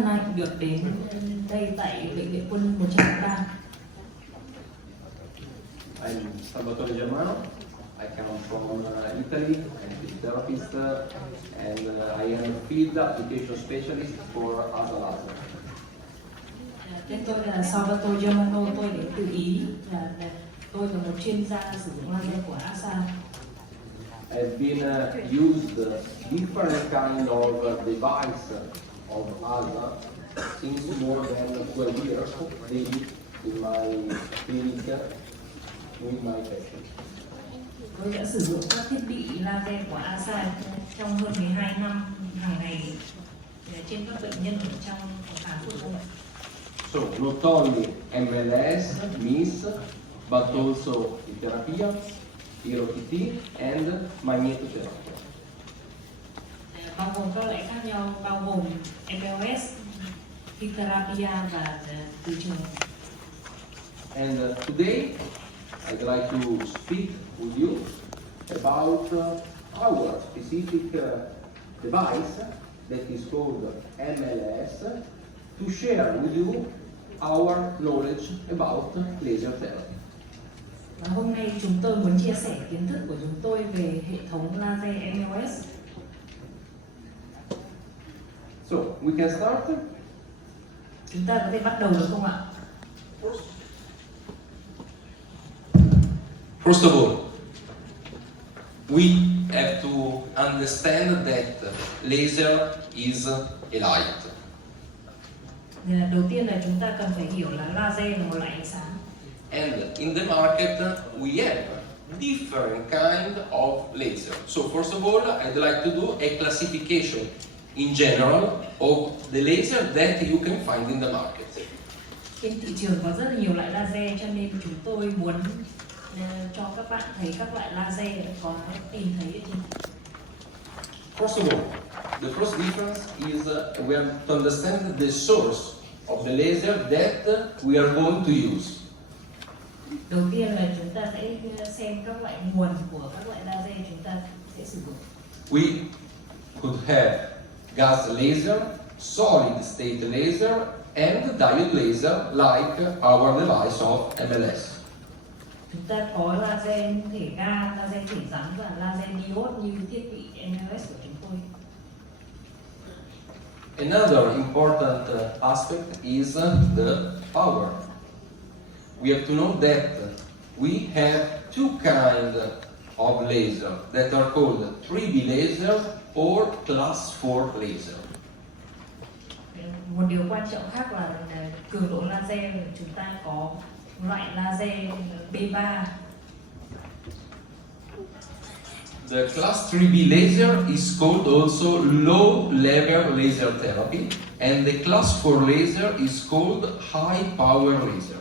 hân hạnh được đến đây tại Bệnh viện Quân 103. I'm Salvatore Germano. I come from Italy. I'm a therapist and I am a field application specialist for ASA laser. Tên tôi là Salvatore Germano, tôi đến từ Ý. Tôi là một chuyên gia sử dụng laser của ASA. I've been used different kind of device of ASA since more than 12 years daily in my clinic with my patients. Tôi đã sử dụng các thiết bị laser của ASA trong hơn 12 năm hàng ngày trên các bệnh nhân ở trong phòng khám của tôi. So not only MLS, MIS, but also therapy, EROTT and magnetotherapy. Bao gồm các loại khác nhau, bao gồm MLS, therapy và từ trường. And today I'd like to speak with you about our specific device that is called MLS to share with you our knowledge about laser therapy. Và hôm nay chúng tôi muốn chia sẻ kiến thức của chúng tôi về hệ thống laser MLS. So we can start. Chúng ta có thể bắt đầu được không ạ? First of all, we have to understand that laser is a light. Đầu tiên là chúng ta cần phải hiểu là laser là một loại ánh sáng. And in the market, we have different kind of laser. So first of all, I'd like to do a classification in general of the laser that you can find in the market. Trên thị trường có rất là nhiều loại laser, cho nên chúng tôi muốn cho các bạn thấy các loại laser có tìm thấy ở trên. First of all, the first difference is we have to understand the source of the laser that we are going to use. Đầu tiên là chúng ta sẽ xem các loại nguồn của các loại laser chúng ta sẽ sử dụng. We could have gas laser, solid state laser, and diode laser like our device of MLS. Chúng ta có laser thể ga, laser thể rắn và laser diode như thiết bị MLS của chúng tôi. Another important aspect is the power. We have to know that we have two kinds of laser that are called 3B laser or class 4 laser. Một điều quan trọng khác là cường độ laser, chúng ta có loại laser B3. The class 3B laser is called also low level laser therapy, and the class 4 laser is called high power laser.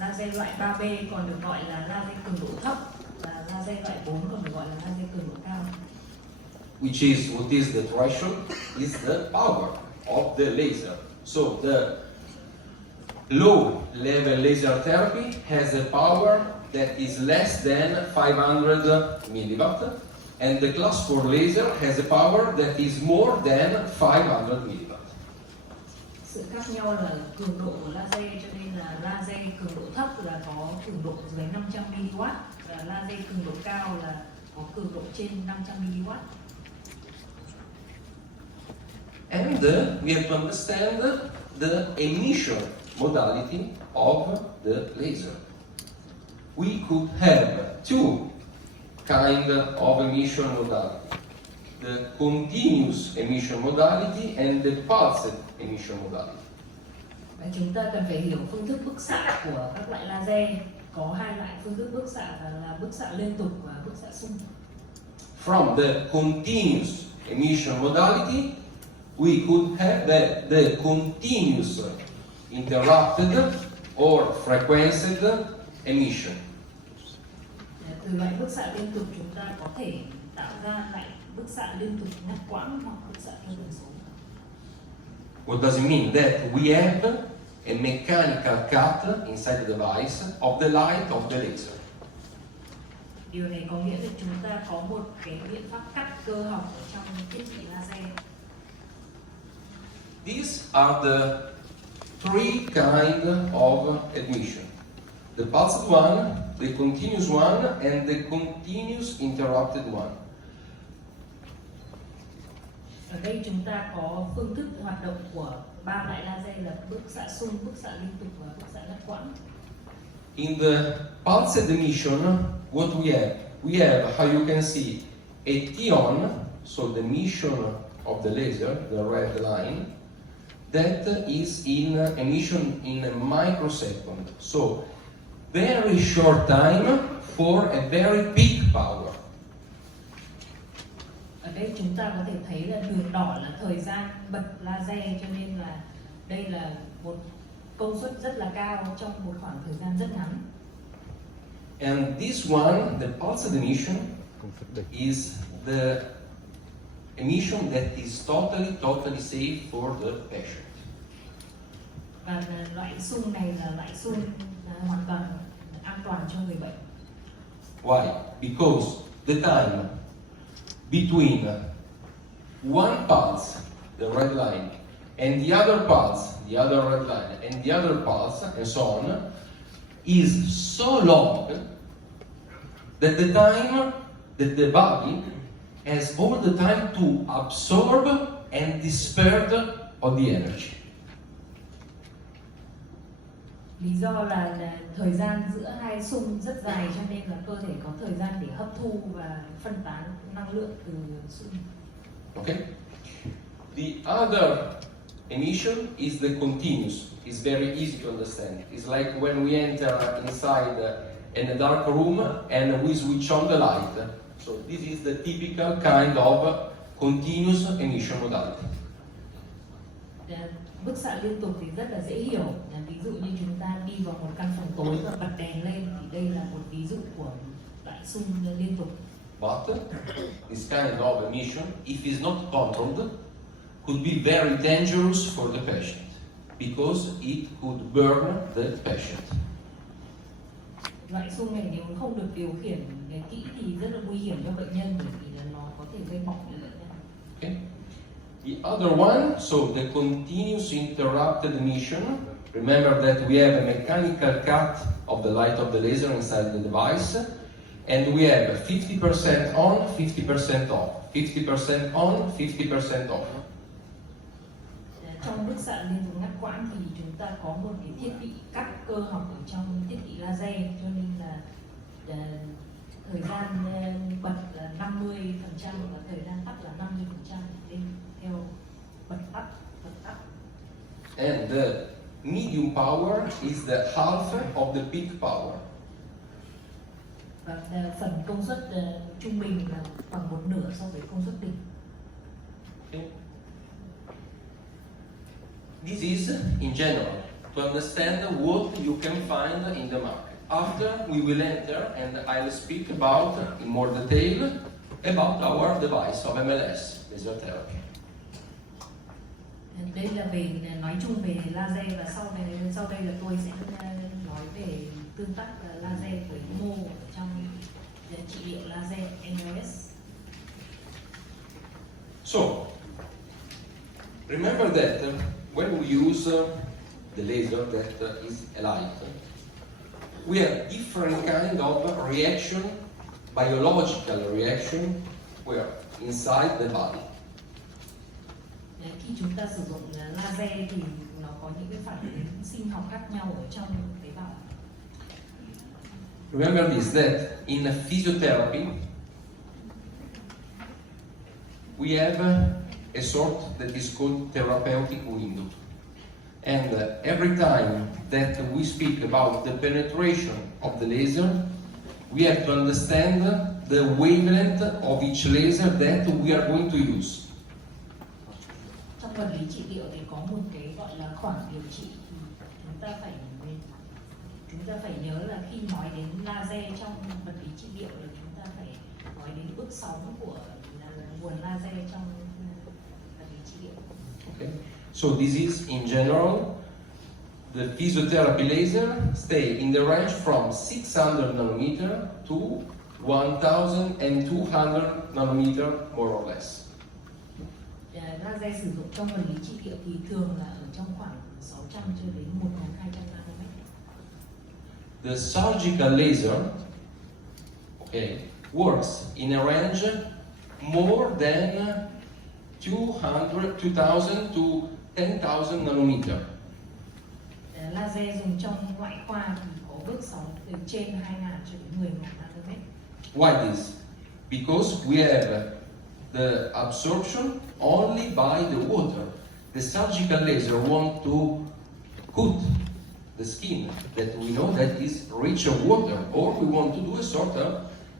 Laser loại 3B còn được gọi là laser cường độ thấp, và laser loại 4 còn được gọi là laser cường độ cao. What is the threshold? Is the power of the laser. So the low level laser therapy has a power that is less than 500 milliwatt, and the class 4 laser has a power that is more than 500 milliwatt. Sự khác nhau là cường độ của laser, cho nên là laser cường độ thấp là có cường độ dưới 500 mW, và laser cường độ cao là có cường độ trên 500 mW. And we have to understand the emission modality of the laser. We could have two kinds of emission modality: the continuous emission modality and the pulsed emission modality. Và chúng ta cần phải hiểu phương thức bức xạ của các loại laser. Có hai loại phương thức bức xạ là bức xạ liên tục và bức xạ xung. From the continuous emission modality, we could have the continuous interrupted or frequenced emission. Từ loại bức xạ liên tục chúng ta có thể tạo ra lại bức xạ liên tục ngắt quãng hoặc bức xạ theo tần số. What does it mean? That we have a mechanical cut inside the device of the light of the laser. Điều này có nghĩa là chúng ta có một cái biện pháp cắt cơ học ở trong thiết bị laser. These are the three kinds of emission. The pulsed one, the continuous one, and the continuous interrupted one. Ở đây chúng ta có phương thức hoạt động của ba loại laser là bức xạ xung, bức xạ liên tục và bức xạ ngắt quãng. In the pulsed emission, what we have? We have, how you can see, a T-on, so the emission of the laser, the red line, that is in emission in a microsecond. So, very short time for a very big power. Ở đây chúng ta có thể thấy là đường đỏ là thời gian bật laser, cho nên là đây là một công suất rất là cao trong một khoảng thời gian rất ngắn. And this one, the pulsed emission, is the emission that is totally safe for the patient. Và loại xung này là loại xung hoàn toàn an toàn cho người bệnh. Why? Because the time between one pulse, the red line, and the other pulse, the other red line, and the other pulse, and so on, is so long that the time that the body has all the time to absorb and disperse of the energy. Lý do là thời gian giữa hai xung rất dài, cho nên là cơ thể có thời gian để hấp thu và phân tán năng lượng từ xung. Okay? The other emission is the continuous. It's very easy to understand. It's like when we enter inside in a dark room and we switch on the light. So this is the typical kind of continuous emission modality. Bức xạ liên tục thì rất là dễ hiểu. Ví dụ như chúng ta đi vào một căn phòng tối và bật đèn lên, thì đây là một ví dụ của loại xung liên tục. But this kind of emission, if it's not controlled, could be very dangerous for the patient because it could burn the patient. Loại xung này nếu không được điều khiển kỹ thì rất là nguy hiểm cho bệnh nhân, bởi vì là nó có thể gây bỏng cho bệnh nhân. Okay. The other one, so the continuous interrupted emission. Remember that we have a mechanical cut of the light of the laser inside the device, and we have 50% on, 50% off, 50% on, 50% off. Trong bức xạ liên tục ngắt quãng thì chúng ta có một cái thiết bị cắt cơ học ở trong thiết bị laser, cho nên là thời gian bật là 50% và thời gian tắt là 50%, nên theo bật tắt. And the medium power is the half of the peak power. Và phần công suất trung bình là khoảng một nửa so với công suất đỉnh. Okay. This is, in general, to understand what you can find in the market. After, we will enter and I'll speak about, in more detail, about our device of MLS, laser therapy. Đây là về nói chung về laser, và sau đây là tôi sẽ nói về tương tác laser với mô trong trị liệu laser MLS. So, remember that when we use the laser that is a light, we have different kind of reaction, biological reaction, where inside the body. Khi chúng ta sử dụng laser thì nó có những cái phản ứng sinh học khác nhau ở trong tế bào. Remember this, that in physiotherapy, we have a sort that is called therapeutic window. And every time that we speak about the penetration of the laser, we have to understand the wavelength of each laser that we are going to use. Trong vật lý trị liệu thì có một cái gọi là khoảng điều trị, thì chúng ta phải nhớ là khi nói đến laser trong vật lý trị liệu là chúng ta phải nói đến bước sóng của nguồn laser trong vật lý trị liệu. Okay. So this is, in general, the physiotherapy laser stay in the range from 600 nanometer to 1200 nanometer, more or less. laser sử dụng trong vật lý trị liệu thì thường là ở trong khoảng 600 cho đến 1.200 nanomet. The surgical laser, okay, works in a range more than 2,000 to 10,000 nanometer. Laser dùng trong ngoại khoa thì có bước sóng từ trên 2.000 cho đến 10.000 nanomet. Why this? Because we have the absorption only by the water. The surgical laser want to cut the skin that we know that is rich of water, or we want to do a sort of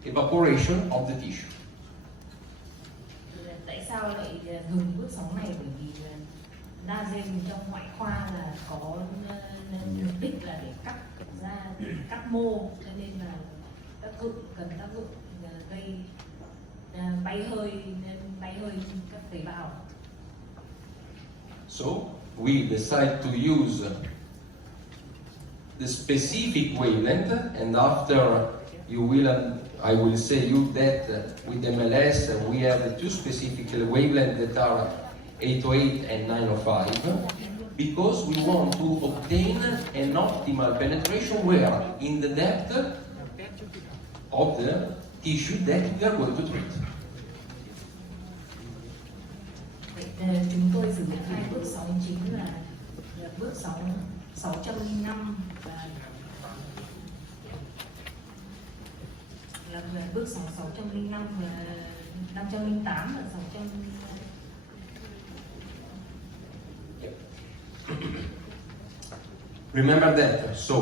evaporation of the tissue. Tại sao lại dùng bước sóng này? Bởi vì laser dùng trong ngoại khoa là có mục đích là để cắt ra, cắt mô, cho nên là cần tác dụng gây bay hơi các tế bào. So we decide to use the specific wavelength, and after you will, I will say you that with MLS we have two specific wavelengths that are 808 and 905, because we want to obtain an optimal penetration where in the depth of the tissue that we are going to treat. Chúng tôi sử dụng hai bước sóng chính là bước sóng 605 và bước sóng 605 và 508 và 600. Remember that. So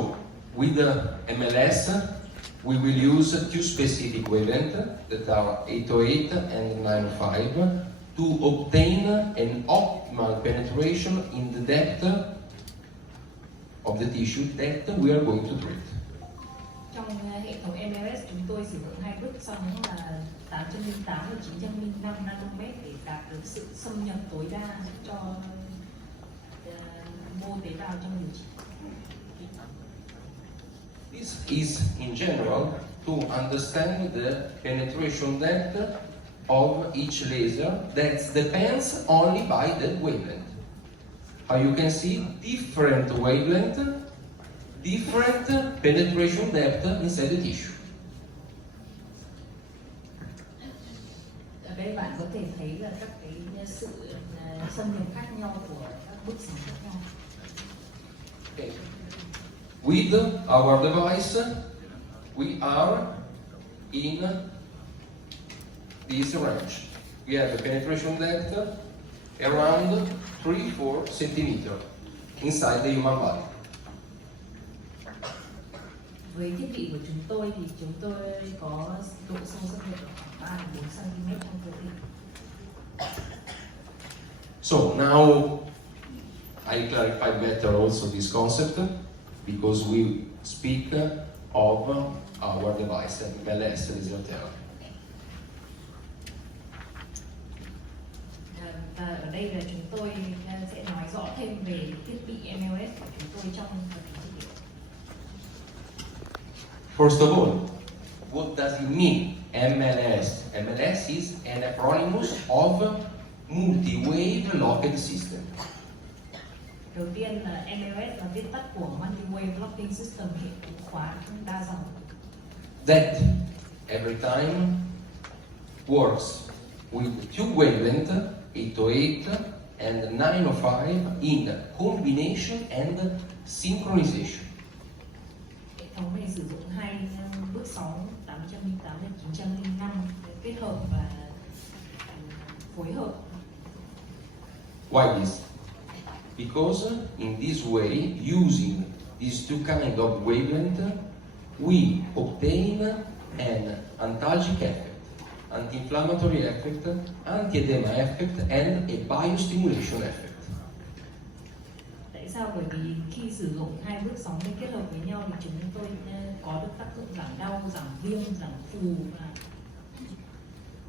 with the MLS we will use two specific wavelengths that are 808 and 905 to obtain an optimal penetration in the depth of the tissue that we are going to treat. Trong hệ thống MLS chúng tôi sử dụng hai bước sóng là 808 và 905 nanomet để đạt được sự xâm nhập tối đa cho mô tế bào trong điều trị. This is in general to understand the penetration depth of each laser that depends only by the wavelength. How you can see, different wavelength, different penetration depth inside the tissue. Ở đây bạn có thể thấy là các cái sự xâm nhập khác nhau của các bước sóng khác nhau. Okay. With our device, we are in this range. We have a penetration depth around 3-4 centimeter inside the human body. Với thiết bị của chúng tôi thì chúng tôi có độ sâu xâm nhập khoảng 3-4 cm trong cơ thể. So now I clarify better also this concept because we speak of our device, MLS laser therapy. Và ở đây là chúng tôi sẽ nói rõ thêm về thiết bị MLS của chúng tôi trong vật lý trị liệu. First of all, what does it mean, MLS? MLS is an acronym of multi-wave locked system. Đầu tiên là MLS là viết tắt của Multi-Wave Locking System, hệ thống khóa đa dòng. That every time works with two wavelengths, 808 and 905 in combination and synchronization. Hệ thống này sử dụng hai bước sóng 808 và 905 để kết hợp và phối hợp. Why this? Because in this way, using these two kinds of wavelength, we obtain an antalgic effect, anti-inflammatory effect, anti-edema effect, and a biostimulation effect. Tại sao? Bởi vì khi sử dụng hai bước sóng để kết hợp với nhau thì chúng tôi có được tác dụng giảm đau, giảm viêm, giảm phù và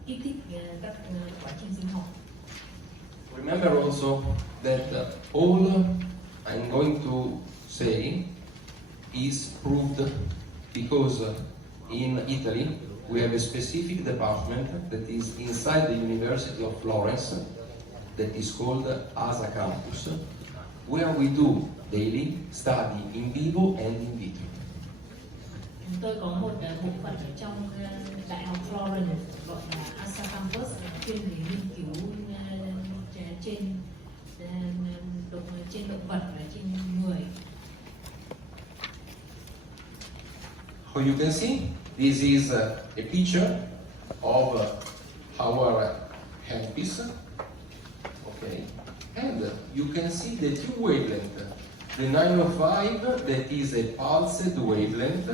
kích thích các quá trình sinh học. Remember also that all I'm going to say is proved because in Italy we have a specific department that is inside the University of Florence that is called ASA Campus, where we do daily study in vivo and in vitro. Chúng tôi có một bộ phận ở trong Đại học Florence gọi là ASA Campus, chuyên về nghiên cứu trên động vật và trên người. How you can see, this is a picture of our handpiece. Okay, and you can see the two wavelengths. The 905 that is a pulsed wavelength,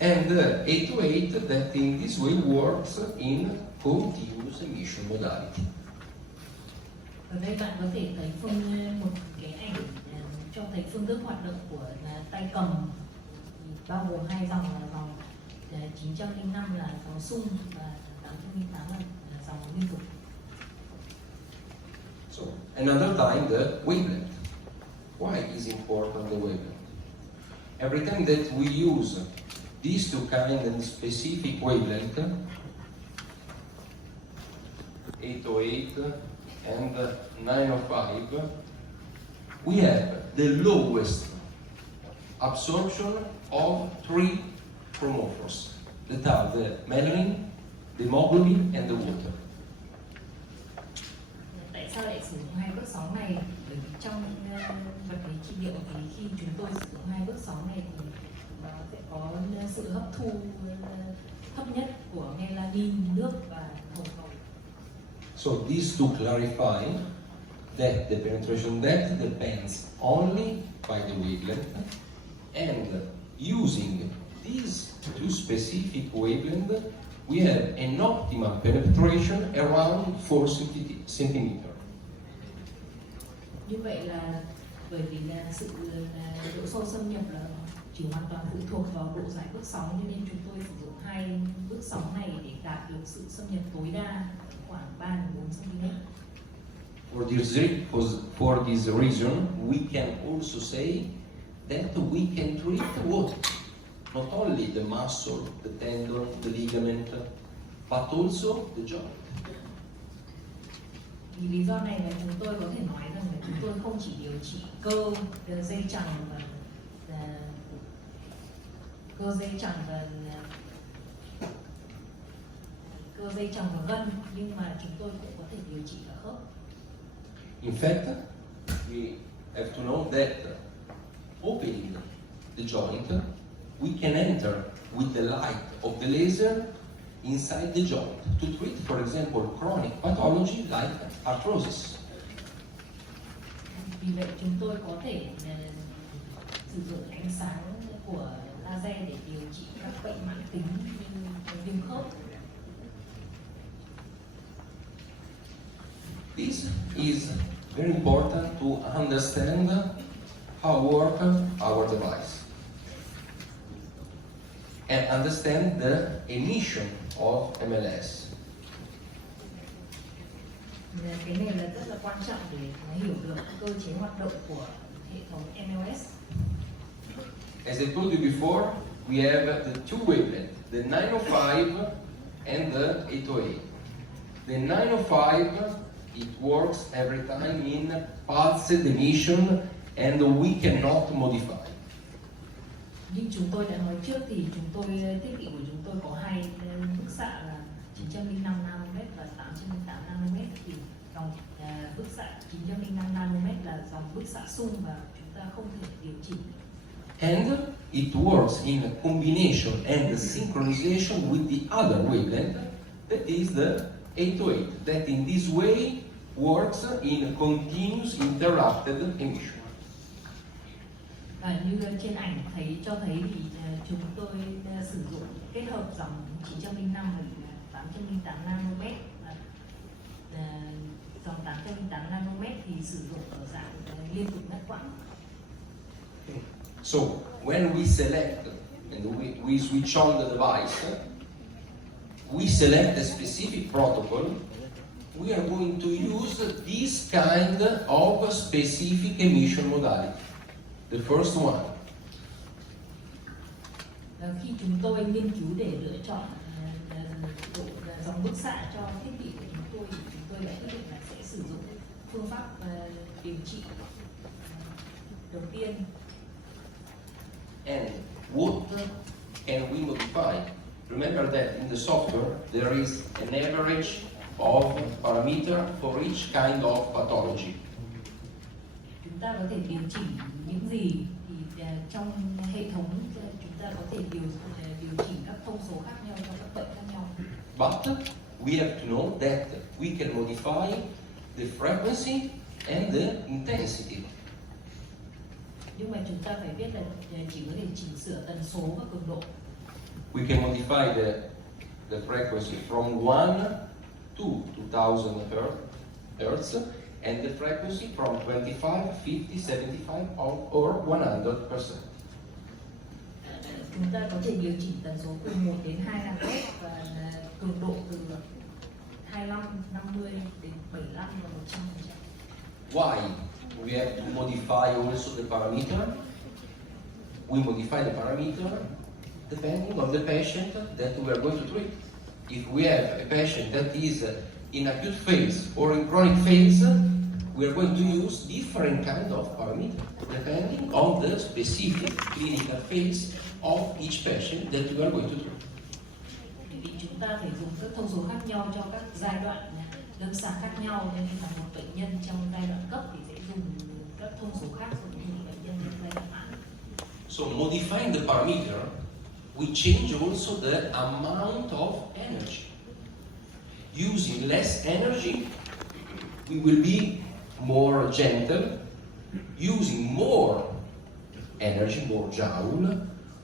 and the 808 that in this way works in continuous emission modality. Ở đây bạn có thể thấy một cái ảnh cho thấy phương thức hoạt động của tay cầm, bao gồm hai dòng là dòng 905 là dòng xung và 808 là dòng liên tục. So another time the wavelength. Why is important the wavelength? Every time that we use these two kind of specific wavelength, 808 and 905, we have the lowest absorption of three chromophores that are the melanin, the hemoglobin and the water. Tại sao lại sử dụng hai bước sóng này? Bởi vì trong vật lý trị liệu thì khi chúng tôi sử dụng hai bước sóng này thì nó sẽ có sự hấp thu thấp nhất của melanin, nước và hồng cầu. So these two clarify that the penetration depth depends only by the wavelength, and using these two specific wavelengths, we have an optimal penetration around 4 cm. Như vậy là bởi vì là độ sâu xâm nhập là chỉ hoàn toàn phụ thuộc vào độ giải bước sóng, cho nên chúng tôi sử dụng hai bước sóng này để đạt được sự xâm nhập tối đa khoảng 3 đến 4 cm. For this reason, we can also say that we can treat what? Not only the muscle, the tendon, the ligament, but also the joint. Vì lý do này là chúng tôi có thể nói rằng là chúng tôi không chỉ điều trị cơ dây chằng và cơ dây chằng và gân, nhưng mà chúng tôi cũng có thể điều trị cả khớp. In fact, we have to know that opening the joint, we can enter with the light of the laser inside the joint to treat, for example, chronic pathology like arthrosis. Vì vậy chúng tôi có thể sử dụng ánh sáng của laser để điều trị các bệnh mãn tính như viêm khớp. This is very important to understand how work our device and understand the emission of MLS. Cái này là rất là quan trọng để hiểu được cơ chế hoạt động của hệ thống MLS. As I told you before, we have the two wavelengths, the 905 and the 808. The 905, it works every time in pulsed emission and we cannot modify. Như chúng tôi đã nói trước thì thiết bị của chúng tôi có hai bức xạ là 905 nanomet và 808 nanomet, thì dòng bức xạ 905 nanomet là dòng bức xạ xung và chúng ta không thể điều chỉnh. And it works in combination and synchronization with the other wavelength, that is the 808, that in this way works in continuous interrupted emission. Và như trên ảnh cho thấy thì chúng tôi sử dụng kết hợp dòng 905 và 808 nanomet, và dòng 808 nanomet thì sử dụng ở dạng liên tục ngắt quãng. So when we select and we switch on the device, we select a specific protocol. We are going to use this kind of specific emission modality. The first one. Khi chúng tôi nghiên cứu để lựa chọn dòng bức xạ cho thiết bị của chúng tôi thì chúng tôi đã quyết định là sẽ sử dụng phương pháp điều trị đầu tiên. And what can we modify? Remember that in the software there is an average of parameter for each kind of pathology. Chúng ta có thể điều chỉnh những gì thì trong hệ thống chúng ta có thể điều chỉnh các thông số khác nhau cho các bệnh khác nhau. But we have to know that we can modify the frequency and the intensity. Nhưng mà chúng ta phải biết là chỉ có thể chỉnh sửa tần số và cường độ. We can modify the frequency from 1 to 2000 hertz and the frequency from 25, 50, 75 or 100%. Chúng ta có thể điều chỉnh tần số từ 1 đến 2 Hz và cường độ từ 25, 50 đến 75 và 100%. Why? We have to modify also the parameter. We modify the parameter depending on the patient that we are going to treat. If we have a patient that is in acute phase or in chronic phase, we are going to use different kind of parameter depending on the specific clinical phase of each patient that we are going to treat. Vì chúng ta phải dùng các thông số khác nhau cho các giai đoạn lâm sàng khác nhau, nên là một bệnh nhân trong giai đoạn cấp thì sẽ dùng các thông số khác so với một bệnh nhân trong giai đoạn mãn. So modifying the parameter, we change also the amount of energy. Using less energy, we will be more gentle. Using more energy, more joule,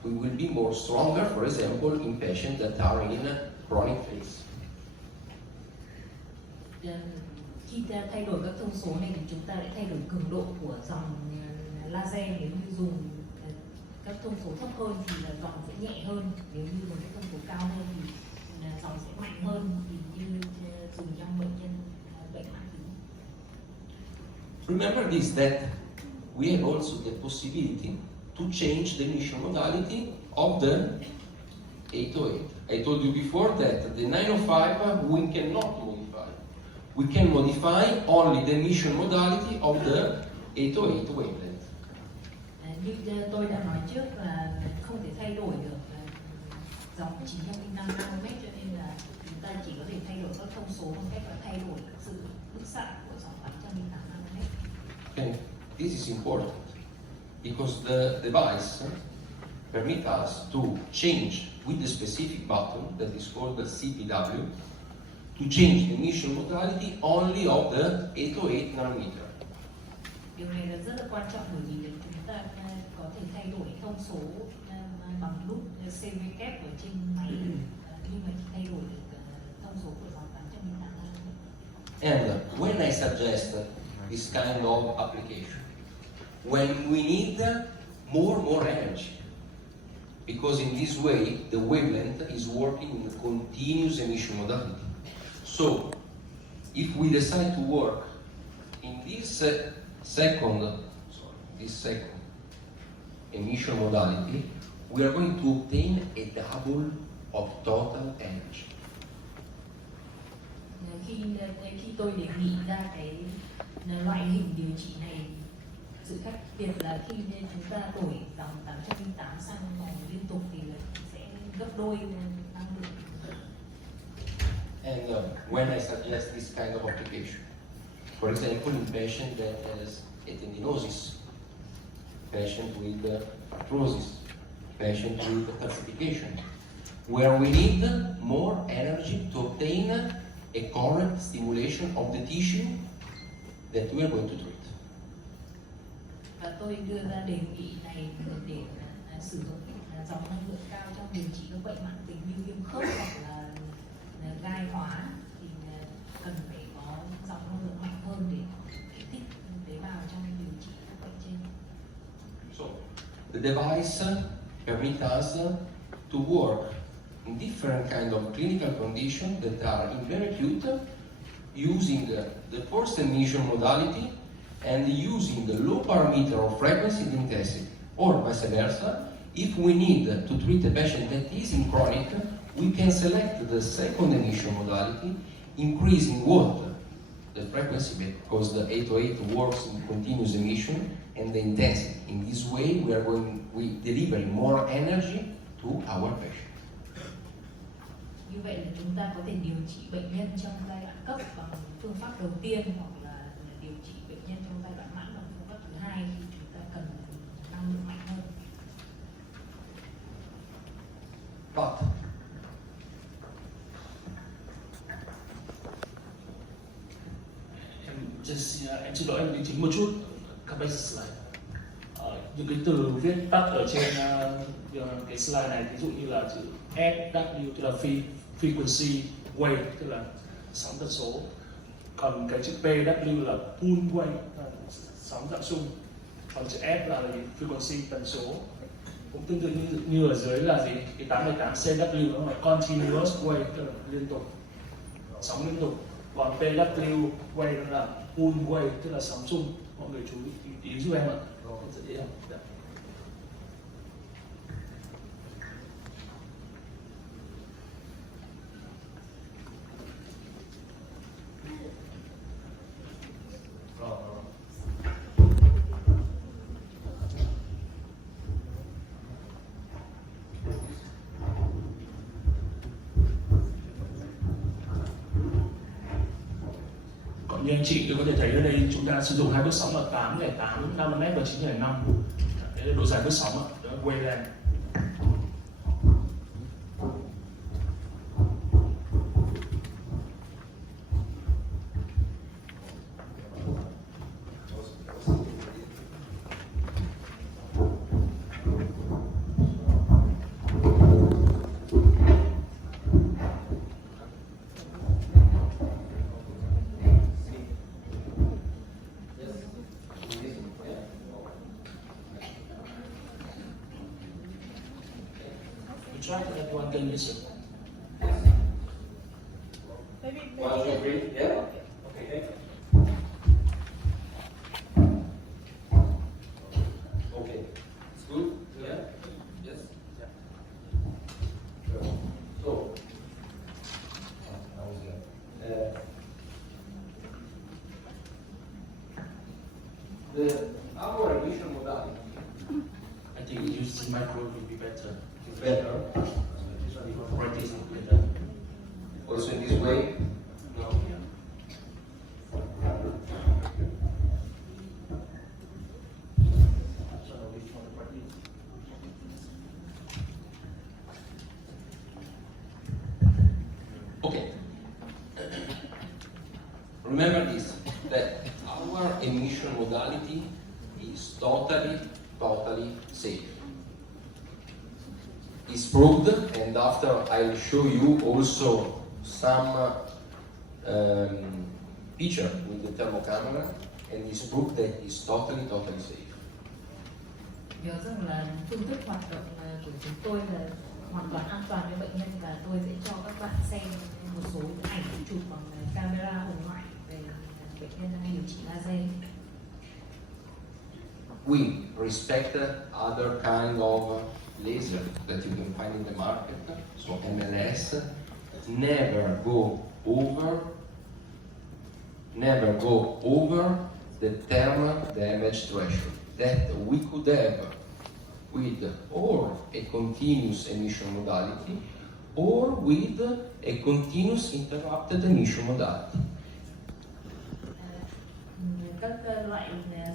we will be more stronger, for example, in patients that are in a chronic phase. Khi ta thay đổi các thông số này thì chúng ta lại thay đổi cường độ của dòng laser. Nếu như dùng các thông số thấp hơn thì là dòng sẽ nhẹ hơn, nếu như dùng các thông số cao hơn thì dòng sẽ mạnh hơn, thì như dùng trong bệnh nhân bệnh mãn tính. Remember this, that we have also the possibility to change the emission modality of the 808. I told you before that the 905 we cannot modify. We can modify only the emission modality of the 808 wavelength. Như tôi đã nói trước là không thể thay đổi được dòng 905 nanomet, cho nên là chúng ta chỉ có thể thay đổi các thông số bằng cách là thay đổi sự bức xạ của dòng 808 nanomet. Okay, this is important because the device permits us to change with the specific button that is called the CPW to change the emission modality only of the 808 nanometer. Điều này là rất là quan trọng bởi vì chúng ta có thể thay đổi thông số bằng nút CW kép ở trên máy, nhưng mà chỉ thay đổi được thông số của dòng 808 nanomet. And when I suggest this kind of application, when we need more energy, because in this way the wavelength is working in a continuous emission modality. So, if we decide to work in this second emission modality, we are going to obtain a double of total energy. Khi tôi đề nghị ra cái loại hình điều trị này, sự khác biệt là khi chúng ta đổi dòng 808 sang dòng liên tục thì sẽ gấp đôi năng lượng. And when I suggest this kind of application, for example, in patient that has a tendinosis, patient with arthrosis, patient with calcification, where we need more energy to obtain a correct stimulation of the tissue that we are going to treat. Và tôi đưa ra đề nghị này để sử dụng dòng năng lượng cao trong điều trị các bệnh mãn tính như viêm khớp hoặc là gai hóa, thì cần phải có dòng năng lượng mạnh hơn để kích thích tế bào trong điều trị các bệnh trên. So, the device permits us to work in different kind of clinical conditions that are in very acute, using the first emission modality and using the low parameter of frequency and intensity, or vice versa. If we need to treat a patient that is in chronic, we can select the second emission modality, increasing what? the frequency because the 808 works in continuous emission and the intensity. In this way, we delivering more energy to our patient. Như vậy là chúng ta có thể điều trị bệnh nhân trong giai đoạn cấp bằng phương pháp đầu tiên, hoặc là điều trị bệnh nhân trong giai đoạn mãn bằng phương pháp thứ hai khi chúng ta cần năng lượng mạnh hơn. But em xin lỗi, em đính chính một chút các basic slide. Những cái từ viết tắt ở trên cái slide này, ví dụ như là chữ SW tức là frequency wave tức là sóng tần số, còn cái chữ PW là pool wave là sóng dạng xung, còn chữ S là frequency tần số. Cũng tương tự như ở dưới là gì, cái 818 CW nó là continuous wave tức là liên tục, sóng liên tục, còn PW wave nó là pool wave tức là sóng xung. Mọi người chú ý giúp em ạ. Rất dễ không? Dạ. Như anh chị có thể thấy ở đây chúng ta sử dụng hai bước sóng là 808 nanomet và 905. Đấy là độ dài bước sóng ạ, đó là wavelength. Try to everyone can listen. 1, 2, 3, yeah? Okay. Okay. It's good? Yeah? Yes? Yeah. Sure. So, our emission modality I think using micro will be better. is better. Practice better. Also in this way. No. okay. Remember this, that our emission modality is totally safe. It's proved, and after I'll show you also some picture with the thermal camera, and it's proved that it's totally safe. Nhớ rằng là phương thức hoạt động của chúng tôi là hoàn toàn an toàn cho bệnh nhân, và tôi sẽ cho các bạn xem một số ảnh chụp bằng camera hồng ngoại về bệnh nhân đang điều trị laser. We respect other kind of laser that you can find in the market, so MLS, never go over the thermal damage threshold that we could have with or a continuous emission modality or with a continuous interrupted emission modality. Các loại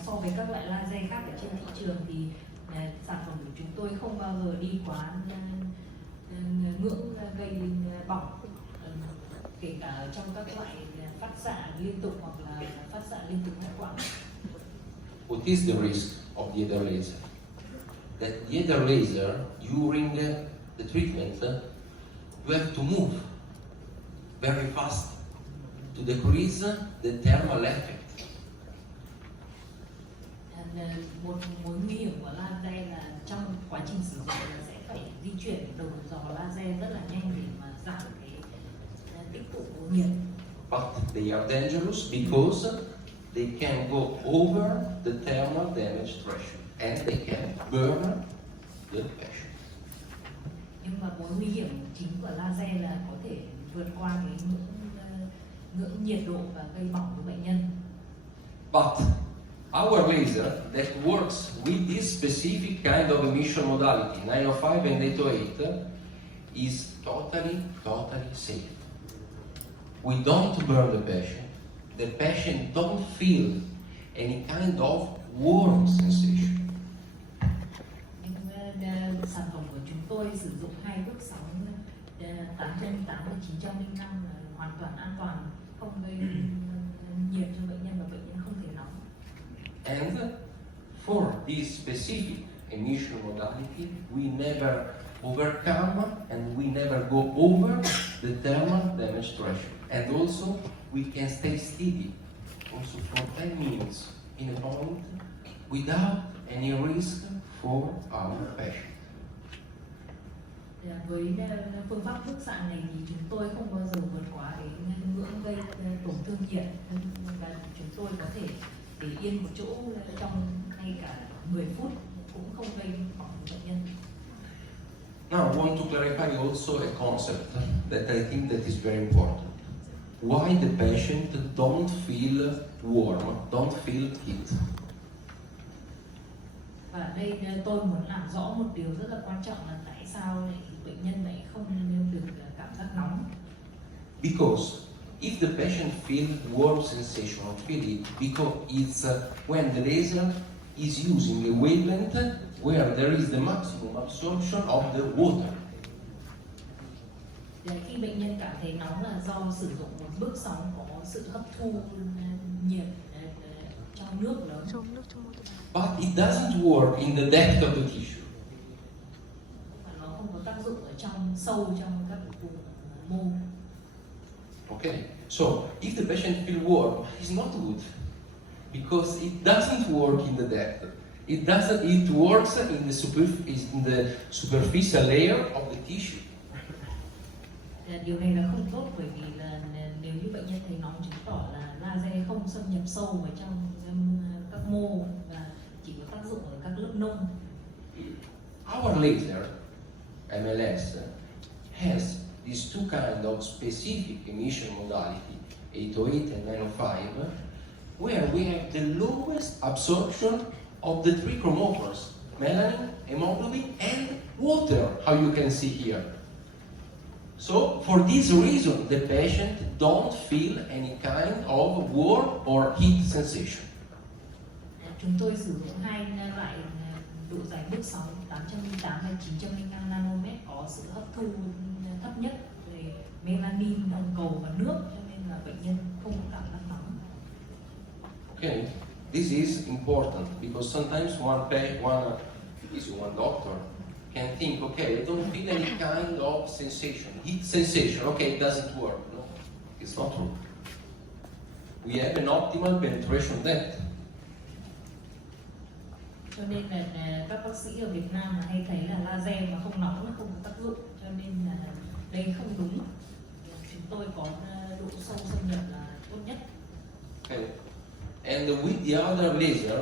so với các loại laser khác ở trên thị trường thì sản phẩm của chúng tôi không bao giờ đi quá ngưỡng gây bỏng, kể cả trong các loại phát xạ liên tục hoặc là phát xạ liên tục ngắt quãng. What is the risk of the other laser? That the other laser, during the treatment, you have to move very fast to decrease the thermal effect. Một mối nguy hiểm của laser là trong quá trình sử dụng là sẽ phải di chuyển đầu dò laser rất là nhanh để mà giảm cái tích tụ của nhiệt. But they are dangerous because they can go over the thermal damage threshold and they can burn the patient. Nhưng mà mối nguy hiểm chính của laser là có thể vượt qua cái ngưỡng ngưỡng nhiệt độ và gây bỏng của bệnh nhân. But our laser that works with this specific kind of emission modality, 905 and 808, is totally safe. We don't burn the patient. The patient don't feel any kind of warm sensation. Nhưng sản phẩm của chúng tôi sử dụng hai bước sóng 808 và 905 là hoàn toàn an toàn, không gây nhiệt cho bệnh nhân và bệnh nhân không thể nóng. And for this specific emission modality, we never overcome and we never go over the thermal demonstration. And also, we can stay steady, also for 10 minutes in a point, without any risk for our patient. Với phương pháp bức xạ này thì chúng tôi không bao giờ vượt quá cái ngưỡng gây tổn thương nhiệt, và chúng tôi có thể để yên một chỗ trong ngay cả 10 phút cũng không gây bỏng bệnh nhân. Now I want to clarify also a concept that I think that is very important. Why the patient don't feel warm, don't feel heat? Và ở đây tôi muốn làm rõ một điều rất là quan trọng là tại sao lại bệnh nhân lại không được cảm giác nóng. Because if the patient feel warm sensation or feel it, because it's when the laser is using a wavelength where there is the maximum absorption of the water. Khi bệnh nhân cảm thấy nóng là do sử dụng một bước sóng có sự hấp thu nhiệt trong nước lớn. But it doesn't work in the depth of the tissue. Và nó không có tác dụng ở trong sâu trong các vùng mô. Okay, so if the patient feel warm, it's not good because it doesn't work in the depth. It works in the superficial layer of the tissue. Điều này là không tốt bởi vì là nếu như bệnh nhân thấy nóng chứng tỏ là laser không xâm nhập sâu vào trong các mô và chỉ có tác dụng ở các lớp nông. Our laser, MLS, has these two kind of specific emission modality, 808 and 905, where we have the lowest absorption of the three chromatophores, melanin, hemoglobin, and water, how you can see here. So, for this reason, the patient don't feel any kind of warm or heat sensation. Chúng tôi sử dụng hai loại độ dài bước sóng 808 và 905 nanomet có sự hấp thu thấp nhất về melanin, hồng cầu và nước, cho nên là bệnh nhân không có cảm giác nóng. Okay, this is important because sometimes one doctor can think, okay, I don't feel any kind of sensation, heat sensation, okay, it doesn't work. No, it's not true. We have an optimal penetration depth. Cho nên là các bác sĩ ở Việt Nam là hay thấy là laser mà không nóng nó không có tác dụng, cho nên là đây không đúng. Chúng tôi có độ sâu xâm nhập là tốt nhất. Okay. And with the other laser,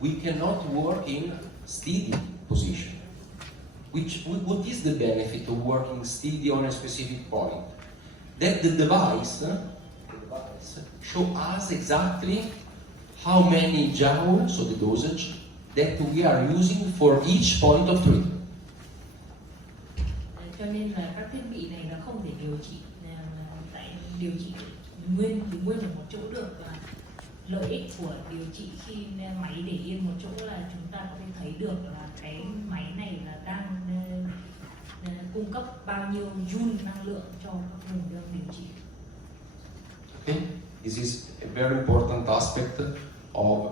we cannot work in steady position. What is the benefit of working steady on a specific point? That the device show us exactly how many joules, so the dosage, that we are using for each point of treatment. Cho nên là các thiết bị này nó không thể điều trị nguyên ở một chỗ được, và lợi ích của điều trị khi máy để yên một chỗ là chúng ta có thể thấy được là cái máy này là đang cung cấp bao nhiêu joule năng lượng cho các vùng đang điều trị. Okay, this is a very important aspect of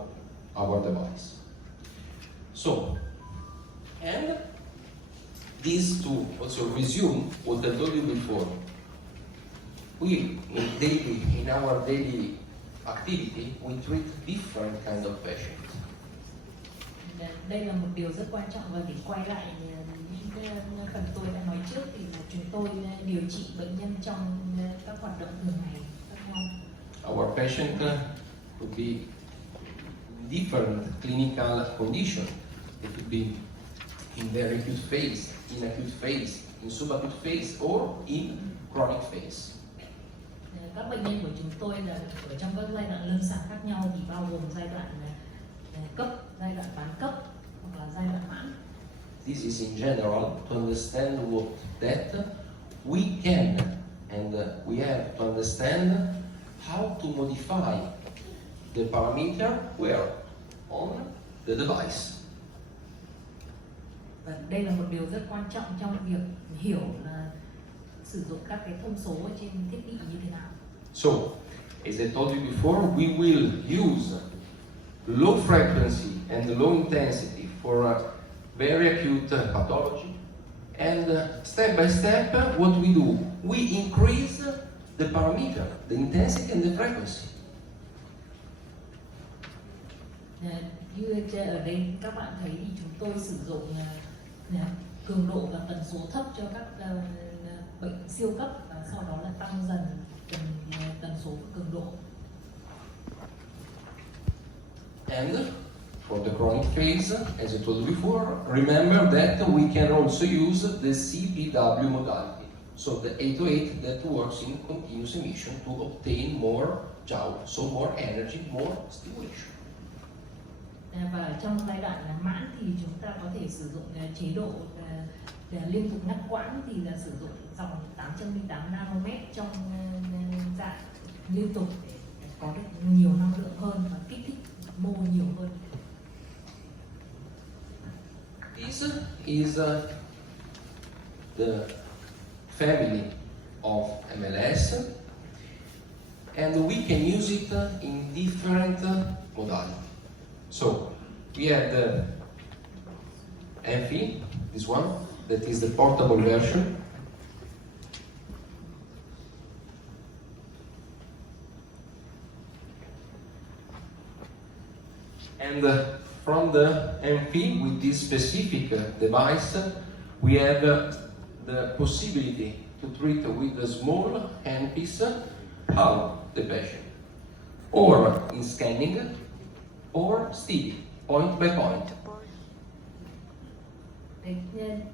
our device. So, and these two also resume what I told you before. In our daily activity, we treat different kind of patients. Đây là một điều rất quan trọng, và để quay lại những phần tôi đã nói trước thì là chúng tôi điều trị bệnh nhân trong các hoạt động thường ngày khác nhau. Our patient could be different clinical condition. It could be in very acute phase, in acute phase, in subacute phase, or in chronic phase. các bệnh nhân của chúng tôi là ở trong các giai đoạn lâm sàng khác nhau thì bao gồm giai đoạn cấp, giai đoạn bán cấp hoặc là giai đoạn mãn. This is in general to understand that we can and we have to understand how to modify the parameter where on the device. Và đây là một điều rất quan trọng trong việc hiểu là sử dụng các cái thông số ở trên thiết bị như thế nào. So, as I told you before, we will use low frequency and low intensity for a very acute pathology. And step by step, what we do? We increase the parameter, the intensity and the frequency. Như ở đây các bạn thấy thì chúng tôi sử dụng cường độ và tần số thấp cho các bệnh siêu cấp và sau đó là tăng dần tần số và cường độ. And for the chronic phase, as I told you before, remember that we can also use the CPW modality, so the 808 that works in continuous emission to obtain more joule, so more energy, more stimulation. Và trong giai đoạn mãn thì chúng ta có thể sử dụng chế độ liên tục ngắt quãng thì là sử dụng dòng 808 nanomet trong dạng liên tục để có được nhiều năng lượng hơn và kích thích mô nhiều hơn. This is the family of MLS, and we can use it in different modalities. So we have the MV, this one, that is the portable version. And from the MP with this specific device, we have the possibility to treat with a small handpiece how the patient, or in scanning, or steady, point by point. Đấy,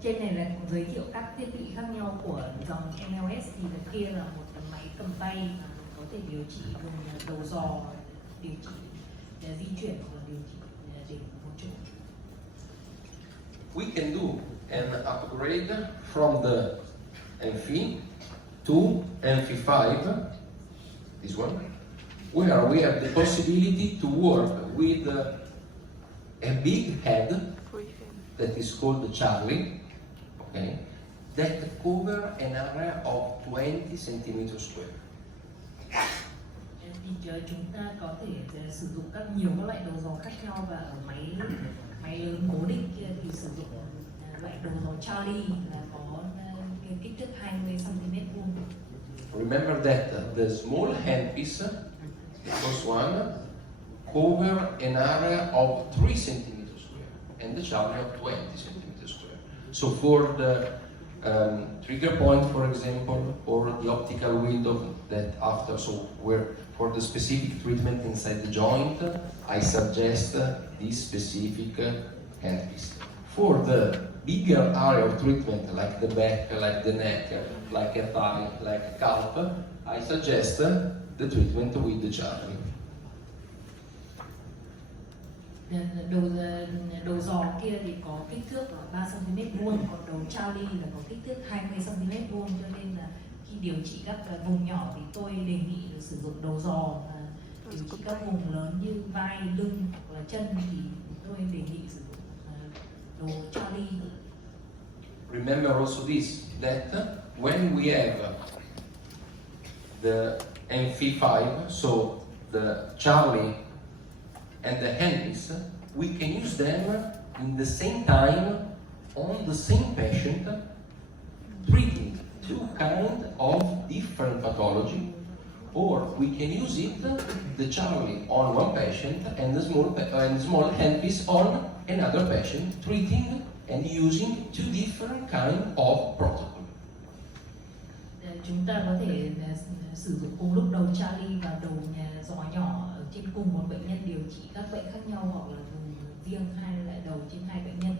trên này là giới thiệu các thiết bị khác nhau của dòng MLS, thì là kia là một cái máy cầm tay mà có thể điều trị dùng đầu giò, điều trị di chuyển và điều trị để một chỗ. We can do an upgrade from the MP to MP5, this one, where we have the possibility to work with a big head that is called the Charlie, okay, that cover an area of 20 centimeters square. Thì chúng ta có thể sử dụng nhiều các loại đầu giò khác nhau, và ở máy lớn cố định kia thì sử dụng loại đầu giò Charlie là có cái kích thước 20 cm vuông. Remember that the small handpiece, the first one, cover an area of 3 centimeters square, and the Charlie of 20 centimeters square. So for the trigger point, for example, or the optical window that after, so where for the specific treatment inside the joint, I suggest this specific handpiece. For the bigger area of treatment, like the back, like the neck, like a thigh, like a calf, I suggest the treatment with the Charlie. Đầu giò kia thì có kích thước là 3 cm vuông, còn đầu Charlie là có kích thước 20 cm vuông, cho nên là khi điều trị các vùng nhỏ thì tôi đề nghị là sử dụng đầu giò, và điều trị các vùng lớn như vai, lưng hoặc là chân thì tôi đề nghị sử dụng đầu Charlie. Remember also this, that when we have the MP5, so the Charlie and the handpiece, we can use them in the same time on the same patient, treating two kinds of different pathology, or we can use it, the Charlie on one patient and the small handpiece on another patient, treating and using two different kinds of protocol. Chúng ta có thể sử dụng cùng lúc đầu Charlie và đầu giò nhỏ ở trên cùng một bệnh nhân điều trị các bệnh khác nhau, hoặc là dùng riêng hai loại đầu trên hai bệnh nhân.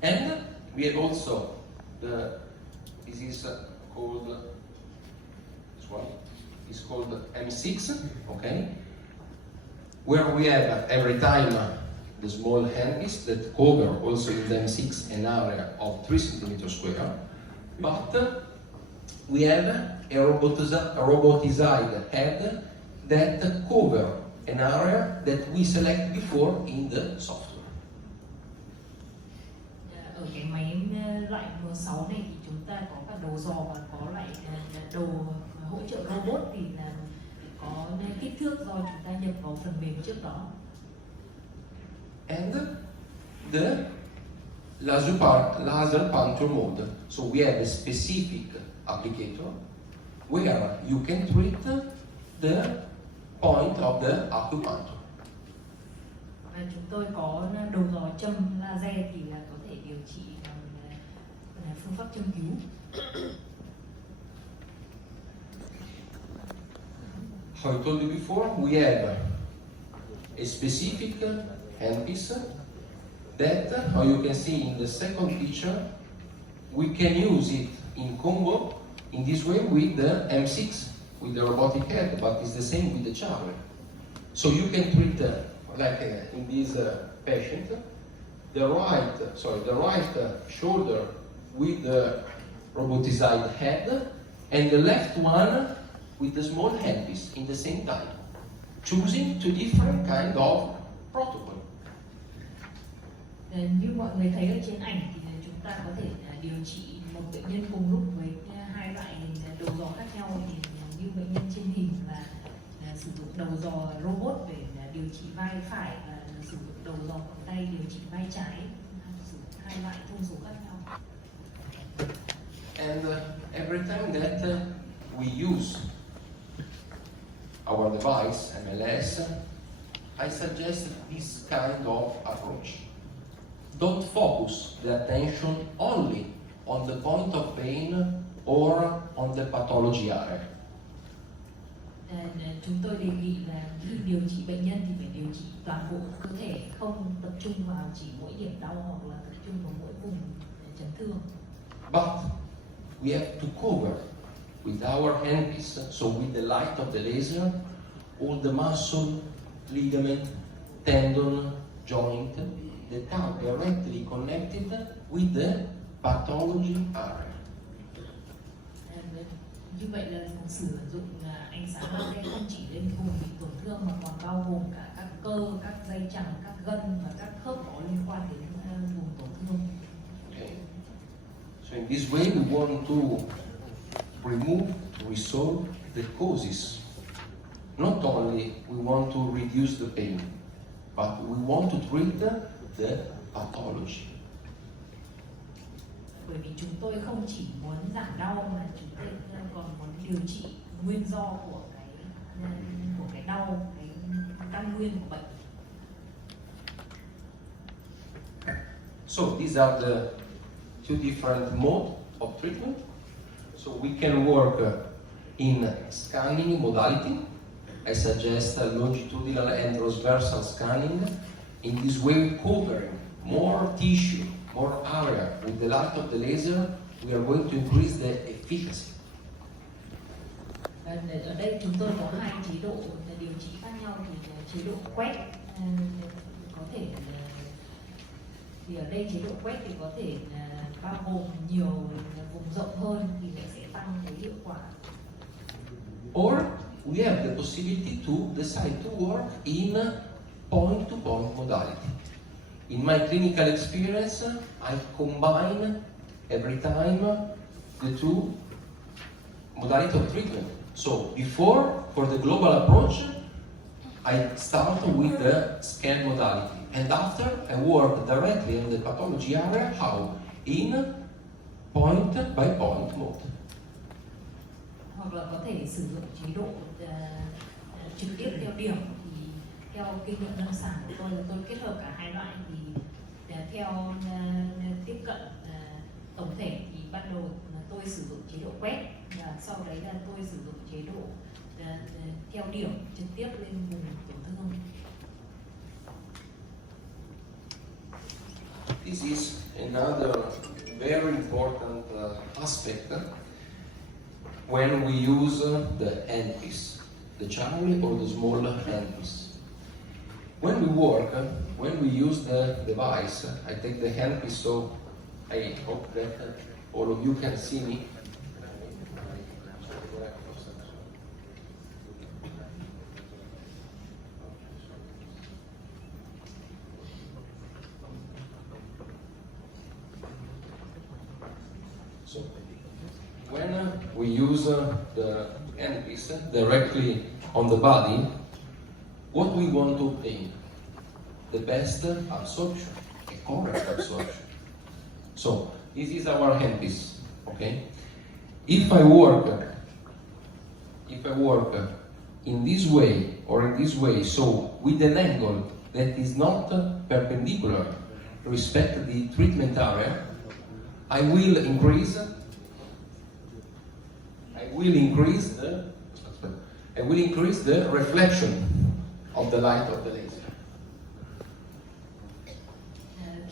And we have also this is called is called M6, okay? Where we have every time the small handpiece that cover also in the M6 an area of 3 centimeters square, but we have a robotized head that cover an area that we select before in the software. Ở cái máy loại M6 này thì chúng ta có cả đầu dò và có lại đồ hỗ trợ robot, thì là có kích thước do chúng ta nhập vào phần mềm trước đó. And the laser puncture mode. So we have a specific applicator where you can treat the point of the acupuncture. Và chúng tôi có đầu dò châm laser thì là có thể điều trị bằng phương pháp châm cứu. How I told you before, we have a specific handpiece that, how you can see in the second picture, we can use it in combo in this way with the M6, with the robotic head, but it's the same with the charger. So you can treat, like in this patient, the right shoulder with the robotized head, and the left one with the small handpiece in the same time, choosing two different kind of protocol. Như mọi người thấy ở trên ảnh thì chúng ta có thể điều trị một bệnh nhân cùng lúc với hai loại đầu dò khác nhau. Thì như bệnh nhân trên hình là sử dụng đầu dò robot để điều trị vai phải, và sử dụng đầu dò bằng tay điều trị vai trái, sử dụng hai loại thông số khác nhau. And every time that we use our device, MLS, I suggest this kind of approach. Don't focus the attention only on the point of pain or on the pathology area. Chúng tôi đề nghị là khi điều trị bệnh nhân thì phải điều trị toàn bộ cơ thể, không tập trung vào chỉ mỗi điểm đau hoặc là tập trung vào mỗi vùng chấn thương. But we have to cover with our handpiece, so with the light of the laser, all the muscle, ligament, tendon, joint that are directly connected with the pathology area. Như vậy là sử dụng ánh sáng laser không chỉ lên vùng bị tổn thương mà còn bao gồm cả các cơ, các dây chằng, các gân và các khớp có liên quan đến vùng tổn thương. Okay. So in this way we want to remove, to resolve the causes. Not only we want to reduce the pain, but we want to treat the pathology. Bởi vì chúng tôi không chỉ muốn giảm đau mà chúng tôi còn muốn điều trị nguyên do của cái đau, cái căn nguyên của bệnh. So these are the two different modes of treatment. So we can work in scanning modality. I suggest longitudinal and transversal scanning. In this way, we covering more tissue, more area. With the light of the laser, we are going to increase the efficacy. Ở đây chúng tôi có hai chế độ điều trị khác nhau. Thì chế độ quét có thể thì ở đây chế độ quét thì có thể bao gồm nhiều vùng rộng hơn thì sẽ tăng cái hiệu quả. Or we have the possibility to decide to work in point-to-point modality. In my clinical experience, I combine every time the two modalities of treatment. So before, for the global approach, I start with the scan modality, and after I work directly in the pathology area. How? In point-by-point mode. Hoặc là có thể sử dụng chế độ trực tiếp theo điểm. Thì theo kinh nghiệm lâm sàng của tôi là tôi kết hợp cả hai loại. Thì theo tiếp cận tổng thể thì ban đầu tôi sử dụng chế độ quét, và sau đấy là tôi sử dụng chế độ theo điểm trực tiếp lên vùng tổn thương. This is another very important aspect. when we use the handpiece, the Charlie or the small handpiece. When we work, when we use the device, I take the handpiece, so I hope that all of you can see me. So, when we use the handpiece directly on the body, what we want to obtain? The best absorption, a correct absorption. So, this is our handpiece, okay? If I work in this way or in this way, so with an angle that is not perpendicular respect to the treatment area, I will increase the reflection of the light of the laser.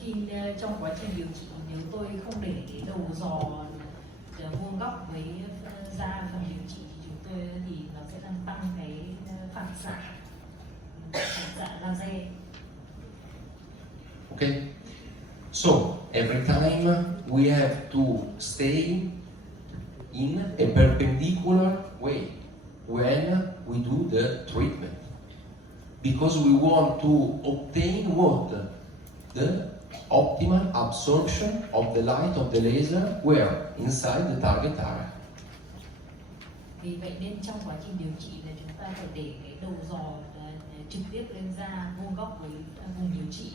Khi trong quá trình điều trị, nếu tôi không để cái đầu giò vuông góc với da phần điều trị thì nó sẽ làm tăng cái phản xạ laser. Okay, so every time we have to stay in a perpendicular way when we do the treatment, because we want to obtain what? The optimal absorption of the light of the laser where? Inside the target area. Vì vậy nên trong quá trình điều trị là chúng ta phải để cái đầu giò trực tiếp lên da vuông góc với vùng điều trị,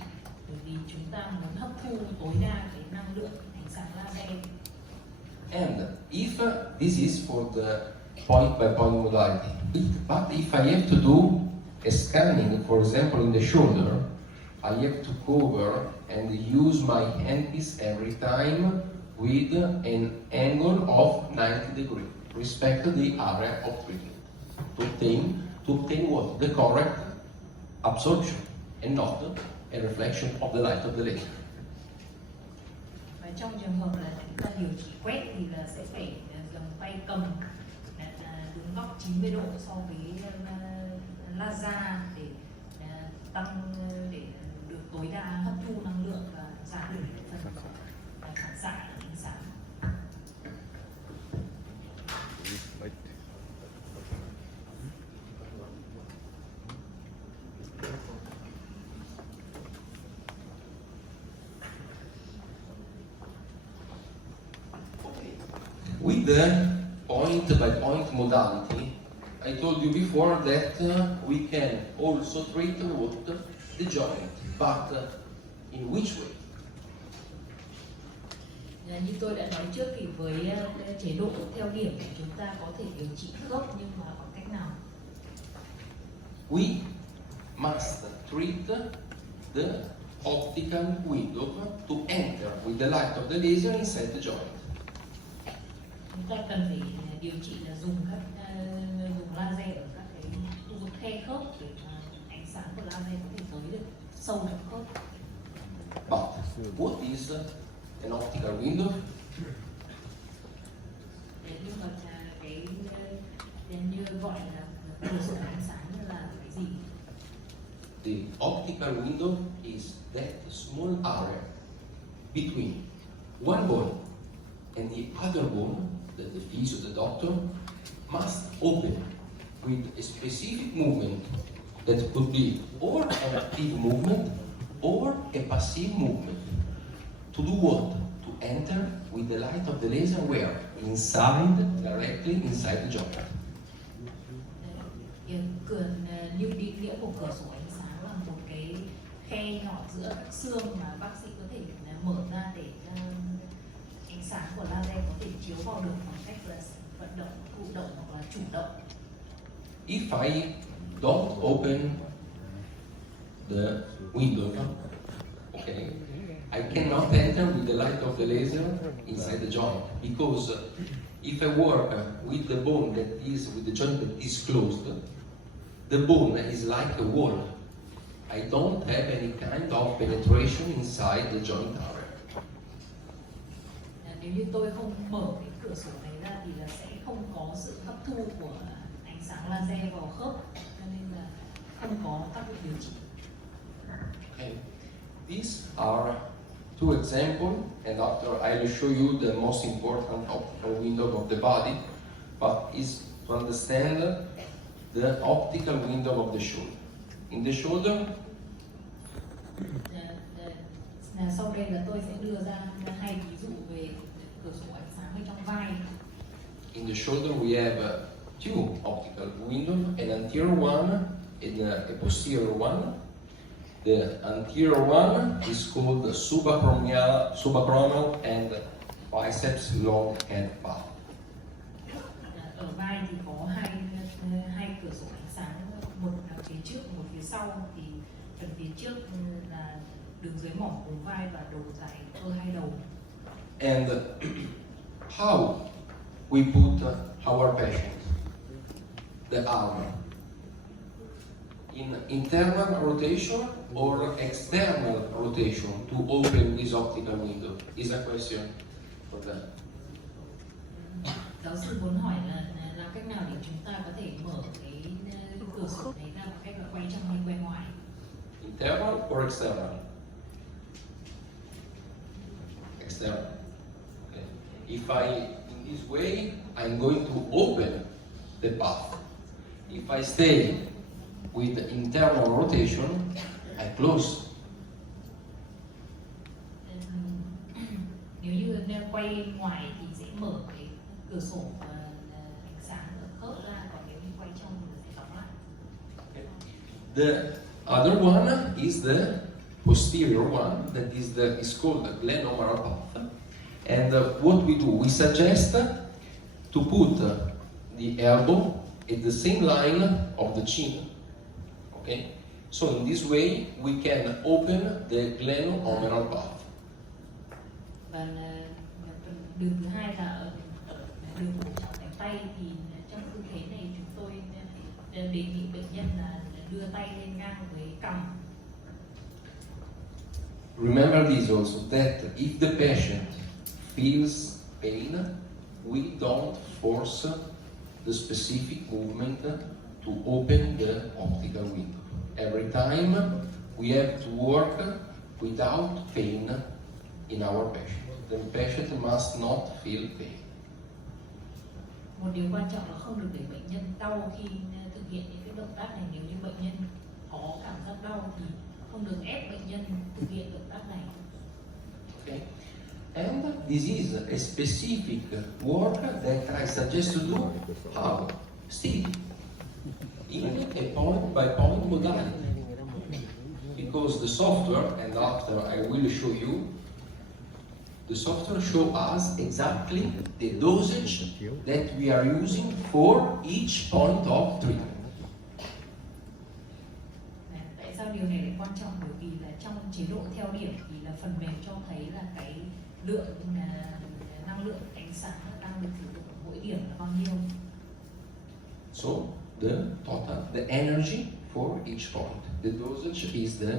bởi vì chúng ta muốn hấp thu tối đa cái năng lượng ánh sáng laser. And if this is for the point by point modality, but if I have to do a scanning, for example in the shoulder, I have to cover and use my handpiece every time with an angle of 90 degrees respect to the area of treatment to obtain what? The correct absorption and not a reflection of the light of the laser. Và trong trường hợp là chúng ta điều trị quét thì là sẽ phải dùng tay cầm đứng góc 90 độ so với laser để tăng để được tối đa hấp thu năng lượng và giảm được phần phản xạ ánh sáng. With the point-by-point modality, I told you before that we can also treat what? The joint, but in which way? Như tôi đã nói trước thì với chế độ theo điểm chúng ta có thể điều trị khớp, nhưng mà bằng cách nào? We must treat the optical window to enter with the light of the laser inside the joint. Chúng ta cần phải điều trị là dùng laser ở các cái khu vực khe khớp để ánh sáng của laser có thể tới được sâu vào khớp. But what is an optical window? Nhưng mà cái như gọi là cửa sổ ánh sáng như là cái gì? The optical window is that small area between one bone and the other bone that the physio, the doctor, must open with a specific movement that could be or an active movement or a passive movement. To do what? To enter with the light of the laser where? Inside, directly inside the joint. Như định nghĩa của cửa sổ ánh sáng là một cái khe nhỏ giữa các xương mà bác sĩ có thể mở ra để ánh sáng của laser có thể chiếu vào được bằng cách là vận động, thụ động hoặc là chủ động. If I don't open the window, okay, I cannot enter with the light of the laser inside the joint, because if I work with the bone that is, with the joint that is closed, the bone is like a wall. I don't have any kind of penetration inside the joint area. Nếu như tôi không mở cái cửa sổ này ra thì là sẽ không có sự hấp thu của ánh sáng laser vào khớp, cho nên là không có tác dụng điều trị. Okay. These are two examples, and after I will show you the most important optical window of the body, but is to understand the optical window of the shoulder. In the shoulder, Sau đây là tôi sẽ đưa ra hai ví dụ về cửa sổ ánh sáng ở trong vai. in the shoulder we have two optical windows, an anterior one and a posterior one. The anterior one is called the subacromial and biceps long head path. Ở vai thì có hai cửa sổ ánh sáng, một là phía trước, một phía sau. Thì phần phía trước là đường dưới mỏm vùng vai và đầu dài cơ hai đầu. And how we put our patient, the arm, in internal rotation or external rotation to open this optical window is a question for them. Giáo sư muốn hỏi là làm cách nào để chúng ta có thể mở cái cửa sổ này ra bằng cách là quay trong hay quay ngoài? Internal or external? External. Okay. If in this way, I'm going to open the path. If I stay with the internal rotation, I close. Nếu như quay ngoài thì sẽ mở cái cửa sổ ánh sáng ở khớp ra, còn nếu như quay trong thì sẽ đóng lại. Okay. The other one is the posterior one, that is called the glenohumeral path. And what we do, we suggest to put the elbow at the same line of the chin. Okay, so in this way we can open the glenohumeral path. Và đường thứ hai là ở đường cổ trọng cánh tay, thì trong tư thế này chúng tôi đề nghị bệnh nhân là đưa tay lên ngang với cằm. Remember this also, that if the patient feels pain, we don't force the specific movement to open the optical window. Every time we have to work without pain in our patient. The patient must not feel pain. Một điều quan trọng là không được để bệnh nhân đau khi thực hiện những cái động tác này. Nếu như bệnh nhân có cảm giác đau thì không được ép bệnh nhân thực hiện động tác này. Okay. And this is a specific work that I suggest to do. How? Still, in a point by point modality. Because the software, and after I will show you, the software shows us exactly the dosage that we are using for each point of treatment. Tại sao điều này lại quan trọng? Bởi vì là trong chế độ theo điểm thì là phần mềm cho thấy là cái lượng năng lượng ánh sáng đang được sử dụng ở mỗi điểm là bao nhiêu. So the total, the energy for each point. The dosage is the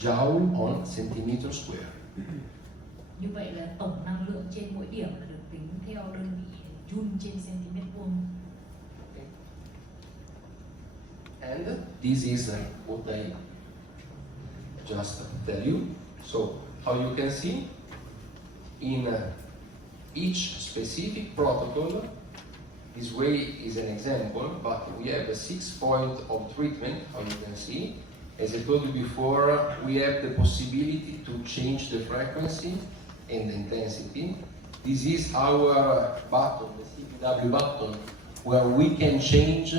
joule on centimeter square. Như vậy là tổng năng lượng trên mỗi điểm là được tính theo đơn vị joule trên cm vuông. And this is what I just tell you. So how you can see, in each specific protocol, this way is an example, but we have a 6 point of treatment, how you can see. As I told you before, we have the possibility to change the frequency and the intensity. This is our button, the CPW button, where we can change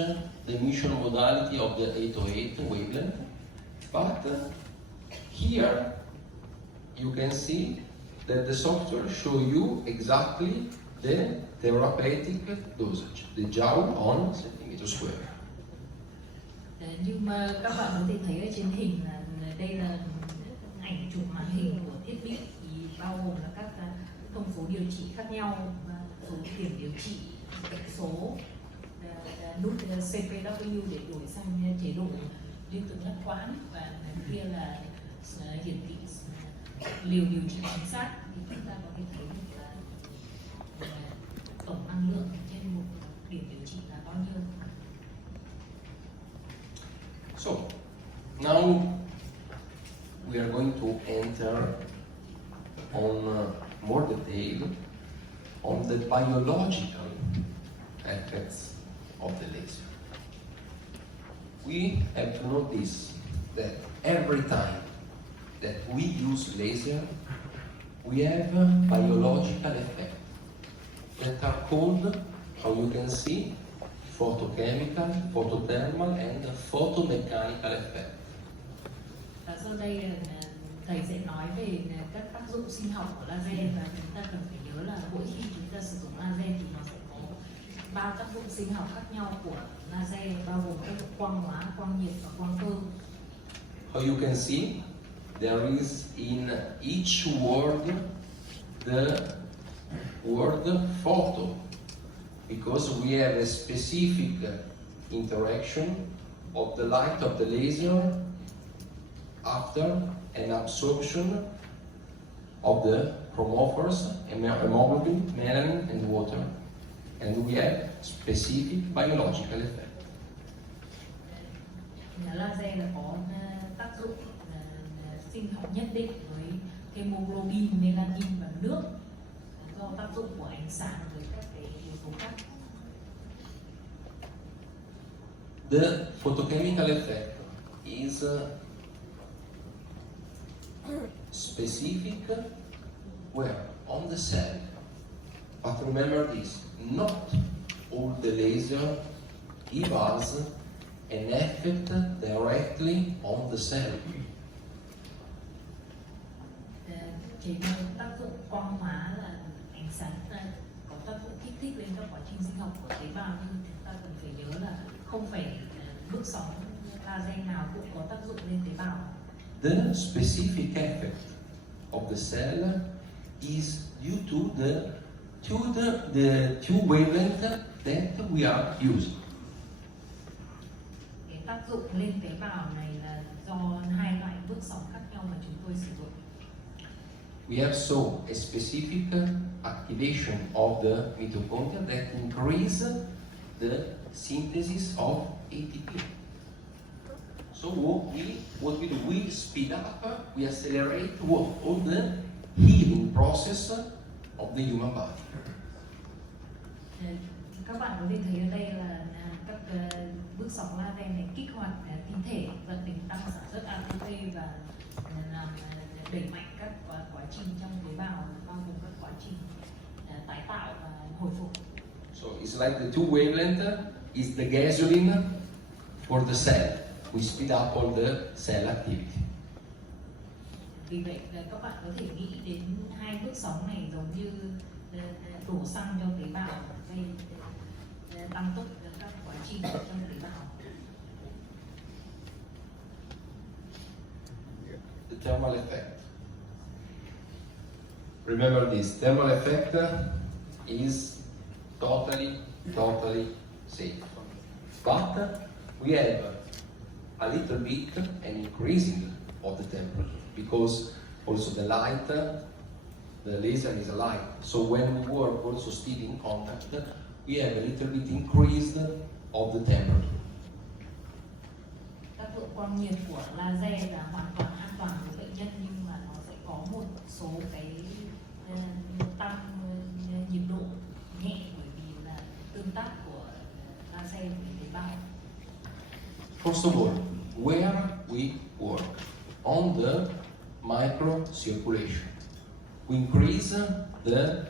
the emission modality of the 808 wavelength. But here you can see that the software shows you exactly the therapeutic dosage, the joule on centimeter square. Nhưng mà các bạn có thể thấy ở trên hình là đây là ảnh chụp màn hình của thiết bị, thì bao gồm là các thông số điều trị khác nhau, số điểm điều trị, bệnh số, nút CPW để đổi sang chế độ liên tục ngắt quãng, và kia là hiển thị liều điều trị chính xác. Thì chúng ta có thể thấy được là tổng năng lượng trên điểm điều trị là bao nhiêu. So, now we are going to enter on more detail on the biological effects of the laser. We have to notice that every time that we use laser, we have a biological effect that are called, how you can see, photochemical, photothermal, and photomechanical effect. Và sau đây thầy sẽ nói về các tác dụng sinh học của laser, và chúng ta cần phải nhớ là mỗi khi chúng ta sử dụng laser thì nó sẽ có 3 tác dụng sinh học khác nhau của laser, bao gồm các quang hóa, quang nhiệt và quang cơ. How you can see, there is in each word the word photo, because we have a specific interaction of the light of the laser after an absorption of the chromophores, hemoglobin, melanin, and water, and we have specific biological effect. Laser là có tác dụng sinh học nhất định với hemoglobin, melanin và nước do tác dụng của ánh sáng với các cái yếu tố khác. The photochemical effect is specific where? On the cell. But remember this, not all the laser give us an effect directly on the cell. Chỉ tác dụng quang hóa là ánh sáng có tác dụng kích thích lên các quá trình sinh học của tế bào, nhưng chúng ta cần phải nhớ là không phải bước sóng laser nào cũng có tác dụng lên tế bào. The specific effect of the cell is due to the two wavelength that we are using. Cái tác dụng lên tế bào này là do 2 loại bước sóng khác nhau mà chúng tôi sử dụng. We have so a specific activation of the mitochondria that increase the synthesis of ATP. So what we do, we speed up, we accelerate what? All the healing process of the human body. Các bạn có thể thấy ở đây là các bước sóng laser này kích hoạt tinh thể, dẫn đến tăng sản xuất ATP và làm đẩy mạnh các quá trình trong tế bào, bao gồm các quá trình tái tạo và hồi phục. So it's like the two wavelength is the gasoline for the cell. We speed up all the cell activity. Vì vậy các bạn có thể nghĩ đến 2 bước sóng này giống như đổ xăng cho tế bào, gây tăng tốc các quá trình trong tế bào. The thermal effect. Remember this, thermal effect is totally safe. But we have a little bit an increasing of the temperature, because also the light, the laser is a light. So when we work also still in contact, we have a little bit increased of the temperature. Tác dụng quang nhiệt của laser là hoàn toàn an toàn với bệnh nhân, nhưng mà nó sẽ có một số cái tăng nhiệt độ nhẹ, bởi vì là tương tác của laser với tế bào. First of all, where we work on the microcirculation, we increase the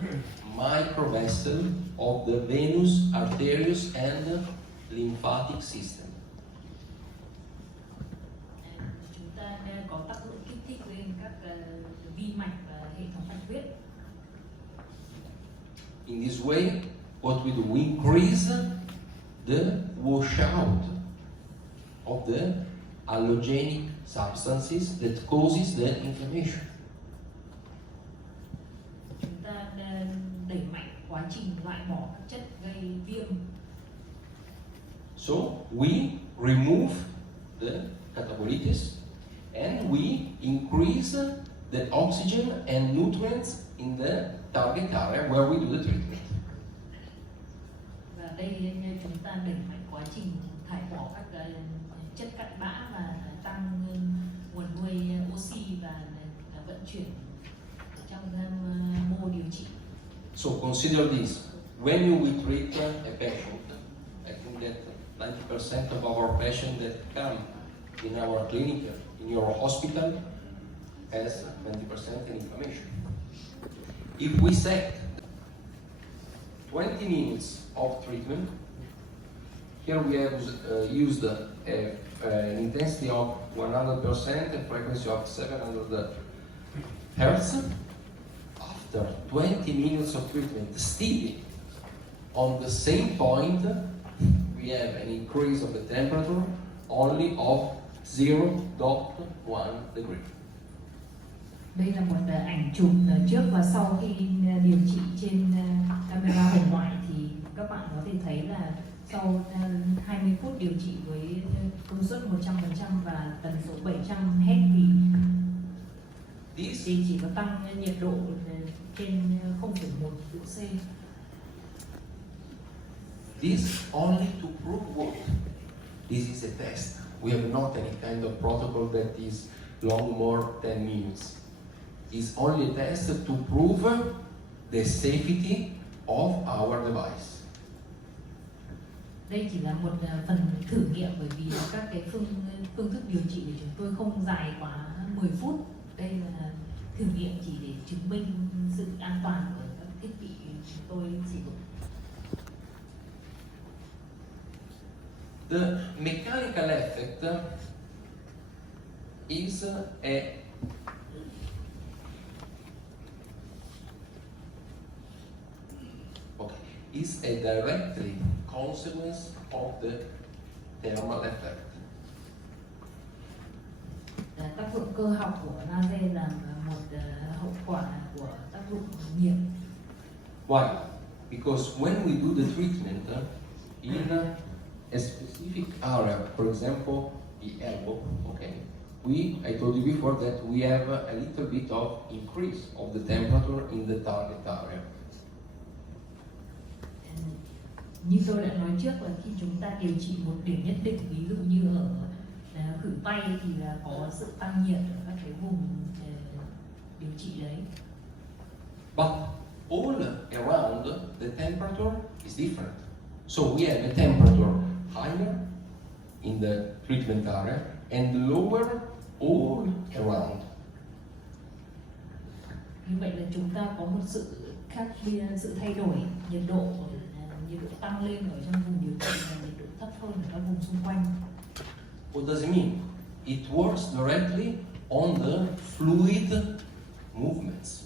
microvessel of the venous, arterious, and lymphatic system. Chúng ta có tác dụng kích thích lên các vi mạch và hệ thống bạch huyết. In this way, what we do, we increase the washout of the allergenic substances that causes the inflammation. Chúng ta đẩy mạnh quá trình loại bỏ các chất gây viêm. So we remove the catabolitis and we increase the oxygen and nutrients in the target area where we do the treatment. Và đây chúng ta đẩy mạnh quá trình thải bỏ các chất cặn bã và tăng nguồn nuôi oxy và vận chuyển trong mô điều trị. So consider this. When you will treat a patient, I think that 90% of our patients that come in our clinic, in your hospital, has 20% inflammation. If we set 20 minutes of treatment, here we have used an intensity of 100%, a frequency of 700 Hertz. After 20 minutes of treatment, still on the same point, we have an increase of the temperature only of 0.1 degree. Đây là một ảnh chụp trước và sau khi điều trị trên camera hồng ngoại thì các bạn có thể thấy là sau 20 phút điều trị với công suất 100% và tần số 700 Hz thì chỉ có tăng nhiệt độ trên 0,1 độ C. This only to prove what? This is a test. We have not any kind of protocol that is long more 10 minutes. It's only a test to prove the safety of our device. Đây chỉ là một phần thử nghiệm bởi vì các cái phương thức điều trị của chúng tôi không dài quá 10 phút. Đây là thử nghiệm chỉ để chứng minh sự an toàn của các thiết bị chúng tôi sử dụng. The mechanical effect is a directly consequence of the thermal effect. Tác dụng cơ học của laser là một hậu quả của tác dụng nhiệt. Why? Because when we do the treatment in a specific area, for example, the elbow, okay, I told you before that we have a little bit of increase of the temperature in the target area. Như tôi đã nói trước là khi chúng ta điều trị một điểm nhất định, ví dụ như ở khuỷu tay thì là có sự tăng nhiệt ở các cái vùng điều trị đấy. But all around the temperature is different. So we have a temperature higher in the treatment area and lower all around. Như vậy là chúng ta có một sự khác biệt, sự thay đổi nhiệt độ tăng lên ở trong vùng điều trị và nhiệt độ thấp hơn ở các vùng xung quanh. What does it mean? It works directly on the fluid movements.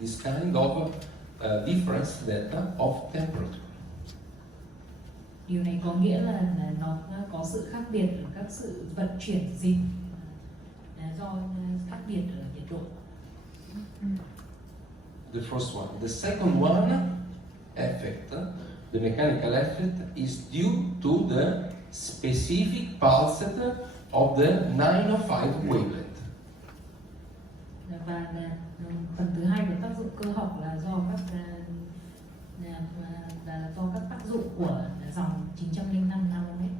This kind of difference that of temperature. Điều này có nghĩa là nó có sự khác biệt ở các sự vận chuyển dịch do khác biệt ở nhiệt độ. The first one. The second one effect, the mechanical effect, is due to the specific pulse of the 905 wavelength. Và phần thứ hai của tác dụng cơ học là do các tác dụng của dòng 905 nanomet.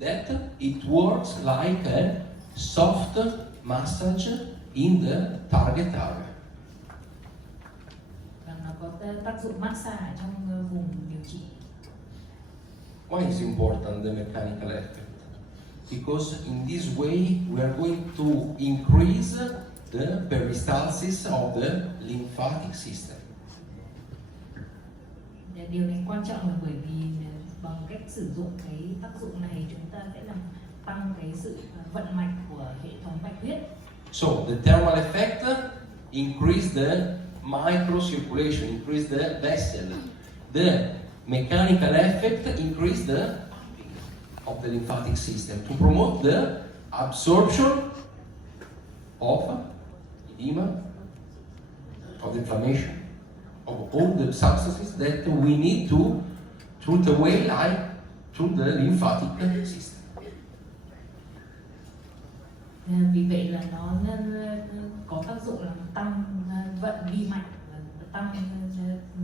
That it works like a soft massage in the target area. Và nó có tác dụng massage ở trong vùng điều trị. Why is important the mechanical effect? Because in this way we are going to increase the peristalsis of the lymphatic system. Điều này quan trọng là bởi vì bằng cách sử dụng cái tác dụng này chúng ta sẽ làm tăng cái sự vận mạch của hệ thống bạch huyết. So the thermal effect increase the microcirculation, increase the vessel. The mechanical effect increase the pumping of the lymphatic system to promote the absorption of edema, of inflammation, of all the substances that we need to through the way like through the lymphatic system. Vì vậy là nó có tác dụng làm tăng vận vi mạch và tăng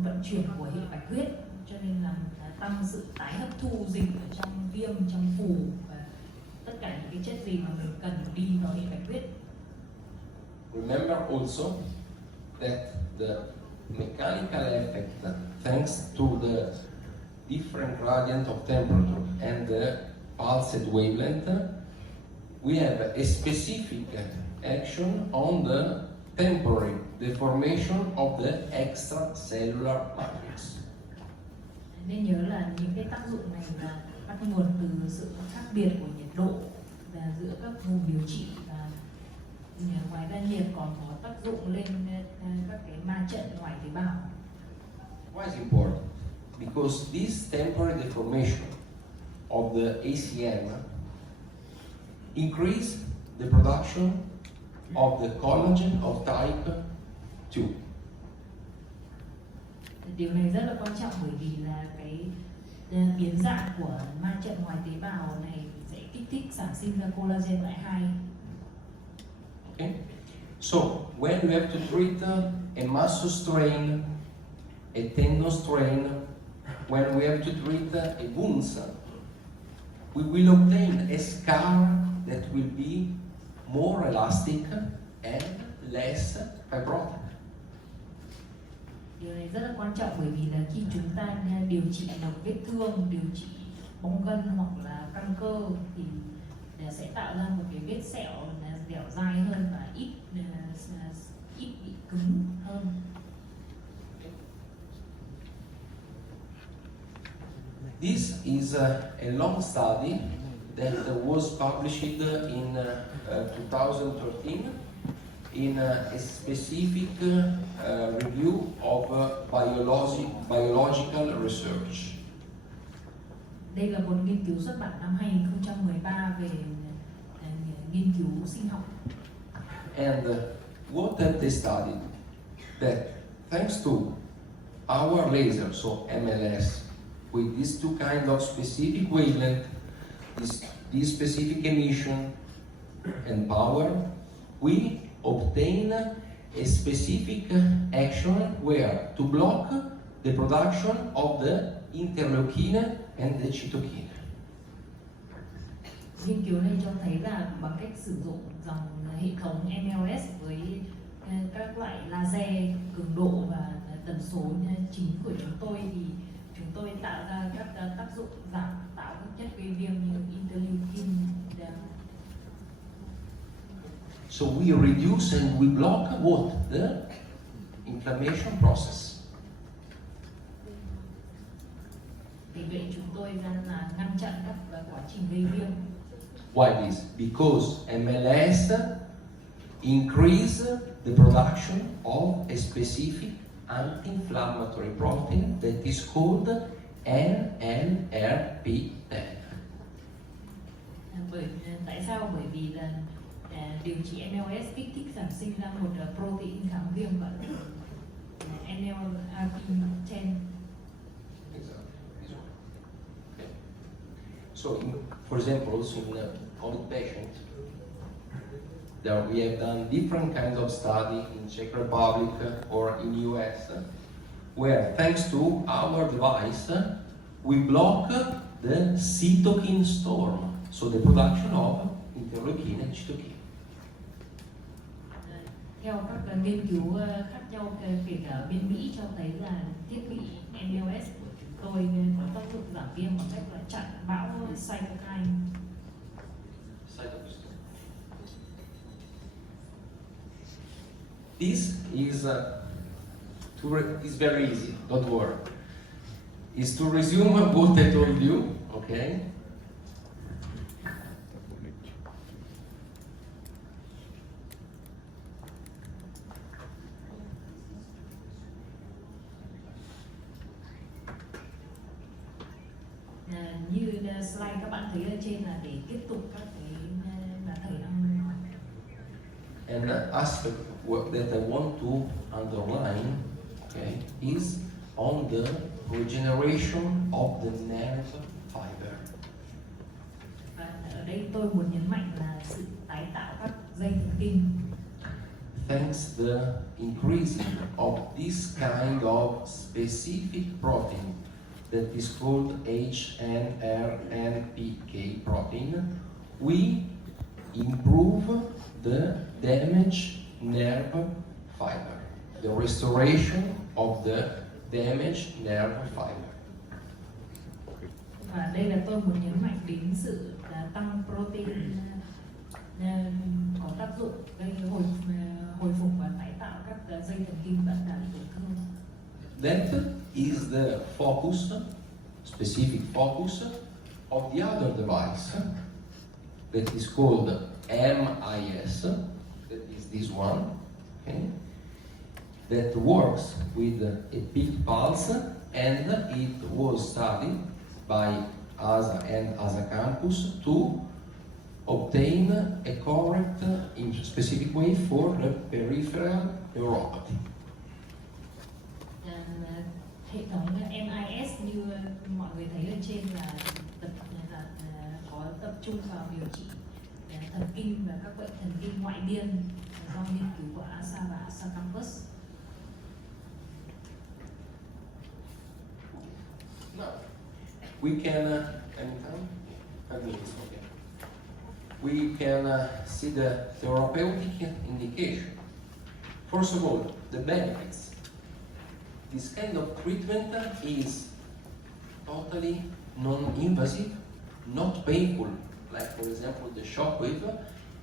vận chuyển của hệ bạch huyết cho nên là tăng sự tái hấp thu dịch ở trong viêm, trong phù và tất cả những cái chất gì mà mình cần đi vào hệ bạch huyết. Remember also that the mechanical effect, thanks to the different gradient of temperature and the pulsed wavelength, we have a specific action on the temporary deformation of the extracellular matrix. Nên nhớ là những cái tác dụng này là bắt nguồn từ sự khác biệt của nhiệt độ và giữa các vùng điều trị, và ngoài ra nhiệt còn có tác dụng lên các cái ma trận ngoài tế bào. Why is it important? Because this temporary deformation of the ACM increase the production of the collagen of type 2. Điều này rất là quan trọng bởi vì là cái biến dạng của ma trận ngoài tế bào này sẽ kích thích sản sinh ra collagen loại 2. Okay? So, when you have to treat a muscle strain, a tendon strain, when we have to treat a wound, we will obtain a scar that will be more elastic and less fibrotic. Điều này rất là quan trọng bởi vì là khi chúng ta điều trị một vết thương, điều trị bong gân hoặc là căng cơ thì sẽ tạo ra một cái vết sẹo dẻo dai hơn và ít bị cứng hơn. This is a long study that was published in 2013 in a specific review of biological research. Đây là một nghiên cứu xuất bản năm 2013 về nghiên cứu sinh học. And what have they studied? That thanks to our laser, so MLS, with these two kinds of specific wavelength, this specific emission and power, we obtain a specific action where to block the production of the interleukin and the cytokine. Nghiên cứu này cho thấy là bằng cách sử dụng dòng hệ thống MLS với các loại laser cường độ và tần số chính của chúng tôi thì chúng tôi tạo ra các tác dụng giảm tạo các chất gây viêm như interleukin. So we reduce and we block what? The inflammation process. Vì vậy chúng tôi là ngăn chặn các quá trình gây viêm. Why this? Because MLS increase the production of a specific anti-inflammatory protein that is called NLRP10. Tại sao? Bởi vì là điều trị MLS kích thích sản sinh ra một protein kháng viêm gọi là NLRP10. So, for example, also in COVID patients, there we have done different kinds of study in Czech Republic or in US, where thanks to our device, we block the cytokine storm, so the production of interleukin and cytokine. Theo các nghiên cứu khác nhau, kể cả ở bên Mỹ cho thấy là thiết bị MLS của chúng tôi có tác dụng giảm viêm bằng cách là chặn bão cytokine. This is is very easy. Don't worry. Is to resume what I told you. Okay. Như slide các bạn thấy ở trên là để tiếp tục các cái thời năng. And aspect that I want to underline, okay, is on the regeneration of the nerve fiber. Và ở đây tôi muốn nhấn mạnh là sự tái tạo các dây thần kinh. Thanks the increasing of this kind of specific protein that is called HNRNPK protein, we improve the damaged nerve fiber, the restoration of the damaged nerve fiber. Và đây là tôi muốn nhấn mạnh đến sự tăng protein có tác dụng gây hồi phục và tái tạo các dây thần kinh đã bị tổn thương. That is the focus, specific focus of the other device that is called MIS, that is this one, okay, that works with a peak pulse, and it was studied by ASA and ASA Campus to obtain a correct, in specific way for the peripheral neuropathy. Hệ thống MIS như mọi người thấy ở trên là có tập trung vào điều trị thần kinh và các bệnh thần kinh ngoại biên do nghiên cứu của ASA và ASA Campus. Now, we can, we can see the therapeutic indication. First of all, the benefits. This kind of treatment is totally non-invasive, not painful, like for example the shockwave,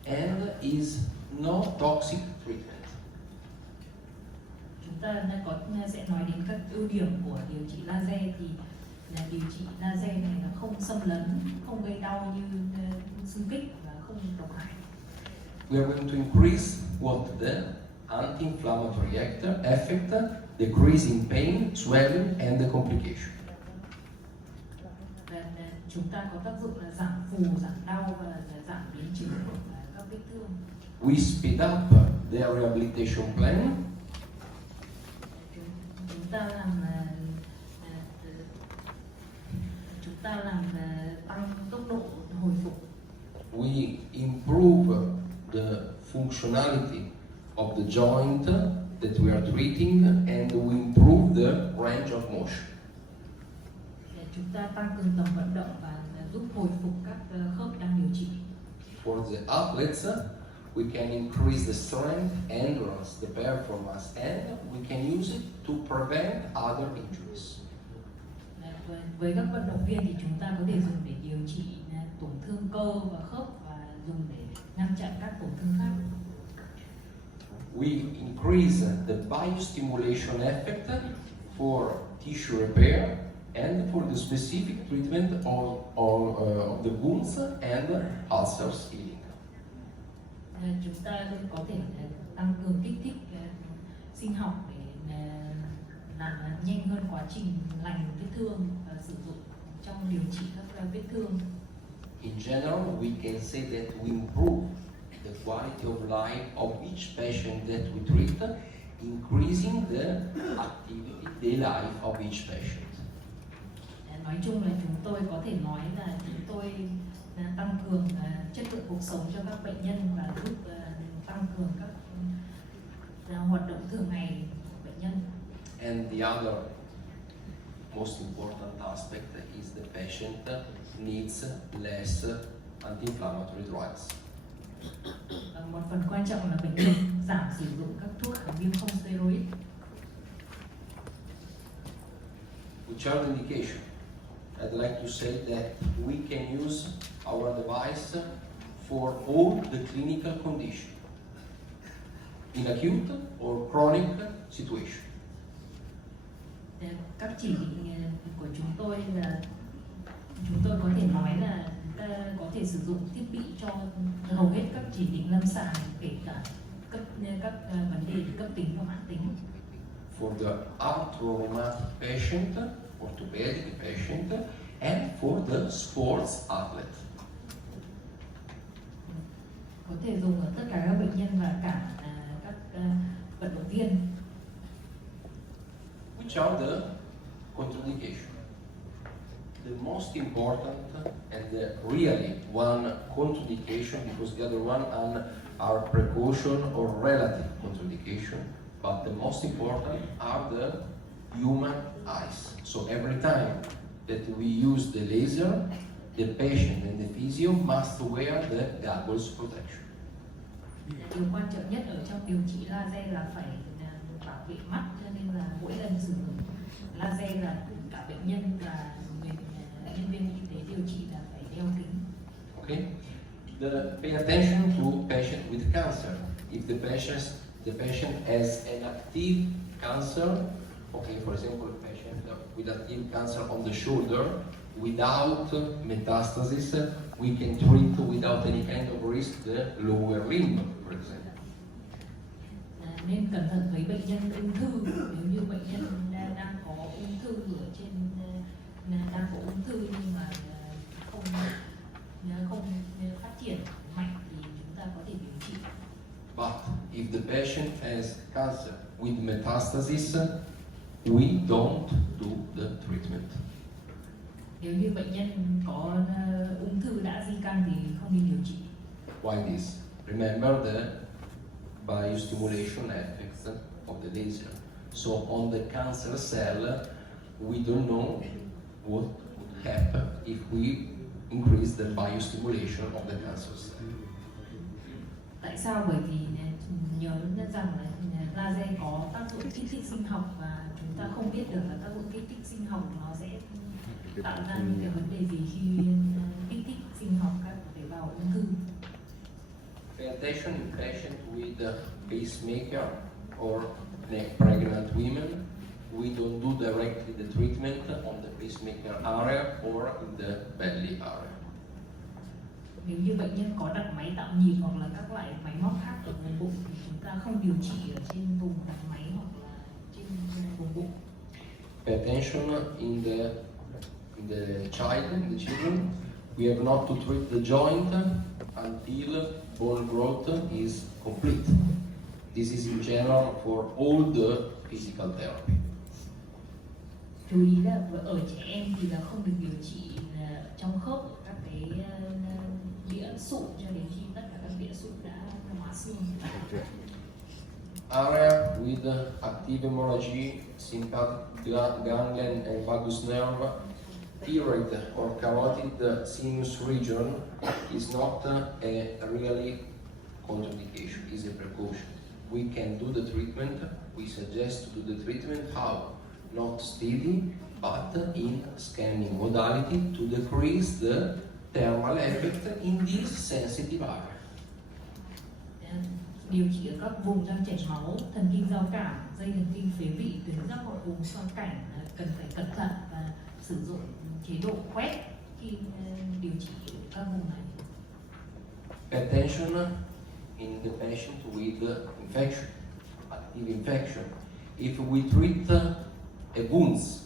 and is no toxic treatment. Chúng ta sẽ nói đến các ưu điểm của điều trị laser thì là điều trị laser này là không xâm lấn, không gây đau như xung kích và không độc hại. We are going to increase what the anti-inflammatory effect, decreasing pain, swelling, and the complication. Và chúng ta có tác dụng là giảm phù, giảm đau và giảm biến chứng của các vết thương. We speed up the rehabilitation plan. Chúng ta làm tăng tốc độ hồi phục. We improve the functionality of the joint that we are treating, and we improve the range of motion. Chúng ta tăng cường tầm vận động và giúp hồi phục các khớp đang điều trị. For the athletes, we can increase the strength, endurance, the performance, and we can use it to prevent other injuries. Với các vận động viên thì chúng ta có thể dùng để điều trị tổn thương cơ và khớp và dùng để ngăn chặn các tổn thương khác. We increase the biostimulation effect for tissue repair and for the specific treatment of the wounds and ulcers healing. Chúng ta có thể tăng cường kích thích sinh học để làm nhanh hơn quá trình lành vết thương và sử dụng trong điều trị các vết thương. In general, we can say that we improve the quality of life of each patient that we treat, increasing the activity, daily life of each patient. Nói chung là chúng tôi có thể nói là chúng tôi tăng cường chất lượng cuộc sống cho các bệnh nhân và giúp tăng cường các hoạt động thường ngày của bệnh nhân. And the other most important aspect is the patient needs less anti-inflammatory drugs. Một phần quan trọng là bệnh nhân giảm sử dụng các thuốc kháng viêm không steroid. Which are the indication? I'd like to say that we can use our device for all the clinical conditions, in acute or chronic situation. Các chỉ định của chúng tôi là chúng tôi có thể nói là có thể sử dụng thiết bị cho hầu hết các chỉ định lâm sàng, kể cả các vấn đề cấp tính và mãn tính. For the arthrorheumatic patient, orthopedic patient, and for the sports athlete. Có thể dùng ở tất cả các bệnh nhân và cả các vận động viên. Which are the contraindications? The most important and really one contraindication, because the other one are precaution or relative contraindication, but the most important are the human eyes. So every time that we use the laser, the patient and the physio must wear the goggles protection. Điều quan trọng nhất ở trong điều trị laser là phải bảo vệ mắt, cho nên là mỗi lần sử dụng laser là cả bệnh nhân và nhân viên y tế điều trị là phải đeo kính. Okay? Pay attention to patient with cancer. If the patient has an active cancer, okay, for example, a patient with active cancer on the shoulder without metastasis, we can treat without any kind of risk the lower limb, for example. Nên cẩn thận với bệnh nhân ung thư. Nếu như bệnh nhân đang có ung thư ở trên đang có ung thư nhưng mà không phát triển mạnh thì chúng ta có thể điều trị. But if the patient has cancer with metastasis, we don't do the treatment. Nếu như bệnh nhân có ung thư đã di căn thì không nên điều trị. Why this? Remember the biostimulation effects of the laser. So on the cancer cell, we don't know what would happen if we increase the biostimulation of the cancer cell. Tại sao? Bởi vì nhớ rằng là laser có tác dụng kích thích sinh học và chúng ta không biết được là tác dụng kích thích sinh học nó sẽ tạo ra những cái vấn đề gì khi kích thích sinh học các tế bào ung thư. Pay attention in patient with a pacemaker or pregnant women. We don't do directly the treatment on the pacemaker area or in the belly area. Nếu như bệnh nhân có đặt máy tạo nhịp hoặc là các loại máy móc khác ở vùng bụng thì chúng ta không điều trị ở trên vùng đặt máy hoặc là trên vùng bụng. Pay attention in the children. We have not to treat the joint until bone growth is complete. This is in general for all the physical therapy. Chú ý là ở trẻ em thì là không được điều trị trong khớp các cái đĩa sụn cho đến khi tất cả các đĩa sụn đã hóa xương. Area with active hemorrhage, sympathetic ganglion and vagus nerve, thyroid or carotid sinus region is not a really contraindication, is a precaution. We can do the treatment, we suggest to do the treatment, how? Not steady, but in scanning modality to decrease the thermal effect in this sensitive area. Điều trị ở các vùng đang chảy máu, thần kinh giao cảm, dây thần kinh phế vị, tuyến giáp hoặc vùng xoang cảnh cần phải cẩn thận và sử dụng chế độ quét khi điều trị các vùng này. Pay attention in the patient with infection, active infection. If we treat a wounds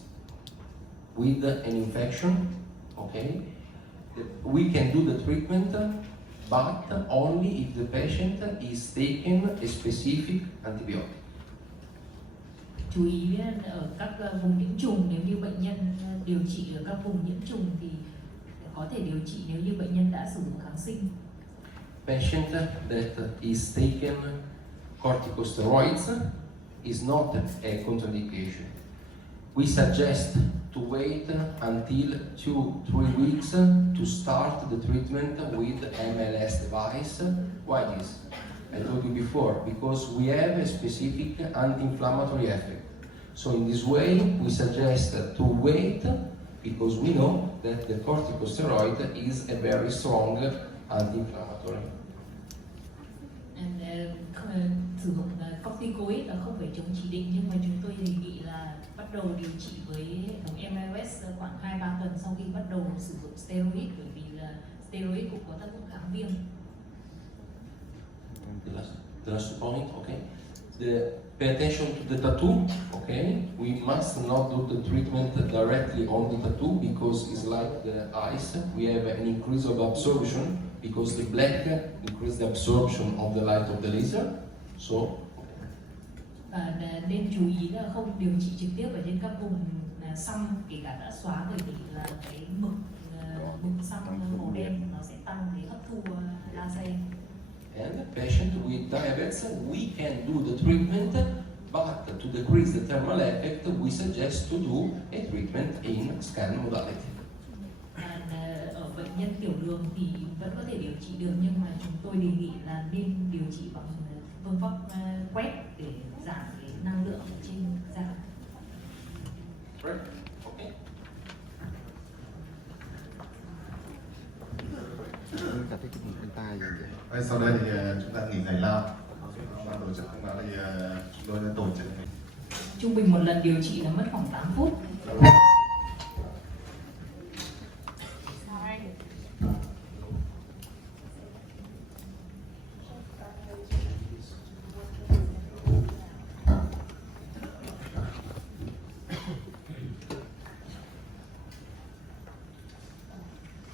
with an infection, okay, we can do the treatment, but only if the patient is taking a specific antibiotic. Chú ý ở các vùng nhiễm trùng, nếu như bệnh nhân điều trị ở các vùng nhiễm trùng thì có thể điều trị nếu như bệnh nhân đã sử dụng kháng sinh. Patient that is taken corticosteroids is not a contraindication. We suggest to wait until 2-3 weeks to start the treatment with MLS device. Why this? I told you before, because we have a specific anti-inflammatory effect. So in this way, we suggest to wait because we know that the corticosteroid is a very strong anti-inflammatory. Sử dụng corticoid là không phải chống chỉ định, nhưng mà chúng tôi đề nghị là bắt đầu điều trị với hệ thống MLS khoảng 2-3 tuần sau khi bắt đầu sử dụng steroid, bởi vì là steroid cũng có tác dụng kháng viêm. The last point, okay. Pay attention to the tattoo, okay. We must not do the treatment directly on the tattoo because it's like the eyes. We have an increase of absorption because the black increase the absorption of the light of the laser. So. Và nên chú ý là không điều trị trực tiếp ở trên các vùng xăm, kể cả đã xóa, bởi vì là cái mực xăm màu đen nó sẽ tăng cái hấp thu laser. And patient with diabetes, we can do the treatment, but to to decrease the thermal effect, we suggest to do a treatment in scan modality. Ở bệnh nhân tiểu đường thì vẫn có thể điều trị được, nhưng mà chúng tôi đề nghị là nên điều trị bằng phương pháp quét để giảm cái năng lượng ở trên da. Right? Okay. Cảm thấy cái bên tai gì vậy? Đây, sau đây thì chúng ta nghỉ giải lao. Ban tổ chức thông báo thì chúng tôi đã tổ chức. Trung bình một lần điều trị là mất khoảng 8 phút.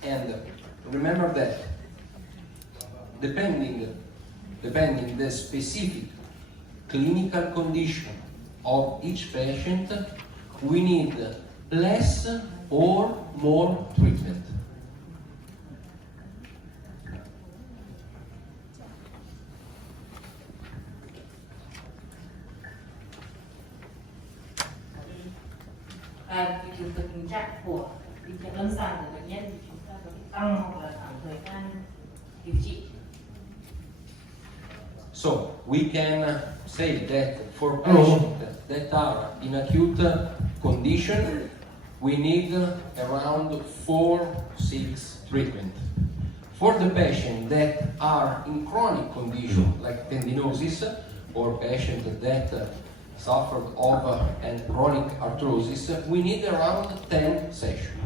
And remember that depending the specific clinical condition of each patient, we need less or more treatment. Và tùy thuộc vào tình trạng lâm sàng của bệnh nhân thì chúng ta có thể tăng hoặc là giảm thời gian điều trị. So we can say that for patients that are in acute condition, we need around 4-6 treatment. For the patient that are in chronic condition like tendinosis or patient that suffered of and chronic arthrosis, we need around 10 sessions.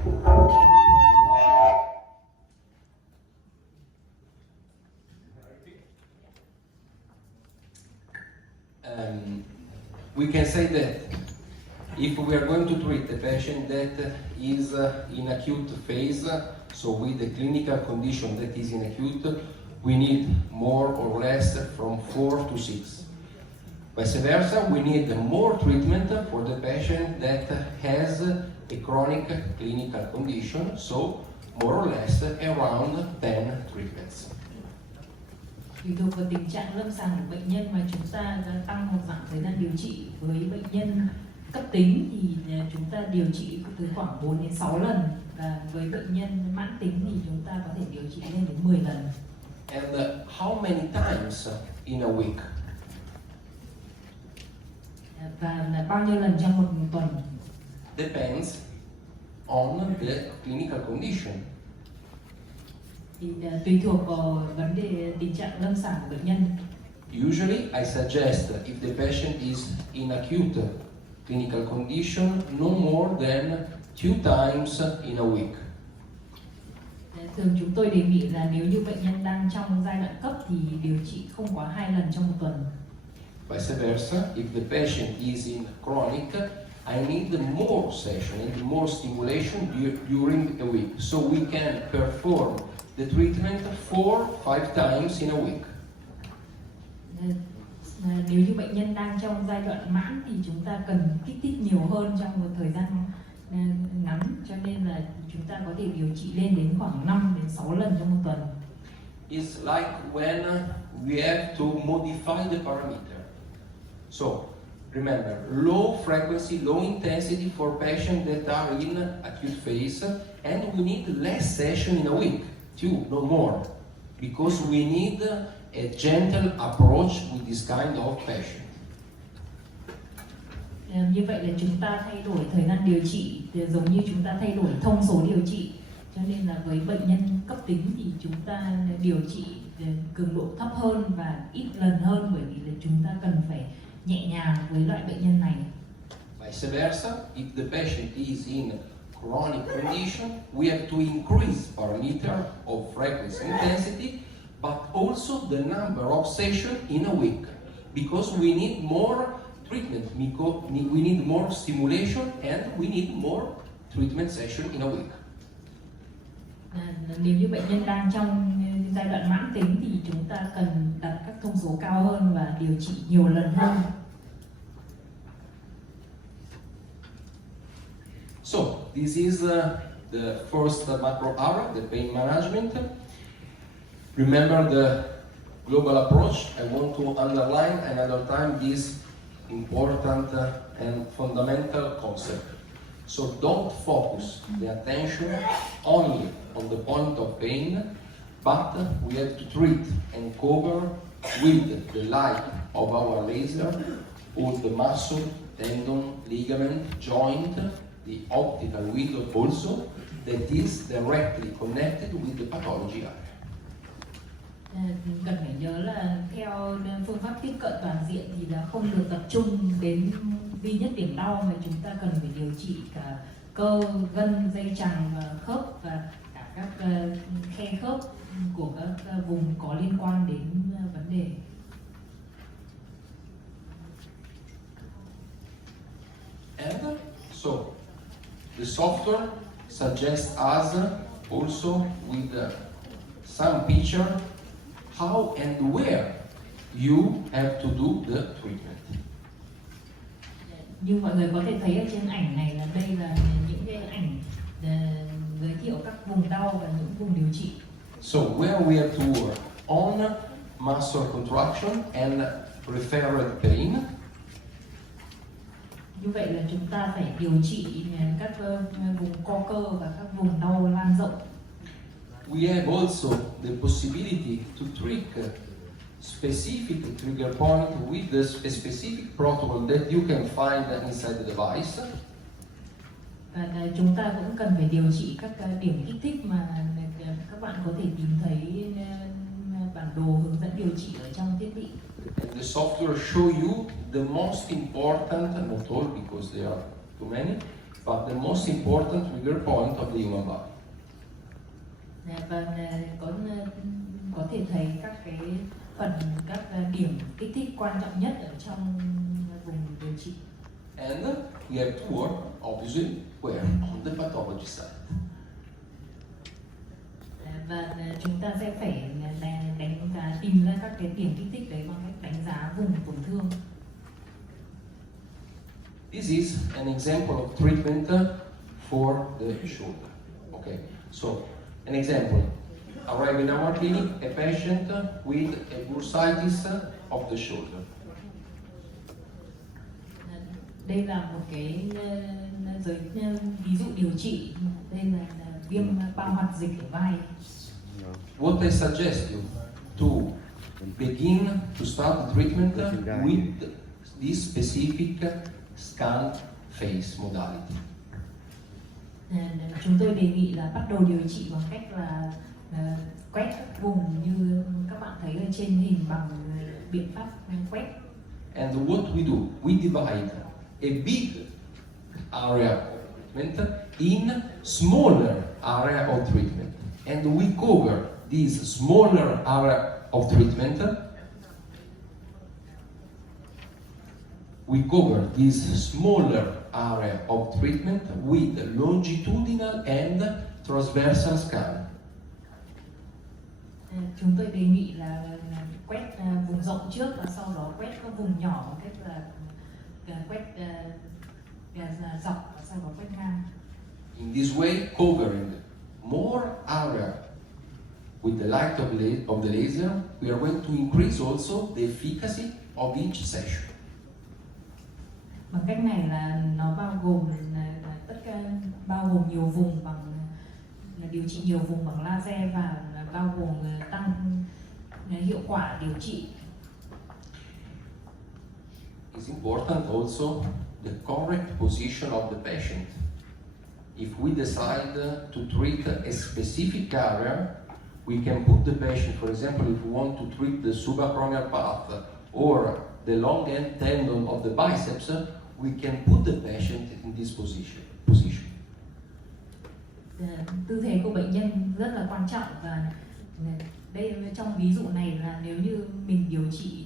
We can say that if we are going to treat a patient that is in acute phase, so with the clinical condition that is in acute, we need more or less from 4 to 6. Vice versa, we need more treatment for the patient that has a chronic clinical condition, so more or less around 10 treatments. Tùy thuộc vào tình trạng lâm sàng của bệnh nhân mà chúng ta tăng hoặc giảm thời gian điều trị. Với bệnh nhân cấp tính thì chúng ta điều trị từ khoảng 4 đến 6 lần, và với bệnh nhân mãn tính thì chúng ta có thể điều trị lên đến 10 lần. And how many times in a week? Và là bao nhiêu lần trong một tuần? Depends on the clinical condition. Thì tùy thuộc vào vấn đề tình trạng lâm sàng của bệnh nhân. Usually, I suggest if the patient is in acute clinical condition, no more than 2 times in a week. Thường chúng tôi đề nghị là nếu như bệnh nhân đang trong giai đoạn cấp thì điều trị không quá 2 lần trong một tuần. Vice versa, if the patient is in chronic, I need more session and more stimulation during a week, so we can perform the treatment 4-5 times in a week. Nếu như bệnh nhân đang trong giai đoạn mãn thì chúng ta cần kích thích nhiều hơn trong một thời gian ngắn, cho nên là chúng ta có thể điều trị lên đến khoảng 5 đến 6 lần trong một tuần. It's like when we have to modify the parameter. So, remember, low frequency, low intensity for patients that are in acute phase, and we need less session in a week, 2, no more, because we need a gentle approach with this kind of patient. Như vậy là chúng ta thay đổi thời gian điều trị giống như chúng ta thay đổi thông số điều trị, cho nên là với bệnh nhân cấp tính thì chúng ta điều trị cường độ thấp hơn và ít lần hơn, bởi vì là chúng ta cần phải nhẹ nhàng với loại bệnh nhân này. Vice versa, if the patient is in chronic condition, we have to increase parameter of frequency intensity, but also the number of sessions in a week, because we need more treatment, we need more stimulation, and we need more treatment session in a week. Nếu như bệnh nhân đang trong giai đoạn mãn tính thì chúng ta cần đặt các thông số cao hơn và điều trị nhiều lần hơn. So, this is the first macro area, the pain management. Remember the global approach. I want to underline another time this important and fundamental concept. So don't focus the attention only on the point of pain, but we have to treat and cover with the light of our laser all the muscle, tendon, ligament, joint, the optical window also, that is directly connected with the pathology area. Cần phải nhớ là theo phương pháp tiếp cận toàn diện thì là không được tập trung đến duy nhất điểm đau, mà chúng ta cần phải điều trị cả cơ, gân, dây chằng, khớp và cả các khe khớp của các vùng có liên quan đến vấn đề. And so the software suggests us also with some picture how and where you have to do the treatment. Như mọi người có thể thấy ở trên ảnh này là đây là những cái ảnh giới thiệu các vùng đau và những vùng điều trị. So where we have to work on muscle contraction and referred pain. Như vậy là chúng ta phải điều trị các vùng co cơ và các vùng đau lan rộng. We have also the possibility to treat specific trigger point with a specific protocol that you can find inside the device. Và chúng ta cũng cần phải điều trị các điểm kích thích mà các bạn có thể tìm thấy bản đồ hướng dẫn điều trị ở trong thiết bị. And the software show you the most important, not all because there are too many, but the most important trigger point of the human body. Và có thể thấy các cái phần, các điểm kích thích quan trọng nhất ở trong vùng điều trị. And we have to work, obviously, where? On the pathology side. Và chúng ta sẽ phải tìm ra các cái điểm kích thích đấy bằng cách đánh giá vùng tổn thương. This is an example of treatment for the shoulder. Okay, so an example. Arrive in our clinic a patient with a bursitis of the shoulder. Đây là một cái ví dụ điều trị. Đây là viêm bao hoạt dịch ở vai. What I suggest you to begin to start the treatment with this specific scan phase modality. Chúng tôi đề nghị là bắt đầu điều trị bằng cách là quét các vùng như các bạn thấy ở trên hình bằng biện pháp quét. And what we do, we divide a big area of treatment in smaller area of treatment, and we cover this smaller area of treatment. We cover this smaller area of treatment with longitudinal and transversal scan. Chúng tôi đề nghị là quét vùng rộng trước và sau đó quét các vùng nhỏ bằng cách là quét dọc và sau đó quét ngang. In this way, covering more area with the light of the laser, we are going to increase also the efficacy of each session. Bằng cách này là nó bao gồm bao gồm nhiều vùng bằng điều trị nhiều vùng bằng laser và bao gồm tăng hiệu quả điều trị. It's important also the correct position of the patient. If we decide to treat a specific area, we can put the patient, for example, if we want to treat the subacromial path or the long end tendon of the biceps, we can put the patient in this position. Tư thế của bệnh nhân rất là quan trọng, và đây trong ví dụ này là nếu như mình điều trị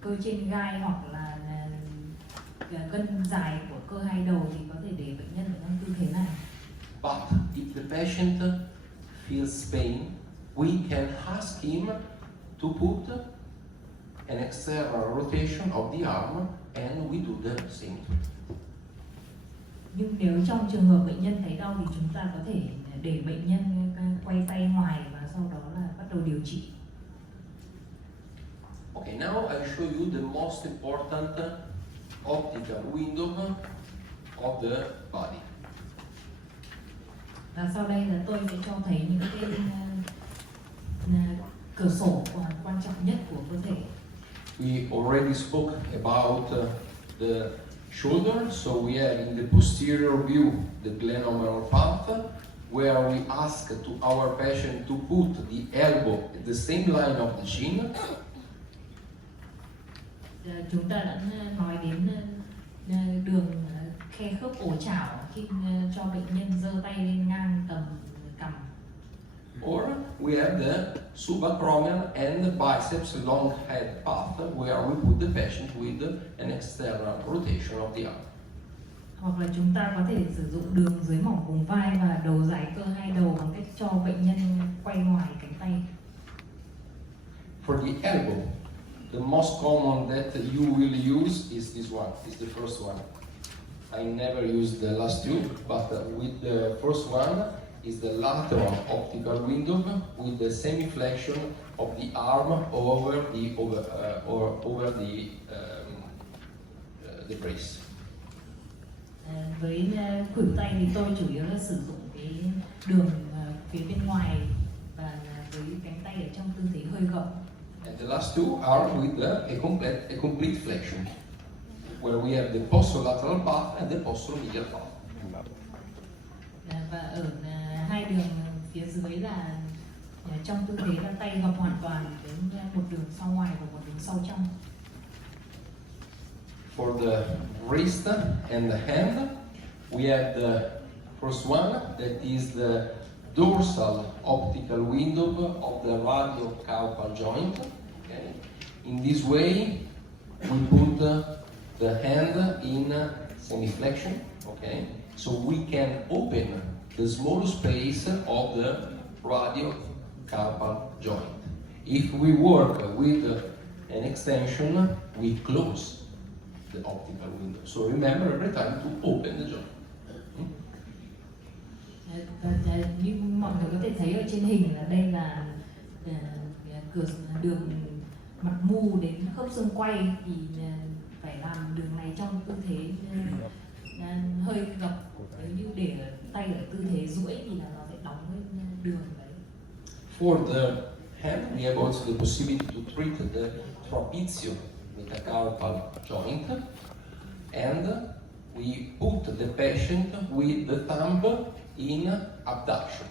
cơ trên gai hoặc là gân dài của cơ hai đầu thì có thể để bệnh nhân ở trong tư thế này. But if the patient feels pain, we can ask him to put an external rotation of the arm and we do the same. Nhưng nếu trong trường hợp bệnh nhân thấy đau thì chúng ta có thể để bệnh nhân quay tay ngoài và sau đó là bắt đầu điều trị. Okay, now I show you the most important optical window of the body. Và sau đây là tôi sẽ cho thấy những cái cửa sổ quan trọng nhất của cơ thể. We already spoke about the shoulder, so we have in the posterior view the glenohumeral path, where we ask to our patient to put the elbow at the same line of the chin. Chúng ta đã nói đến đường khe khớp cổ chảo khi cho bệnh nhân giơ tay lên ngang tầm cằm. Or we have the subacromial and biceps long head path, where we put the patient with an external rotation of the arm. Hoặc là chúng ta có thể sử dụng đường dưới mỏm vùng vai và đầu dài cơ hai đầu bằng cách cho bệnh nhân quay ngoài cánh tay. For the elbow, the most common that you will use is this one, is the first one. I never used the last two, but with the first one is the lateral optical window with the semi-flexion of the arm over the brace. Với khuỷu tay thì tôi chủ yếu là sử dụng cái đường phía bên ngoài và với cánh tay ở trong tư thế hơi gập. And the last two are with a complete flexion, where we have the posterolateral path and the posteromedial path. Và ở hai đường phía dưới là trong tư thế là tay gập hoàn toàn với một đường sau ngoài và một đường sau trong. For the wrist and the hand, we have the first one, that is the dorsal optical window of the radiocarpal joint. Okay. In this way, we put the hand in semi-flexion. Okay. So we can open the small space of the radiocarpal joint. If we work with an extension, we close the optical window. So remember every time to open the joint. Như mọi người có thể thấy ở trên hình là đây là đường mặt mu đến khớp xương quay, thì phải làm đường này trong tư thế hơi gập. Nếu như để tay ở tư thế duỗi thì là nó sẽ đóng cái đường đấy. For the hand, we have also the possibility to treat the trapezium metacarpal joint, and we put the patient with the thumb in abduction.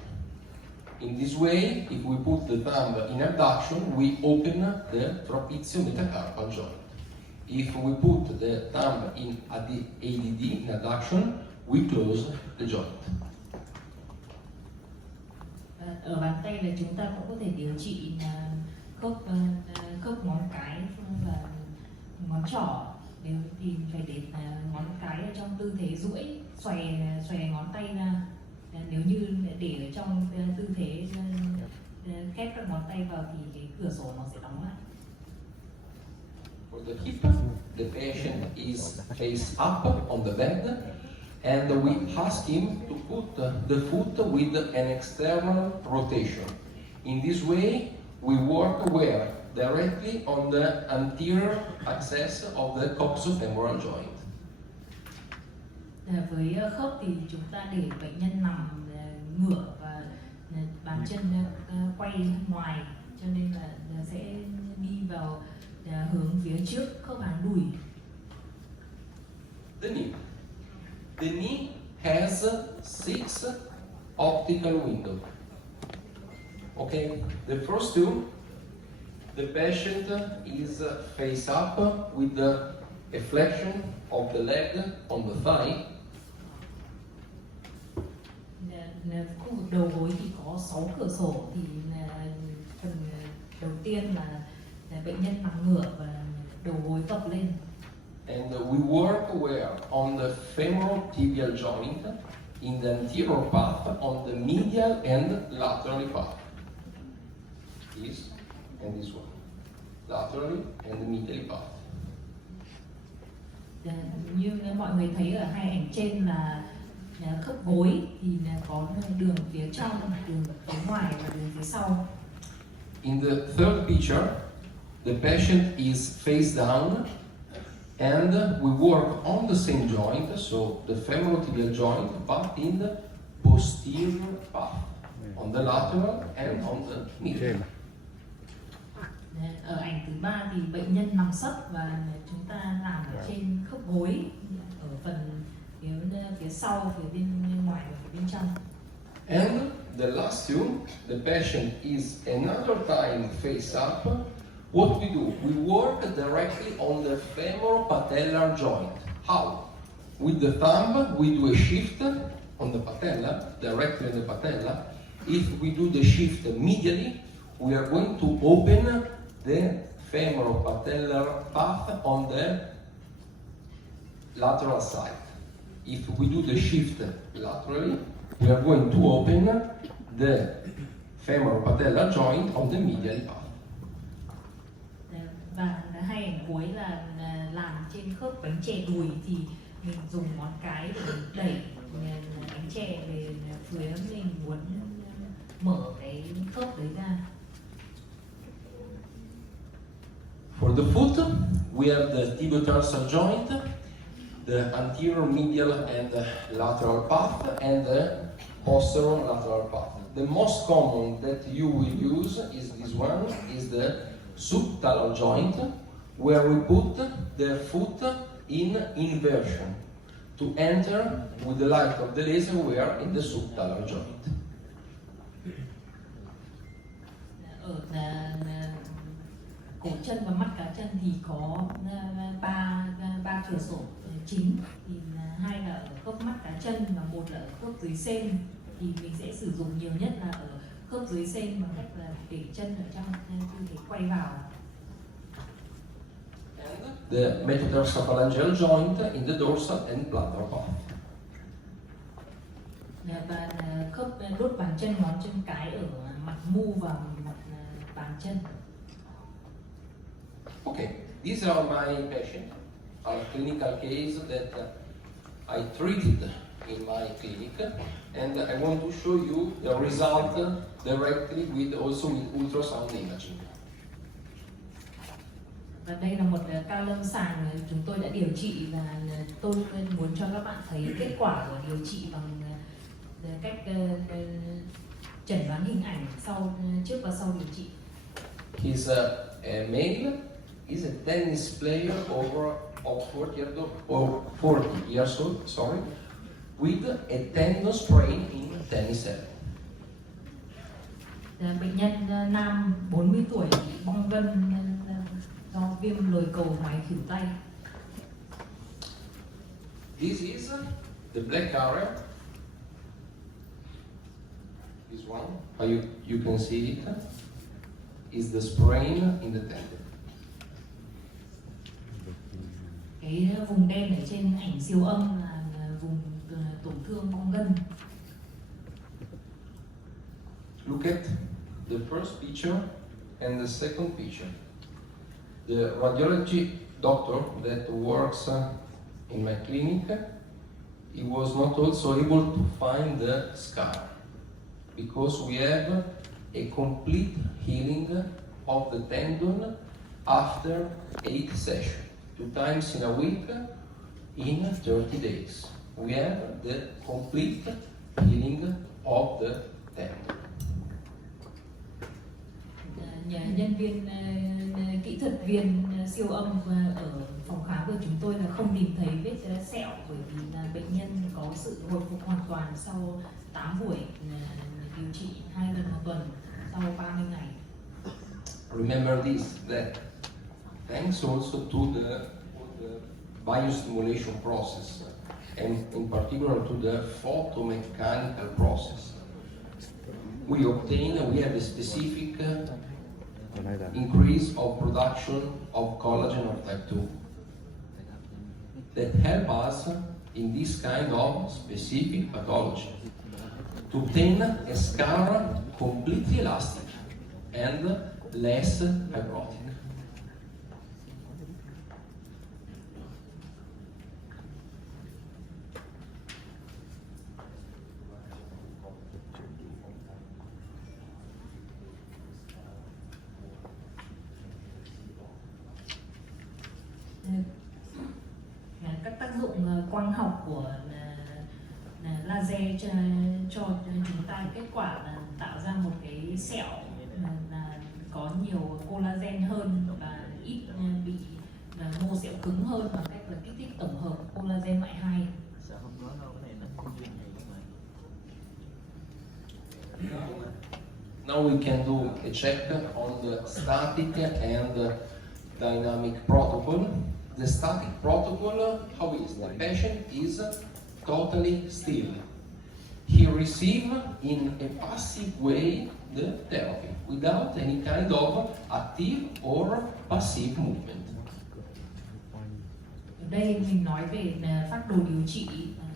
In this way, if we put the thumb in abduction, we open the trapezium metacarpal joint. If we put the thumb in ADD, in adduction, we close the joint. Ở bàn tay là chúng ta cũng có thể điều trị khớp ngón cái và ngón trỏ. Nếu thì phải để ngón cái ở trong tư thế duỗi, xòe ngón tay ra. Nếu như để ở trong tư thế khép các ngón tay vào thì cái cửa sổ nó sẽ đóng lại. For the hip, the patient is face up on the bed, and we ask him to put the foot with an external rotation. In this way, we work where? Directly on the anterior axis of the coxofemoral joint. Với khớp thì chúng ta để bệnh nhân nằm ngửa và bàn chân quay ngoài, cho nên là sẽ đi vào hướng phía trước khớp háng đùi. The knee has 6 optical windows. Okay, the first two, the patient is face up with a flexion of the leg on the thigh. Khu vực đầu gối thì có 6 cửa sổ, thì phần đầu tiên là bệnh nhân nằm ngửa và đầu gối gập lên. And we work where? On the femoral tibial joint, in the anterior path, on the medial and lateral path. This and this one. Laterally and the medial path. Như mọi người thấy ở hai ảnh trên là khớp gối thì có đường phía trong, đường phía ngoài và đường phía sau. In the third picture, the patient is face down and we work on the same joint, so the femorotibial joint, but in the posterior path, on the lateral and on the medial. Ở ảnh thứ 3 thì bệnh nhân nằm sấp và chúng ta làm ở trên khớp gối, ở phần phía sau, phía bên ngoài và phía bên trong. And the last two, the patient is another time face up. What we do, we work directly on the femoropatellar joint. How? With the thumb, we do a shift on the patella, directly on the patella. If we do the shift medially, we are going to open the femoropatellar path on the lateral side. If we do the shift laterally, we are going to open the femoropatellar joint on the medial path. Và hai ảnh cuối là làm trên khớp bánh chè đùi thì mình dùng ngón cái để đẩy bánh chè về phía mình muốn mở cái khớp đấy ra. For the foot, we have the tibiotarsal joint, the anterior medial and lateral path, and the posterior lateral path. The most common that you will use is this one, is the subtalar joint, where we put the foot in inversion to enter with the light of the laser. We are in the subtalar joint. Ở cổ chân và mắt cá chân thì có ba cửa sổ chính, thì hai là ở khớp mắt cá chân và một là ở khớp dưới sen. Thì mình sẽ sử dụng nhiều nhất là ở khớp dưới sen bằng cách là để chân ở trong tư thế quay vào. The metatarsophalangeal joint in the dorsal and plantar path. Và khớp đốt bàn chân, ngón chân cái ở mặt mu và mặt bàn chân. Okay, these are my patients, a clinical case that I treated in my clinic, and I want to show you the result directly also with ultrasound imaging. Và đây là một ca lâm sàng chúng tôi đã điều trị, và tôi muốn cho các bạn thấy kết quả của điều trị bằng cách chẩn đoán hình ảnh trước và sau điều trị. He's a male. He's a tennis player of 40 years old, sorry, with a tendon sprain in tennis elbow. Bệnh nhân nam 40 tuổi bị bong gân do viêm lồi cầu ngoài khuỷu tay. This is the black area. This one, you can see it, is the sprain in the tendon. Cái vùng đen ở trên ảnh siêu âm là vùng tổn thương bong gân. Look at the first picture and the second picture. The radiology doctor that works in my clinic, he was not also able to find the scar because we have a complete healing of the tendon after 8 sessions, 2 times in a week in 30 days. We have the complete healing of the tendon. Nhân viên kỹ thuật viên siêu âm ở phòng khám của chúng tôi là không tìm thấy vết sẹo, bởi vì là bệnh nhân có sự hồi phục hoàn toàn sau 8 buổi điều trị 2 lần một tuần sau 30 ngày. Remember this, that thanks also to the biostimulation process, and in particular to the photomechanical process, we have a specific increase of production of collagen of type 2 that help us in this kind of specific pathology to obtain a scar completely elastic and less fibrotic. dụng quang học của laser cho chúng ta, kết quả là tạo ra một cái sẹo là có nhiều collagen hơn và ít bị mô sẹo cứng hơn bằng cách là kích thích tổng hợp collagen loại 2. Now we can do a check on the static and dynamic protocol. The static protocol, how is the patient is totally still. He receives in a passive way the therapy without any kind of active or passive movement. Ở đây mình nói về phác đồ điều trị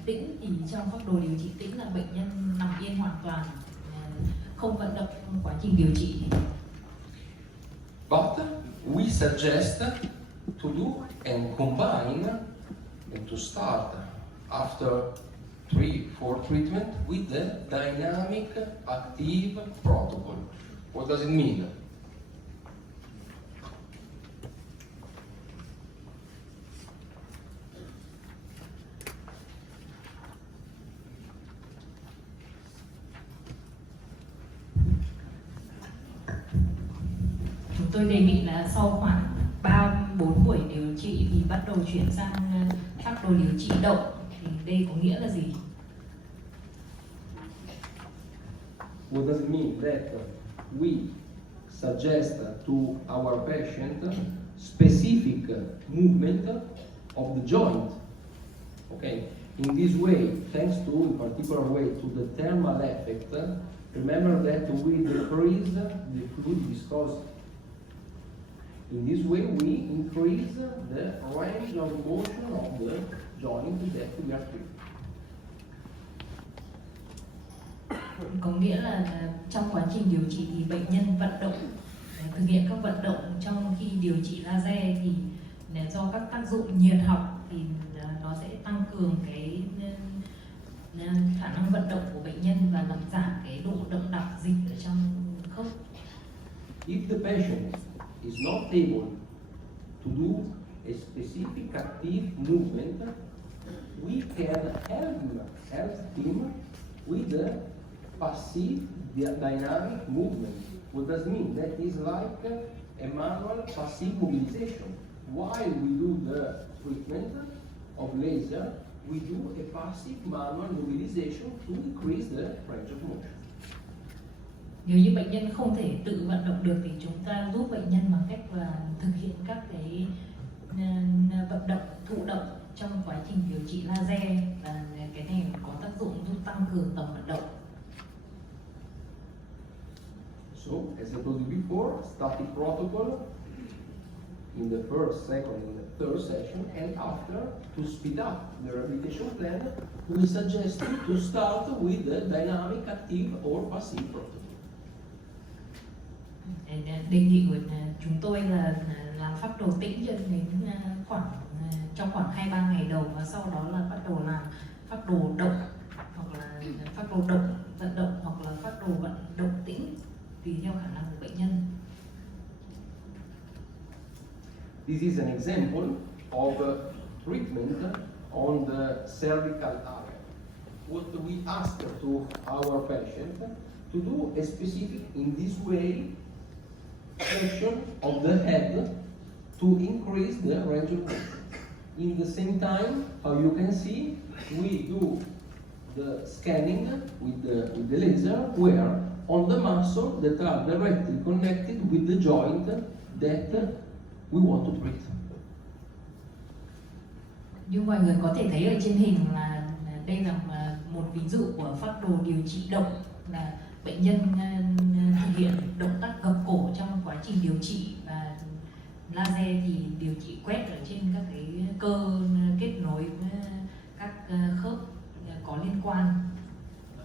tĩnh, thì trong phác đồ điều trị tĩnh là bệnh nhân nằm yên hoàn toàn, không vận động trong quá trình điều trị. But we suggest to do and combine and to start after 3-4 treatment with the dynamic active protocol. What does it mean? Chúng tôi đề nghị là sau khoảng 3-4 buổi điều trị thì bắt đầu chuyển sang phác đồ điều trị động. Thì đây có nghĩa là gì? What does it mean? That we suggest to our patient specific movement of the joint. Okay. In this way, thanks to, in particular way, to the thermal effect, remember that we decrease the fluid viscosity. In this way, we increase the range of motion of the joint that we are treating. Có nghĩa là trong quá trình điều trị thì bệnh nhân vận động, thực hiện các vận động trong khi điều trị laser thì do các tác dụng nhiệt học thì nó sẽ tăng cường cái khả năng vận động của bệnh nhân và làm giảm cái độ đậm đặc dịch ở trong khớp. If the patient is not able to do a specific active movement, we can help him with the passive dynamic movement. What does it mean? That is like a manual passive mobilization. While we do the treatment of laser, we do a passive manual mobilization to increase the range of motion. Nếu như bệnh nhân không thể tự vận động được thì chúng ta giúp bệnh nhân bằng cách là thực hiện các cái vận động thụ động trong quá trình điều trị laser, và cái này có tác dụng giúp tăng cường tầm vận động. So, as I told you before, static protocol in the first, second, and the third session, and after, to speed up the rehabilitation plan, we suggest you to start with the dynamic, active, or passive protocol. Đề nghị của chúng tôi là làm phác đồ tĩnh cho đến trong khoảng 2-3 ngày đầu, và sau đó là bắt đầu làm phác đồ động, hoặc là phác đồ động vận động, hoặc là phác đồ vận động tĩnh tùy theo khả năng của bệnh nhân. This is an example of treatment on the cervical area. What we ask to our patient to do a specific, in this way, action of the head to increase the range of motion. In the same time, how you can see, we do the scanning with the laser, where on the muscle that are directly connected with the joint that we want to treat. Như mọi người có thể thấy ở trên hình là đây là một ví dụ của phác đồ điều trị động, là bệnh nhân thực hiện động tác gập cổ trong quá trình điều trị, và laser thì điều trị quét ở trên các cái cơ kết nối với các khớp có liên quan.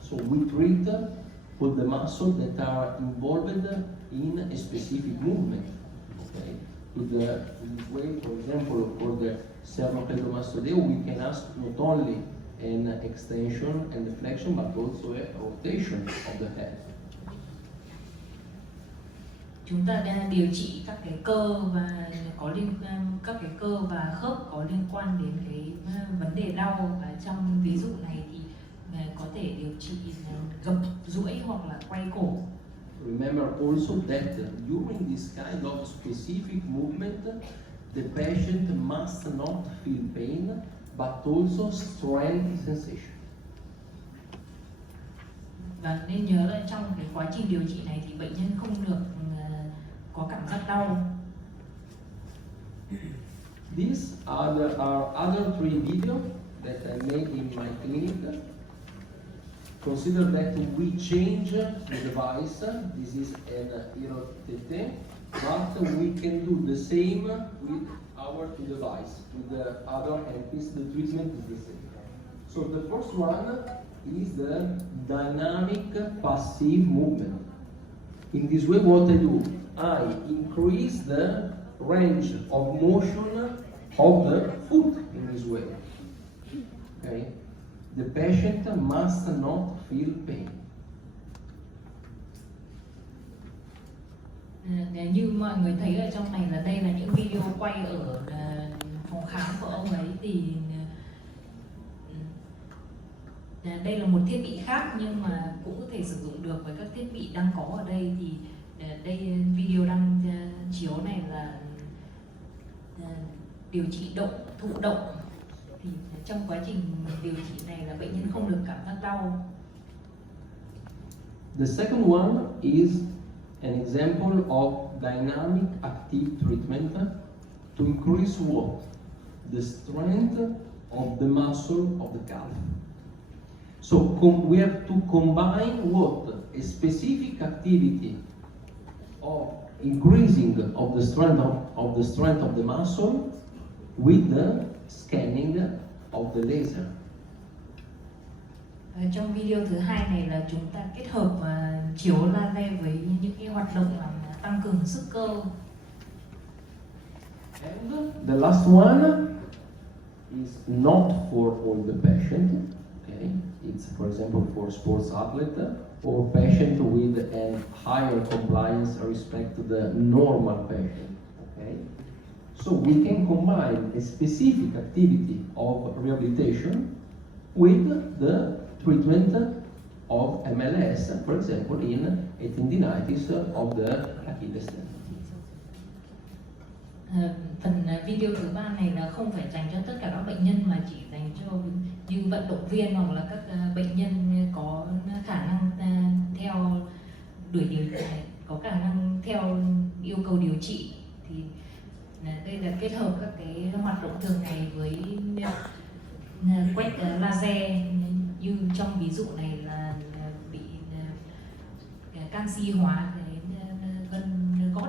So we treat with the muscles that are involved in a specific movement. Okay. In this way, for example, for the sternocleidomastoideo, we can ask not only an extension and flexion, but also a rotation of the head. chúng ta đang điều trị các cái cơ và các cái cơ và khớp có liên quan đến cái vấn đề đau, và trong ví dụ này thì có thể điều trị gập duỗi hoặc là quay cổ. Remember also that during this kind of specific movement, the patient must not feel pain, but also strength sensation. Và nên nhớ là trong cái quá trình điều trị này thì bệnh nhân không được có cảm giác đau. These are other 3 videos that I made in my clinic. Consider that we change the device. This is an IROTT, but we can do the same with our device. With the other handpiece, the treatment is the same. So the first one is the dynamic passive movement. In this way, what I do, I increase the range of motion of the foot in this way. Okay? The patient must not feel pain. Như mọi người thấy ở trong này là đây là những video quay ở phòng khám của ông ấy, thì đây là một thiết bị khác nhưng mà cũng có thể sử dụng được với các thiết bị đang có ở đây. Thì đây video đang chiếu này là điều trị thụ động. Thì trong quá trình điều trị này là bệnh nhân không được cảm giác đau. The second one is an example of dynamic active treatment to increase what? The strength of the muscle of the calf. So we have to combine what? A specific activity of increasing of the strength of the muscle with the scanning of the laser. Trong video thứ hai này là chúng ta kết hợp chiếu laser với những cái hoạt động làm tăng cường sức cơ. And the last one is not for all the patient. Okay, it's for example for sports athlete or patient with a higher compliance respect to the normal patient. Okay, so we can combine a specific activity of rehabilitation with the treatment of MLS, for example, in a tendinitis of the Achilles tendon. Phần video thứ ba này là không phải dành cho tất cả các bệnh nhân mà chỉ dành cho như vận động viên hoặc là các bệnh nhân có khả năng có khả năng theo yêu cầu điều trị. Thì đây là kết hợp các cái hoạt động thường ngày với quét laser, như trong ví dụ này là bị canxi hóa cái gân gót.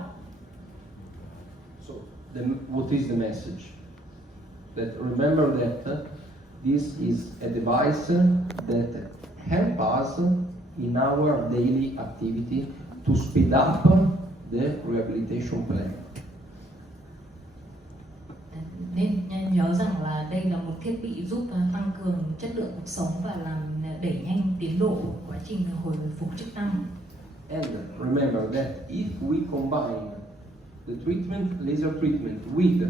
So, what is the message? That remember that this is a device that help us in our daily activity to speed up the rehabilitation plan. Nên nhớ rằng là đây là một thiết bị giúp tăng cường chất lượng cuộc sống và làm đẩy nhanh tiến độ quá trình hồi phục chức năng. And remember that if we combine the treatment, laser treatment, with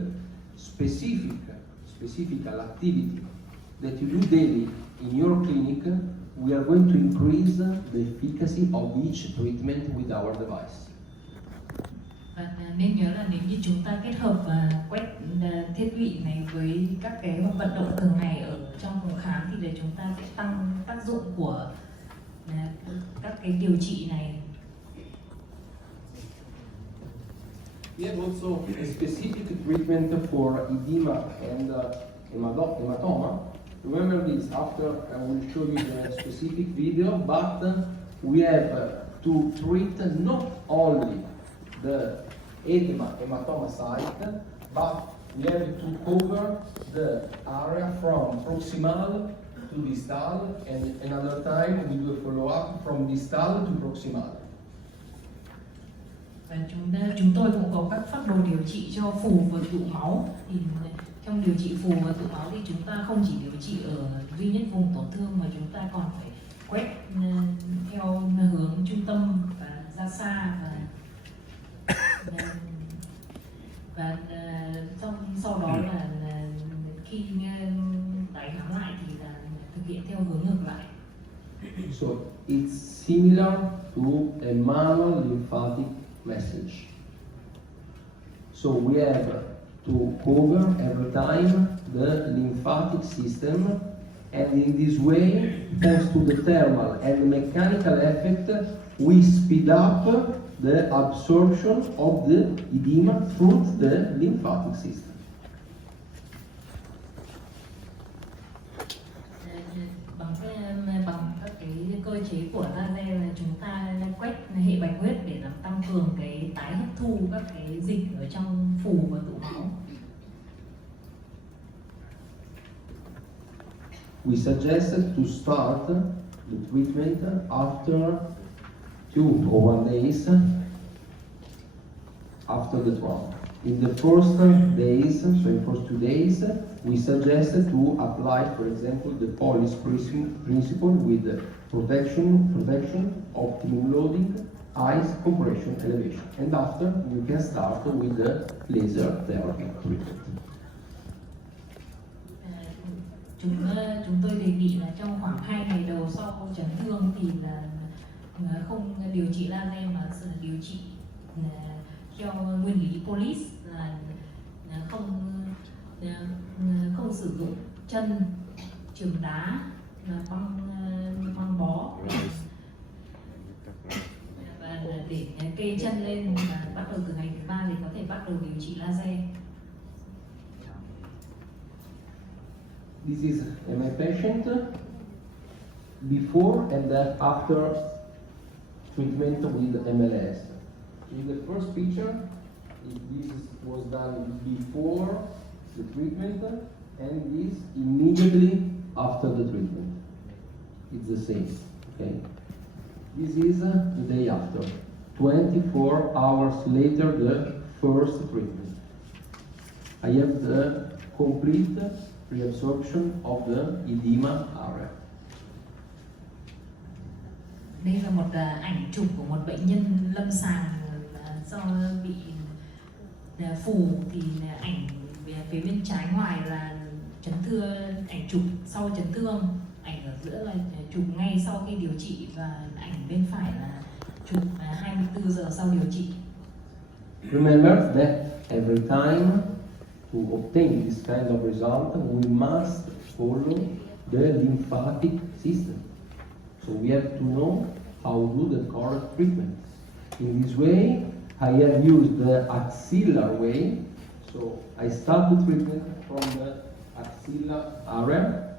specific activity that you do daily in your clinic, we are going to increase the efficacy of each treatment with our device. Và nên nhớ là nếu như chúng ta kết hợp quét thiết bị này với các cái vận động thường ngày ở trong phòng khám thì để chúng ta sẽ tăng tác dụng của các cái điều trị này. We have also a specific treatment for edema and hematoma. Remember this, after I will show you the specific video, but we have to treat not only the hematoma site, but we have to cover the area from proximal to distal, and another time we do a follow-up from distal to proximal. Và chúng tôi cũng có các phác đồ điều trị cho phù và tụ máu. Thì trong điều trị phù và tụ máu thì chúng ta không chỉ điều trị ở duy nhất vùng tổn thương mà chúng ta còn phải quét theo hướng trung tâm và ra xa. Và sau đó là khi tái khám lại thì là thực hiện theo hướng ngược lại. So it's similar to a manual lymphatic message. So we have to cover every time the lymphatic system, and in this way, thanks to the thermal and the mechanical effect, we speed up the absorption of the edema through the lymphatic system. Bằng các cái cơ chế của laser là chúng ta quét hệ bạch huyết để làm tăng cường cái tái hấp thu các cái dịch ở trong phù và tụ máu. We suggested to start the treatment after 2 or 1 days after the trauma. In the first days, so in first 2 days, we suggested to apply, for example, the Polish principle with the protection, optimum loading, ice, compression, elevation. And after, you can start with the laser therapy treatment. Chúng tôi đề nghị là trong khoảng 2 ngày đầu sau chấn thương thì là không điều trị laser mà điều trị theo nguyên lý Police, là không sử dụng chân, trường đá, băng bó và để kê chân lên, và bắt đầu từ ngày thứ 3 thì có thể bắt đầu điều trị laser. This is my patient before and after treatment with MLS. In the first picture, this was done before the treatment, and this immediately after the treatment. It's the same. Okay. This is the day after. 24 hours later, the first treatment. I have the complete reabsorption of the edema area. Đây là một ảnh chụp của một bệnh nhân lâm sàng do bị phù, thì ảnh về phía bên trái ngoài là chấn thương, ảnh chụp sau chấn thương, ảnh ở giữa là chụp ngay sau khi điều trị, và ảnh bên phải là chụp 24 giờ sau điều trị. Remember that every time to obtain this kind of result, we must follow the lymphatic system. So we have to know how to do the correct treatment. In this way, I have used the axillar way. So I start the treatment from the axillar area.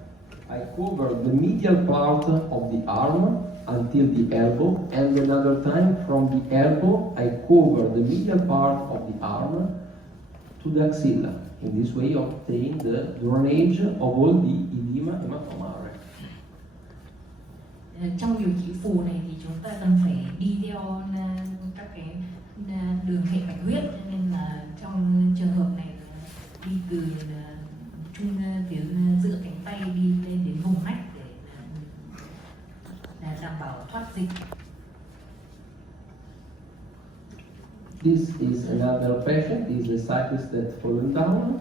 I cover the medial part of the arm until the elbow, and another time from the elbow I cover the medial part of the arm to the axilla. In this way, obtain the drainage of all the edema hematoma area. Trong điều trị phù này thì chúng ta cần phải đi theo các cái đường hệ bạch huyết, nên là trong trường hợp này đi từ trung tuyến giữa cánh tay đi lên đến vùng nách để đảm bảo thoát dịch. This is another patient. This is a cyclist that fallen down.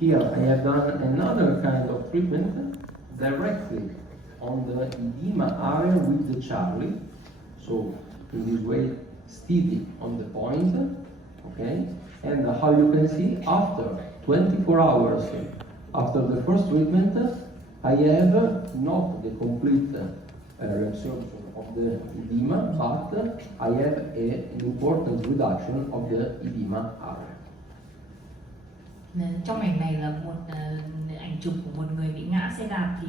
Here I have done another kind of treatment directly on the edema area with the Charlie. So in this way, steady on the point, okay? And how you can see, after 24 hours after the first treatment, I have not the complete reabsorption of the edema, but I have an important reduction of the edema area. Trong ảnh này là một ảnh chụp của một người bị ngã xe đạp, thì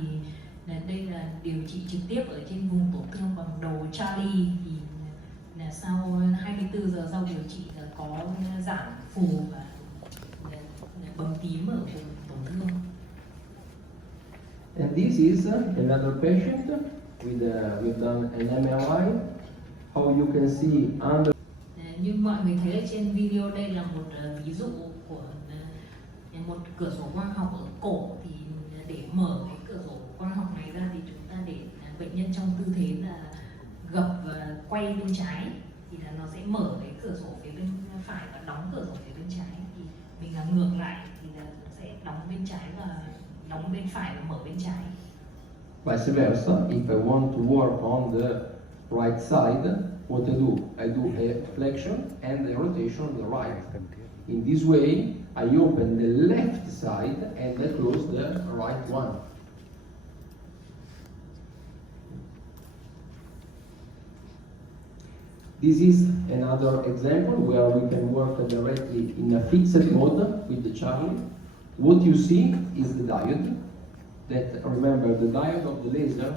đây là điều trị trực tiếp ở trên vùng tổn thương bằng đầu Charlie, thì sau 24 giờ sau điều trị là có giảm phù và bầm tím ở vùng tổn thương. And this is another patient with we've done an MRI. How you can see under. Như mọi người thấy ở trên video, đây là một ví dụ của một cửa sổ quang học ở cổ. Thì để mở cái cửa sổ quang học này ra thì chúng ta để bệnh nhân trong tư thế là gập và quay bên trái, thì là nó sẽ mở cái cửa sổ phía bên phải và đóng cửa sổ phía bên trái. Thì mình làm ngược lại thì là sẽ đóng bên trái và đóng bên phải và mở bên trái. Vice versa, if I want to work on the right side, what I do? I do a flexion and a rotation on the right. In this way, I open the left side and I close the right one. This is another example where we can work directly in a fixed mode with the Charlie. What you see is the diode. That, remember, the diode of the laser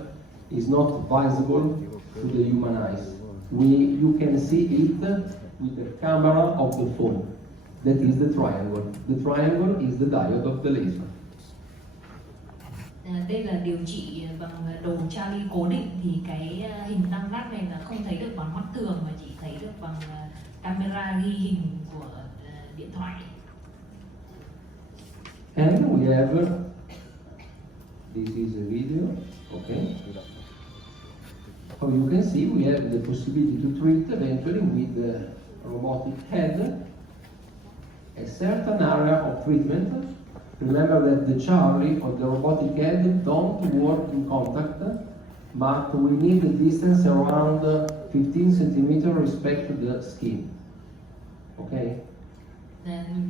is not visible to the human eyes. You can see it with the camera of the phone. That is the triangle. The triangle is the diode of the laser. Đây là điều trị bằng đồ Charlie cố định, thì cái hình tam giác này là không thấy được bằng mắt thường mà chỉ thấy được bằng camera ghi hình của điện thoại. And we have, this is a video, okay? How you can see, we have the possibility to treat eventually with the robotic head a certain area of treatment. Remember that the Charlie or the robotic head don't work in contact, but we need a distance around 15 cm respect to the skin. Okay?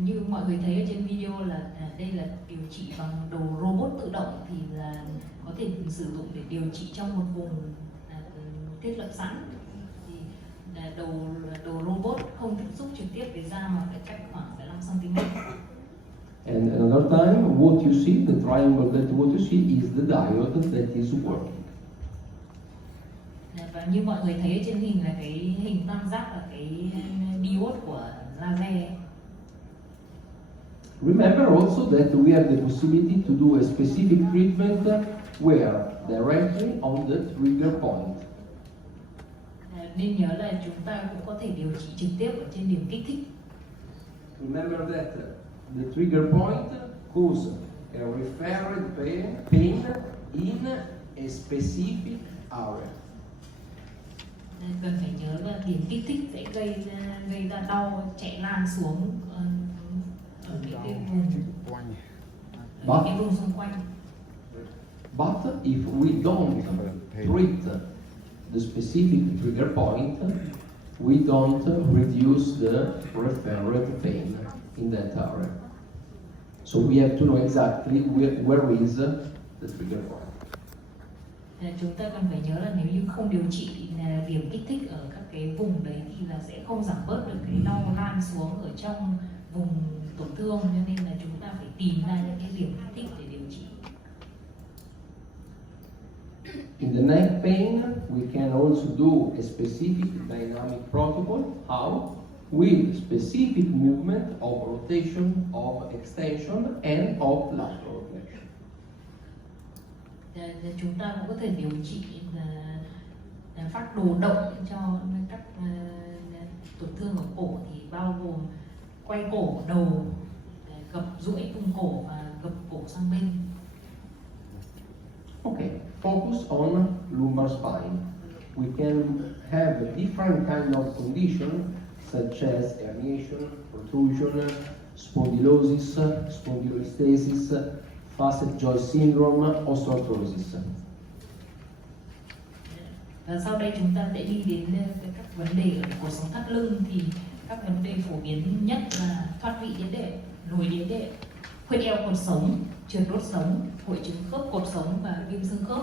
Như mọi người thấy ở trên video là đây là điều trị bằng đồ robot tự động, thì là có thể sử dụng để điều trị trong một vùng thiết lập sẵn. Thì đồ robot không tiếp xúc trực tiếp với da mà phải cách khoảng 15 cm. And another time, what you see, the triangle that what you see is the diode that is working. Và như mọi người thấy trên hình là cái hình tam giác là cái diode của laser. Remember also that we have the possibility to do a specific treatment where directly on the trigger point. Nên nhớ là chúng ta cũng có thể điều trị trực tiếp ở trên điểm kích thích. Remember that the trigger point causes a referred pain in a specific area. Cần phải nhớ là điểm kích thích sẽ gây ra đau chạy lan xuống ở cái vùng xung quanh. But if we don't treat the specific trigger point, we don't reduce the referred pain in that area. So we have to know exactly where is the trigger point. Chúng ta cần phải nhớ là nếu như không điều trị điểm kích thích ở các cái vùng đấy thì là sẽ không giảm bớt được cái đau lan xuống ở trong vùng tổn thương, cho nên là chúng ta phải tìm ra những cái điểm kích thích để điều trị. In the neck pain, we can also do a specific dynamic protocol. How? With specific movement of rotation, of extension, and of lateral flexion. Chúng ta cũng có thể điều trị phát đồ động cho các tổn thương ở cổ, thì bao gồm quay cổ đầu, gập duỗi vùng cổ và gập cổ sang bên. Okay, focus on lumbar spine. We can have a different kind of condition such as herniation, protrusion, spondylosis, spondylolisthesis, facet joint syndrome, osteoarthrosis. Và sau đây chúng ta sẽ đi đến các vấn đề ở cột sống thắt lưng. Thì các vấn đề phổ biến nhất là thoát vị đĩa đệm, lồi đĩa đệm, khuyết eo cột sống, trượt đốt sống, hội chứng khớp cột sống và viêm xương khớp.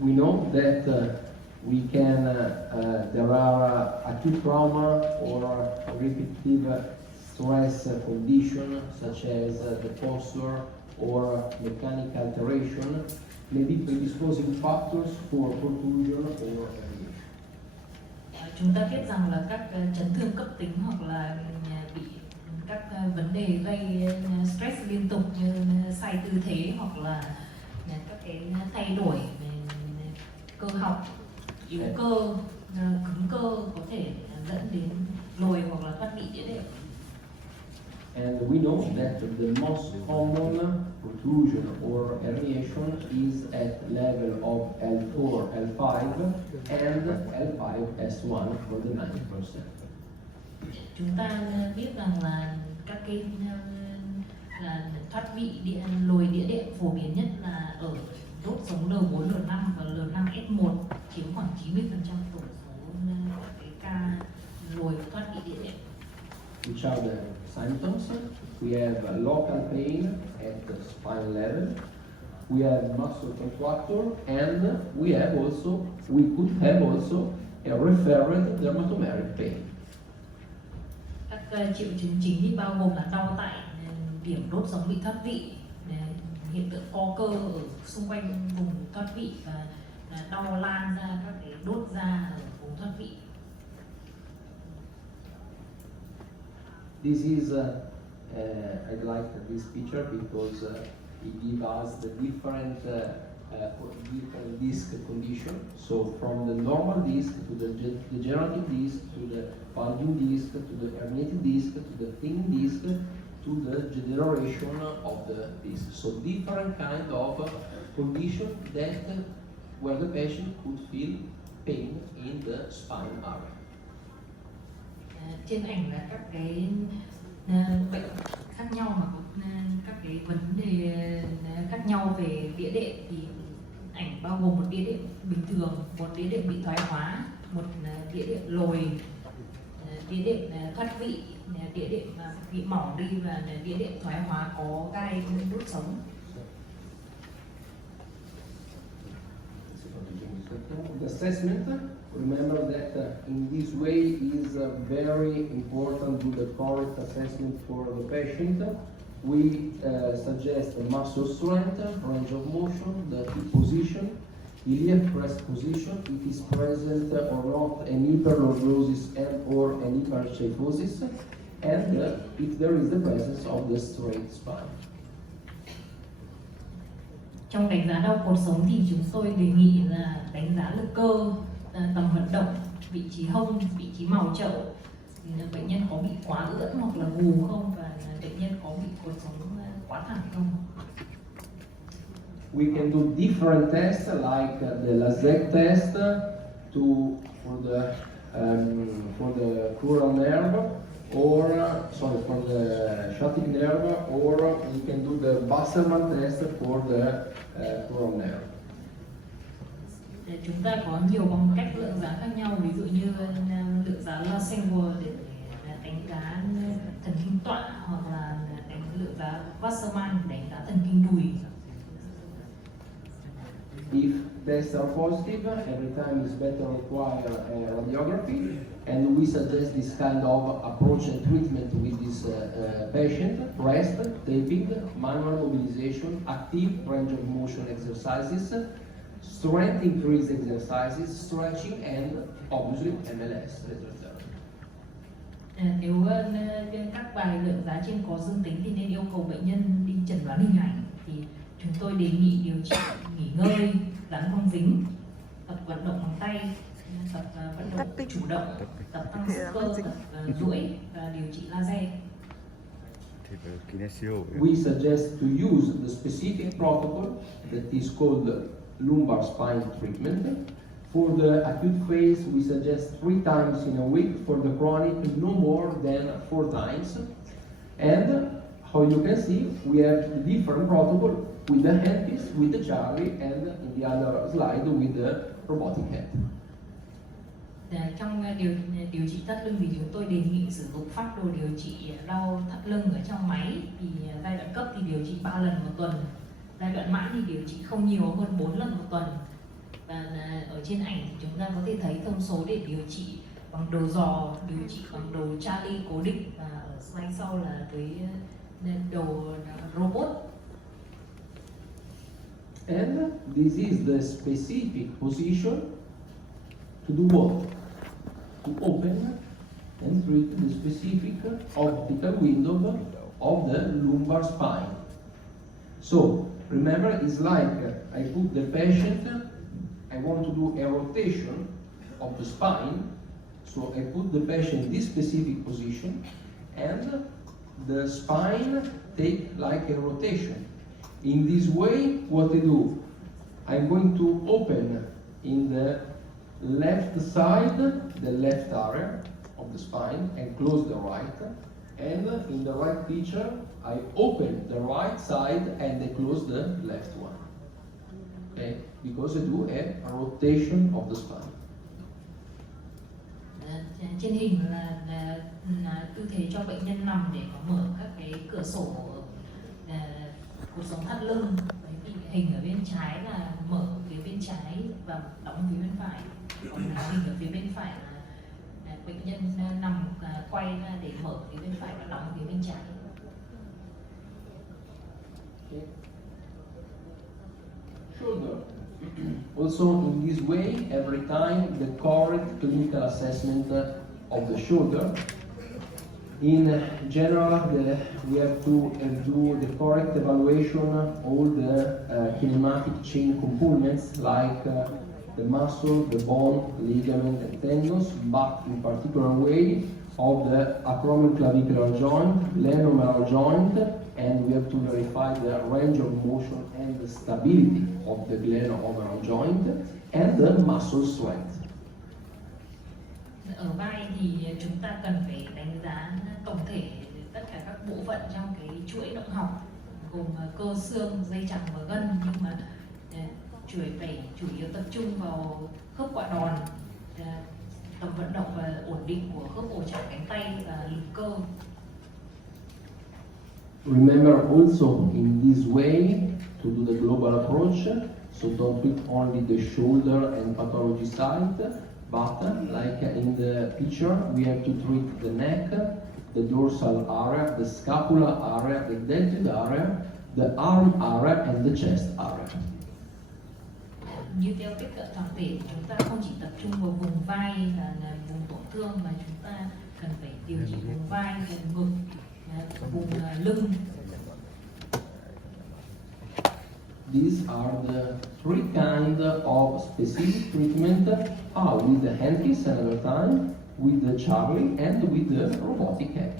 We know that there are acute trauma or repetitive stress condition such as the posture or mechanical alteration may be predisposing factors for protrusion or herniation. Chúng ta biết rằng là các chấn thương cấp tính hoặc là bị các vấn đề gây stress liên tục như sai tư thế hoặc là các cái thay đổi cơ học, yếu cơ, cứng cơ có thể dẫn đến lồi hoặc là thoát vị đĩa đệm. And we know that the most common protrusion or herniation is at level of L4, L5 and L5S1 for the 90%. Chúng ta biết rằng là các cái là thoát vị lồi đĩa đệm phổ biến nhất là ở đốt sống L4, L5 và L5S1 chiếm khoảng 90% tổng số cái ca lồi và thoát vị đĩa đệm. Which are the symptoms? We have a local pain at the spine level, we have muscle contracture, and we could have also a referred dermatomeric pain. Các triệu chứng chính thì bao gồm là đau tại điểm đốt sống bị thoát vị, hiện tượng co cơ ở xung quanh vùng thoát vị và đau lan ra các cái đốt da ở vùng thoát vị. This is, I like this picture because it gives us the different disc condition. So from the normal disc to the degenerative disc to the bulging disc to the herniated disc to the thin disc to the degeneration of the disc. So different kind of condition that where the patient could feel pain in the spine area. Trên ảnh là các cái bệnh khác nhau mà có các cái vấn đề khác nhau về đĩa đệm, thì ảnh bao gồm một đĩa đệm bình thường, một đĩa đệm bị thoái hóa, một đĩa đệm lồi, đĩa đệm thoát vị, đĩa đệm bị mỏng đi và đĩa đệm thoái hóa có gai đốt sống. The assessment, remember that in this way is very important to the correct assessment for the patient. We suggest the muscle strength, range of motion, the hip position, iliac crest position, if is present or not an hyperlordosis and or an hyperkyphosis, and if there is the presence of the straight spine. Trong đánh giá đau cột sống thì chúng tôi đề nghị là đánh giá lực cơ, tầm vận động, vị trí hông, vị trí màu chậu, bệnh nhân có bị quá ưỡn hoặc là gù không, và bệnh nhân có bị cột sống quá thẳng không. We can do different tests like the Lasek test for the crural nerve, or for the sciatic nerve, or we can do the Wassermann test for the crural nerve. Chúng ta có nhiều bằng cách lượng giá khác nhau, ví dụ như lượng giá Lassenwald để đánh giá thần kinh tọa, hoặc là lượng giá Wassermann để đánh giá thần kinh đùi. If tests are positive, every time is better require a radiography, and we suggest this kind of approach and treatment with this patient: rest, taping, manual mobilization, active range of motion exercises, strength increase exercises, stretching, and obviously MLS laser therapy. Nếu các bài lượng giá trên có dương tính thì nên yêu cầu bệnh nhân đi chẩn đoán hình ảnh, thì chúng tôi đề nghị điều trị nghỉ ngơi, dán băng dính, tập vận động bằng tay, tập vận động chủ động, tập tăng sức cơ, tập duỗi và điều trị laser. We suggest to use the specific protocol that is called lumbar spine treatment. For the acute phase, we suggest 3 times in a week. For the chronic, no more than 4 times. And how you can see, we have different protocol with the handpiece, with the Charlie, and in the other slide with the robotic hand. Trong điều trị thắt lưng thì chúng tôi đề nghị sử dụng phác đồ điều trị đau thắt lưng ở trong máy. Thì giai đoạn cấp thì điều trị 3 lần một tuần, giai đoạn mãn thì điều trị không nhiều hơn 4 lần một tuần. Và ở trên ảnh thì chúng ta có thể thấy thông số để điều trị bằng đầu giò, điều trị bằng đầu Charlie cố định, và ở slide sau là cái đầu robot. And this is the specific position to do what? To open and treat the specific optical window of the lumbar spine. So remember, it's like I put the patient, I want to do a rotation of the spine, so I put the patient in this specific position, and the spine take like a rotation. In this way, what I do? I'm going to open in the left side, the left area of the spine, and close the right. And in the right picture, I open the right side and I close the left one. Okay? Because I do a rotation of the spine. Trên hình là tư thế cho bệnh nhân nằm để có mở các cái cửa sổ cột sống thắt lưng. Đấy, hình ở bên trái là mở phía bên trái và đóng phía bên phải. Còn hình ở phía bên phải là bệnh nhân nằm quay ra để mở phía bên phải và đóng phía bên trái. Okay. Shoulder. Also, in this way, every time the correct clinical assessment of the shoulder. In general, we have to do the correct evaluation of all the kinematic chain components like the muscle, the bone, ligament, and tendons, but in particular way of the acromioclavicular joint, glenohumeral joint, and we have to verify the range of motion and the stability of the glenohumeral joint and the muscle strength. Ở vai thì chúng ta cần phải đánh giá tổng thể tất cả các bộ phận trong cái chuỗi động học gồm cơ xương, dây chằng và gân, nhưng mà chủ yếu tập trung vào khớp quạ đòn, tập vận động và ổn định của khớp cổ chảo cánh tay và lực cơ. Remember also in this way to do the global approach, so don't treat only the shoulder and pathology side, but like in the picture we have to treat the neck, the dorsal area, the scapular area, the deltoid area, the arm area and the chest area. Như theo tiếp cận toàn thể, chúng ta không chỉ tập trung vào vùng vai là vùng tổn thương, mà chúng ta cần phải điều trị vùng vai, vùng ngực, vùng lưng. These are the three kinds of specific treatment, with the handpiece another time, with the Charlie and with the robotic hand.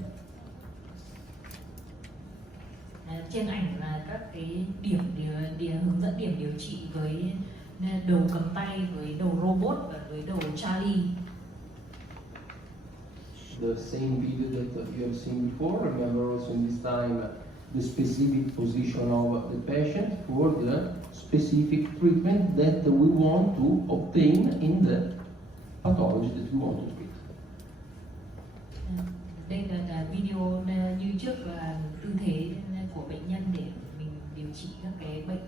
Trên ảnh là các cái hướng dẫn điểm điều trị với đầu cầm tay, với đầu robot và với đầu Charlie. The same video that you have seen before. Remember also in this time the specific position of the patient for the specific treatment that we want to obtain in the pathology that we want to treat. Đây là video như trước, là tư thế của bệnh nhân để mình điều trị các cái bệnh.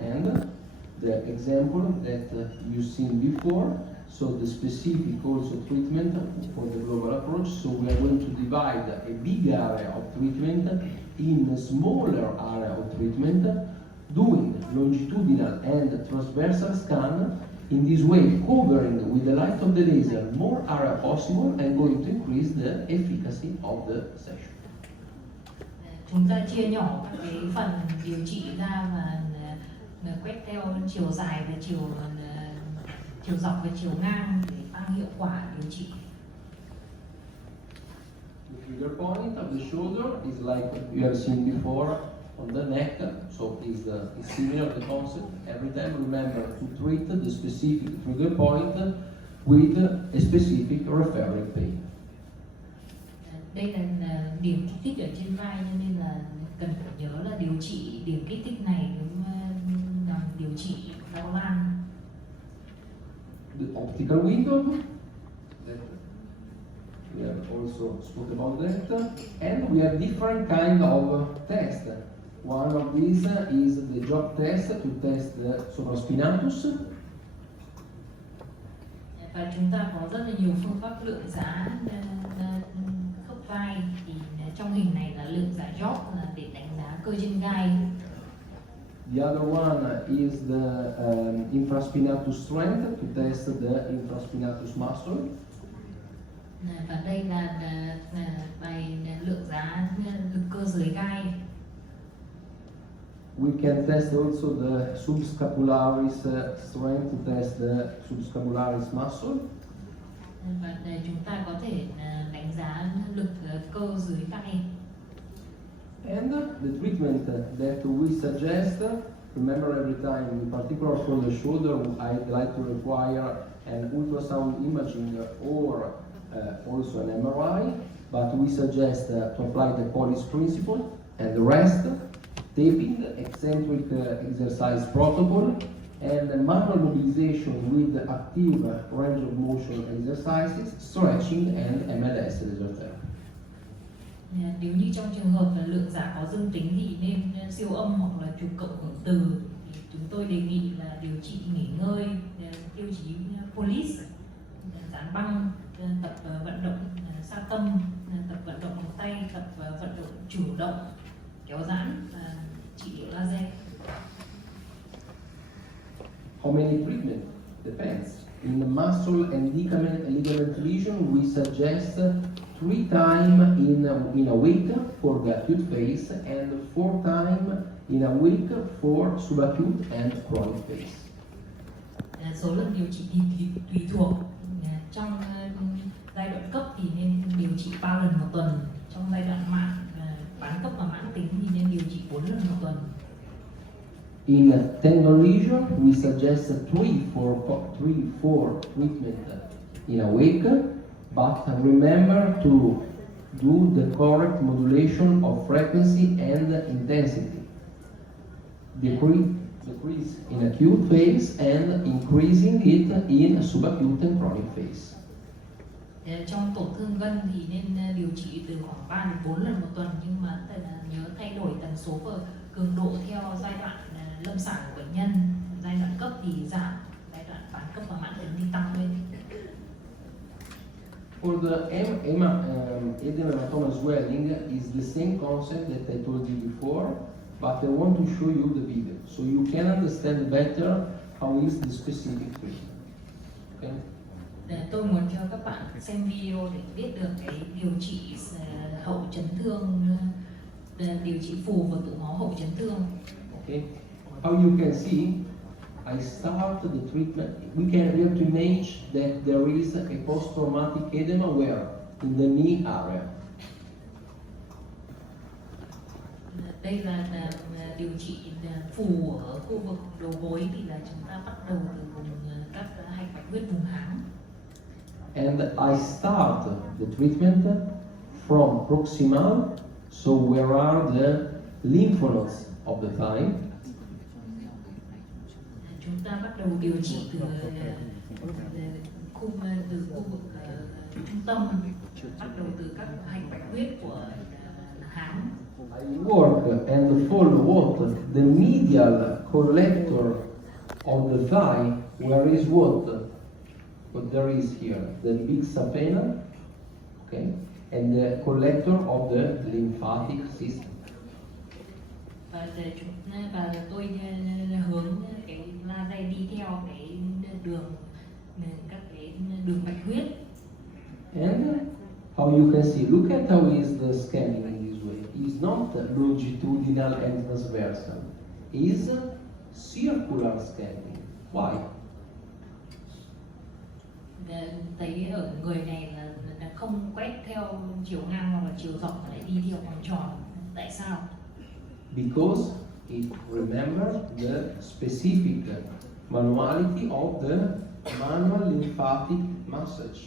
And the example that you've seen before, so the specific also treatment for the global approach, so we are going to divide a big area of treatment in a smaller area of treatment, doing longitudinal and transversal scan, in this way covering with the light of the laser more area possible and going to increase the efficacy of the session. Chúng ta chia nhỏ các cái phần điều trị ra và quét theo chiều dài và chiều dọc và chiều ngang để tăng hiệu quả điều trị. The trigger point of the shoulder is like you have seen before on the neck, so it's similar the concept. Every time remember to treat the specific trigger point with a specific referring pain. Đây là điểm kích thích ở trên vai, cho nên là cần phải nhớ là điều trị điểm kích thích này đúng là điều trị đau lan. The optical window, that we have also spoken about that, and we have different kind of tests. One of these is the job test to test the supraspinatus. Và chúng ta có rất là nhiều phương pháp lượng giá khớp vai, thì trong hình này là lượng giá job là để đánh giá cơ chân gai. The other one is the infraspinatus strength to test the infraspinatus muscle. Và đây là bài lượng giá lực cơ dưới gai. We can test also the subscapularis strength to test the subscapularis muscle. Và để chúng ta có thể đánh giá lực cơ dưới các em. And the treatment that we suggest, remember every time, in particular for the shoulder, I'd like to require an ultrasound imaging or also an MRI, but we suggest to apply the Polish principle and the rest, taping, eccentric exercise protocol, and manual mobilization with active range of motion exercises, stretching and MLS laser therapy. Nếu như trong trường hợp là lượng giả có dương tính thì nên siêu âm hoặc là chụp cộng hưởng từ, thì chúng tôi đề nghị là điều trị nghỉ ngơi, tiêu chí police, dán băng, tập vận động xa tâm, tập vận động bằng tay, tập vận động chủ động, kéo giãn và trị liệu laser. How many treatment? Depends. In the muscle and ligament lesion, we suggest 3 times in a week for the acute phase and 4 times in a week for subacute and chronic phase. Số lượng điều trị thì tùy thuộc. Trong giai đoạn cấp thì nên điều trị 3 lần một tuần. Trong giai đoạn mãn, bán cấp và mãn tính thì nên điều trị 4 lần một tuần. In tendon lesion, we suggest 3-4 treatment in a week, but remember to do the correct modulation of frequency and intensity. Decrease in acute phase and increasing it in subacute and chronic phase. Trong tổn thương gân thì nên điều trị từ khoảng 3 đến 4 lần một tuần, nhưng mà nhớ thay đổi tần số và cường độ theo giai đoạn lâm sàng của bệnh nhân. Giai đoạn cấp thì giảm, giai đoạn bán cấp và mãn tính thì tăng lên. For the edema hematoma swelling is the same concept that I told you before, but I want to show you the video so you can understand better how is the specific treatment. Okay? Tôi muốn cho các bạn xem video để biết được cái điều trị hậu chấn thương, điều trị phù và tụ máu hậu chấn thương. Okay. How you can see, I start the treatment. We have to imagine that there is a post-traumatic edema where in the knee area. Đây là điều trị phù ở khu vực đầu gối, thì là chúng ta bắt đầu từ vùng các hạch bạch huyết vùng háng. And I start the treatment from proximal, so where are the lymph nodes of the thigh. Chúng ta bắt đầu điều trị từ khu vực trung tâm, bắt đầu từ các hạch bạch huyết của háng. I work and follow what the medial collector of the thigh, where is what there is here, the big sapena, okay, and the collector of the lymphatic system. Và tôi hướng cái laser đi theo cái đường, các cái đường bạch huyết. And how you can see, look at how is the scanning in this way. It's not longitudinal and transversal. It's circular scanning. Why? Thấy ở người này là không quét theo chiều ngang hoặc là chiều dọc, mà lại đi theo vòng tròn. Tại sao? Because it remembers the specific manuality of the manual lymphatic massage.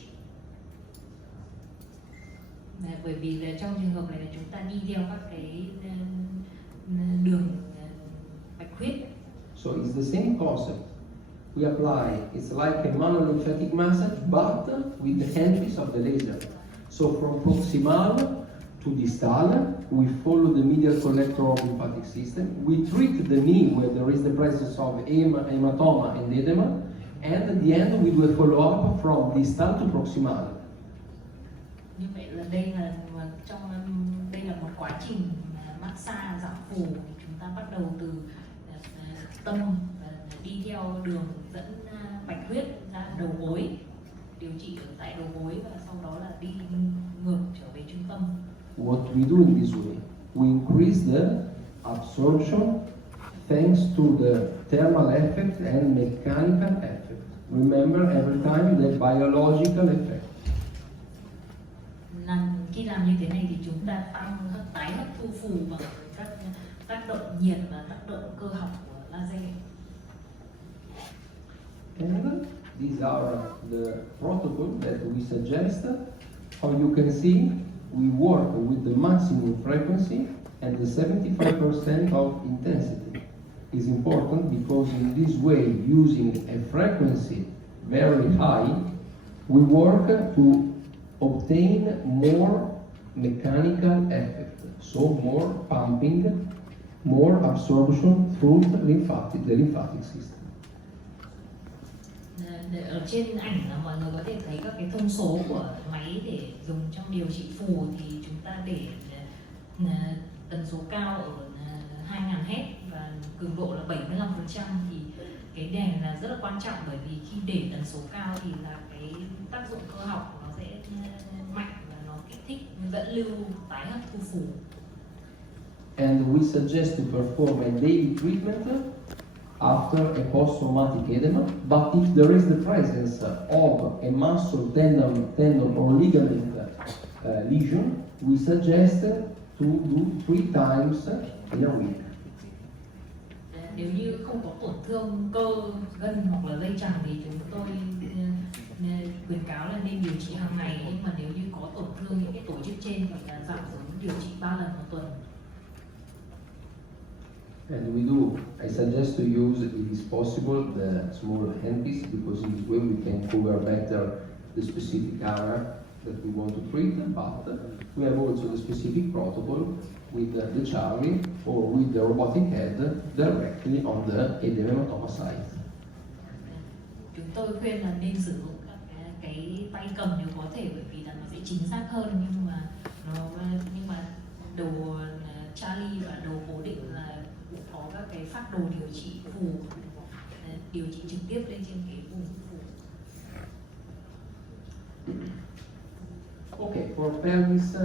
Bởi vì là trong trường hợp này là chúng ta đi theo các cái đường bạch huyết. So it's the same concept. We apply, it's like a manual lymphatic massage, but with the entries of the laser. So from proximal to distal, we follow the medial collector of the lymphatic system. We treat the knee where there is the presence of hematoma and edema, and at the end we do a follow-up from distal to proximal. Như vậy là đây là một quá trình massage giảm phù. Chúng ta bắt đầu từ tâm, đi theo đường dẫn bạch huyết ra đầu gối, điều trị ở tại đầu gối, và sau đó là đi ngược trở về trung tâm. What we do in this way, we increase the absorption thanks to the thermal effect and mechanical effect. Remember every time the biological effect. khi làm như thế này thì chúng ta tăng tái hấp thu phù bằng các tác động nhiệt và tác động cơ học của laser. And these are the protocol that we suggest. How you can see, we work with the maximum frequency and the 75% of intensity. Is important because in this way, using a frequency very high, we work to obtain more mechanical effect, so more pumping, more absorption through the lymphatic system. Ở trên ảnh là mọi người có thể thấy các cái thông số của máy để dùng trong điều trị phù, thì chúng ta để tần số cao ở 2000 Hz và cường độ là 75%, thì cái đèn là rất là quan trọng, bởi vì khi để tần số cao thì là cái tác dụng cơ học nó sẽ mạnh và nó kích thích dẫn lưu tái hấp thu phù. And we suggest to perform a daily treatment after a post-traumatic edema, but if there is the presence of a muscle, tendon or ligament lesion, we suggest to do 3 times in a week. Nếu như không có tổn thương cơ, gân hoặc là dây chằng thì chúng tôi khuyến cáo là nên điều trị hàng ngày, nhưng mà nếu như có tổn thương những cái tổ chức trên thì là giảm xuống điều trị 3 lần một tuần. And we do, I suggest to use, if it's possible, the small handpiece, because in this way we can cover better the specific area that we want to treat, but we have also the specific protocol with the Charlie or with the robotic head directly on the edematoma site. Chúng tôi khuyên là nên sử dụng các cái tay cầm nếu có thể, bởi vì là nó sẽ chính xác hơn, nhưng mà đầu Charlie và đầu cố định là cũng có các cái phác đồ điều trị phù, điều trị trực tiếp lên trên cái vùng phù. Okay, for pelvis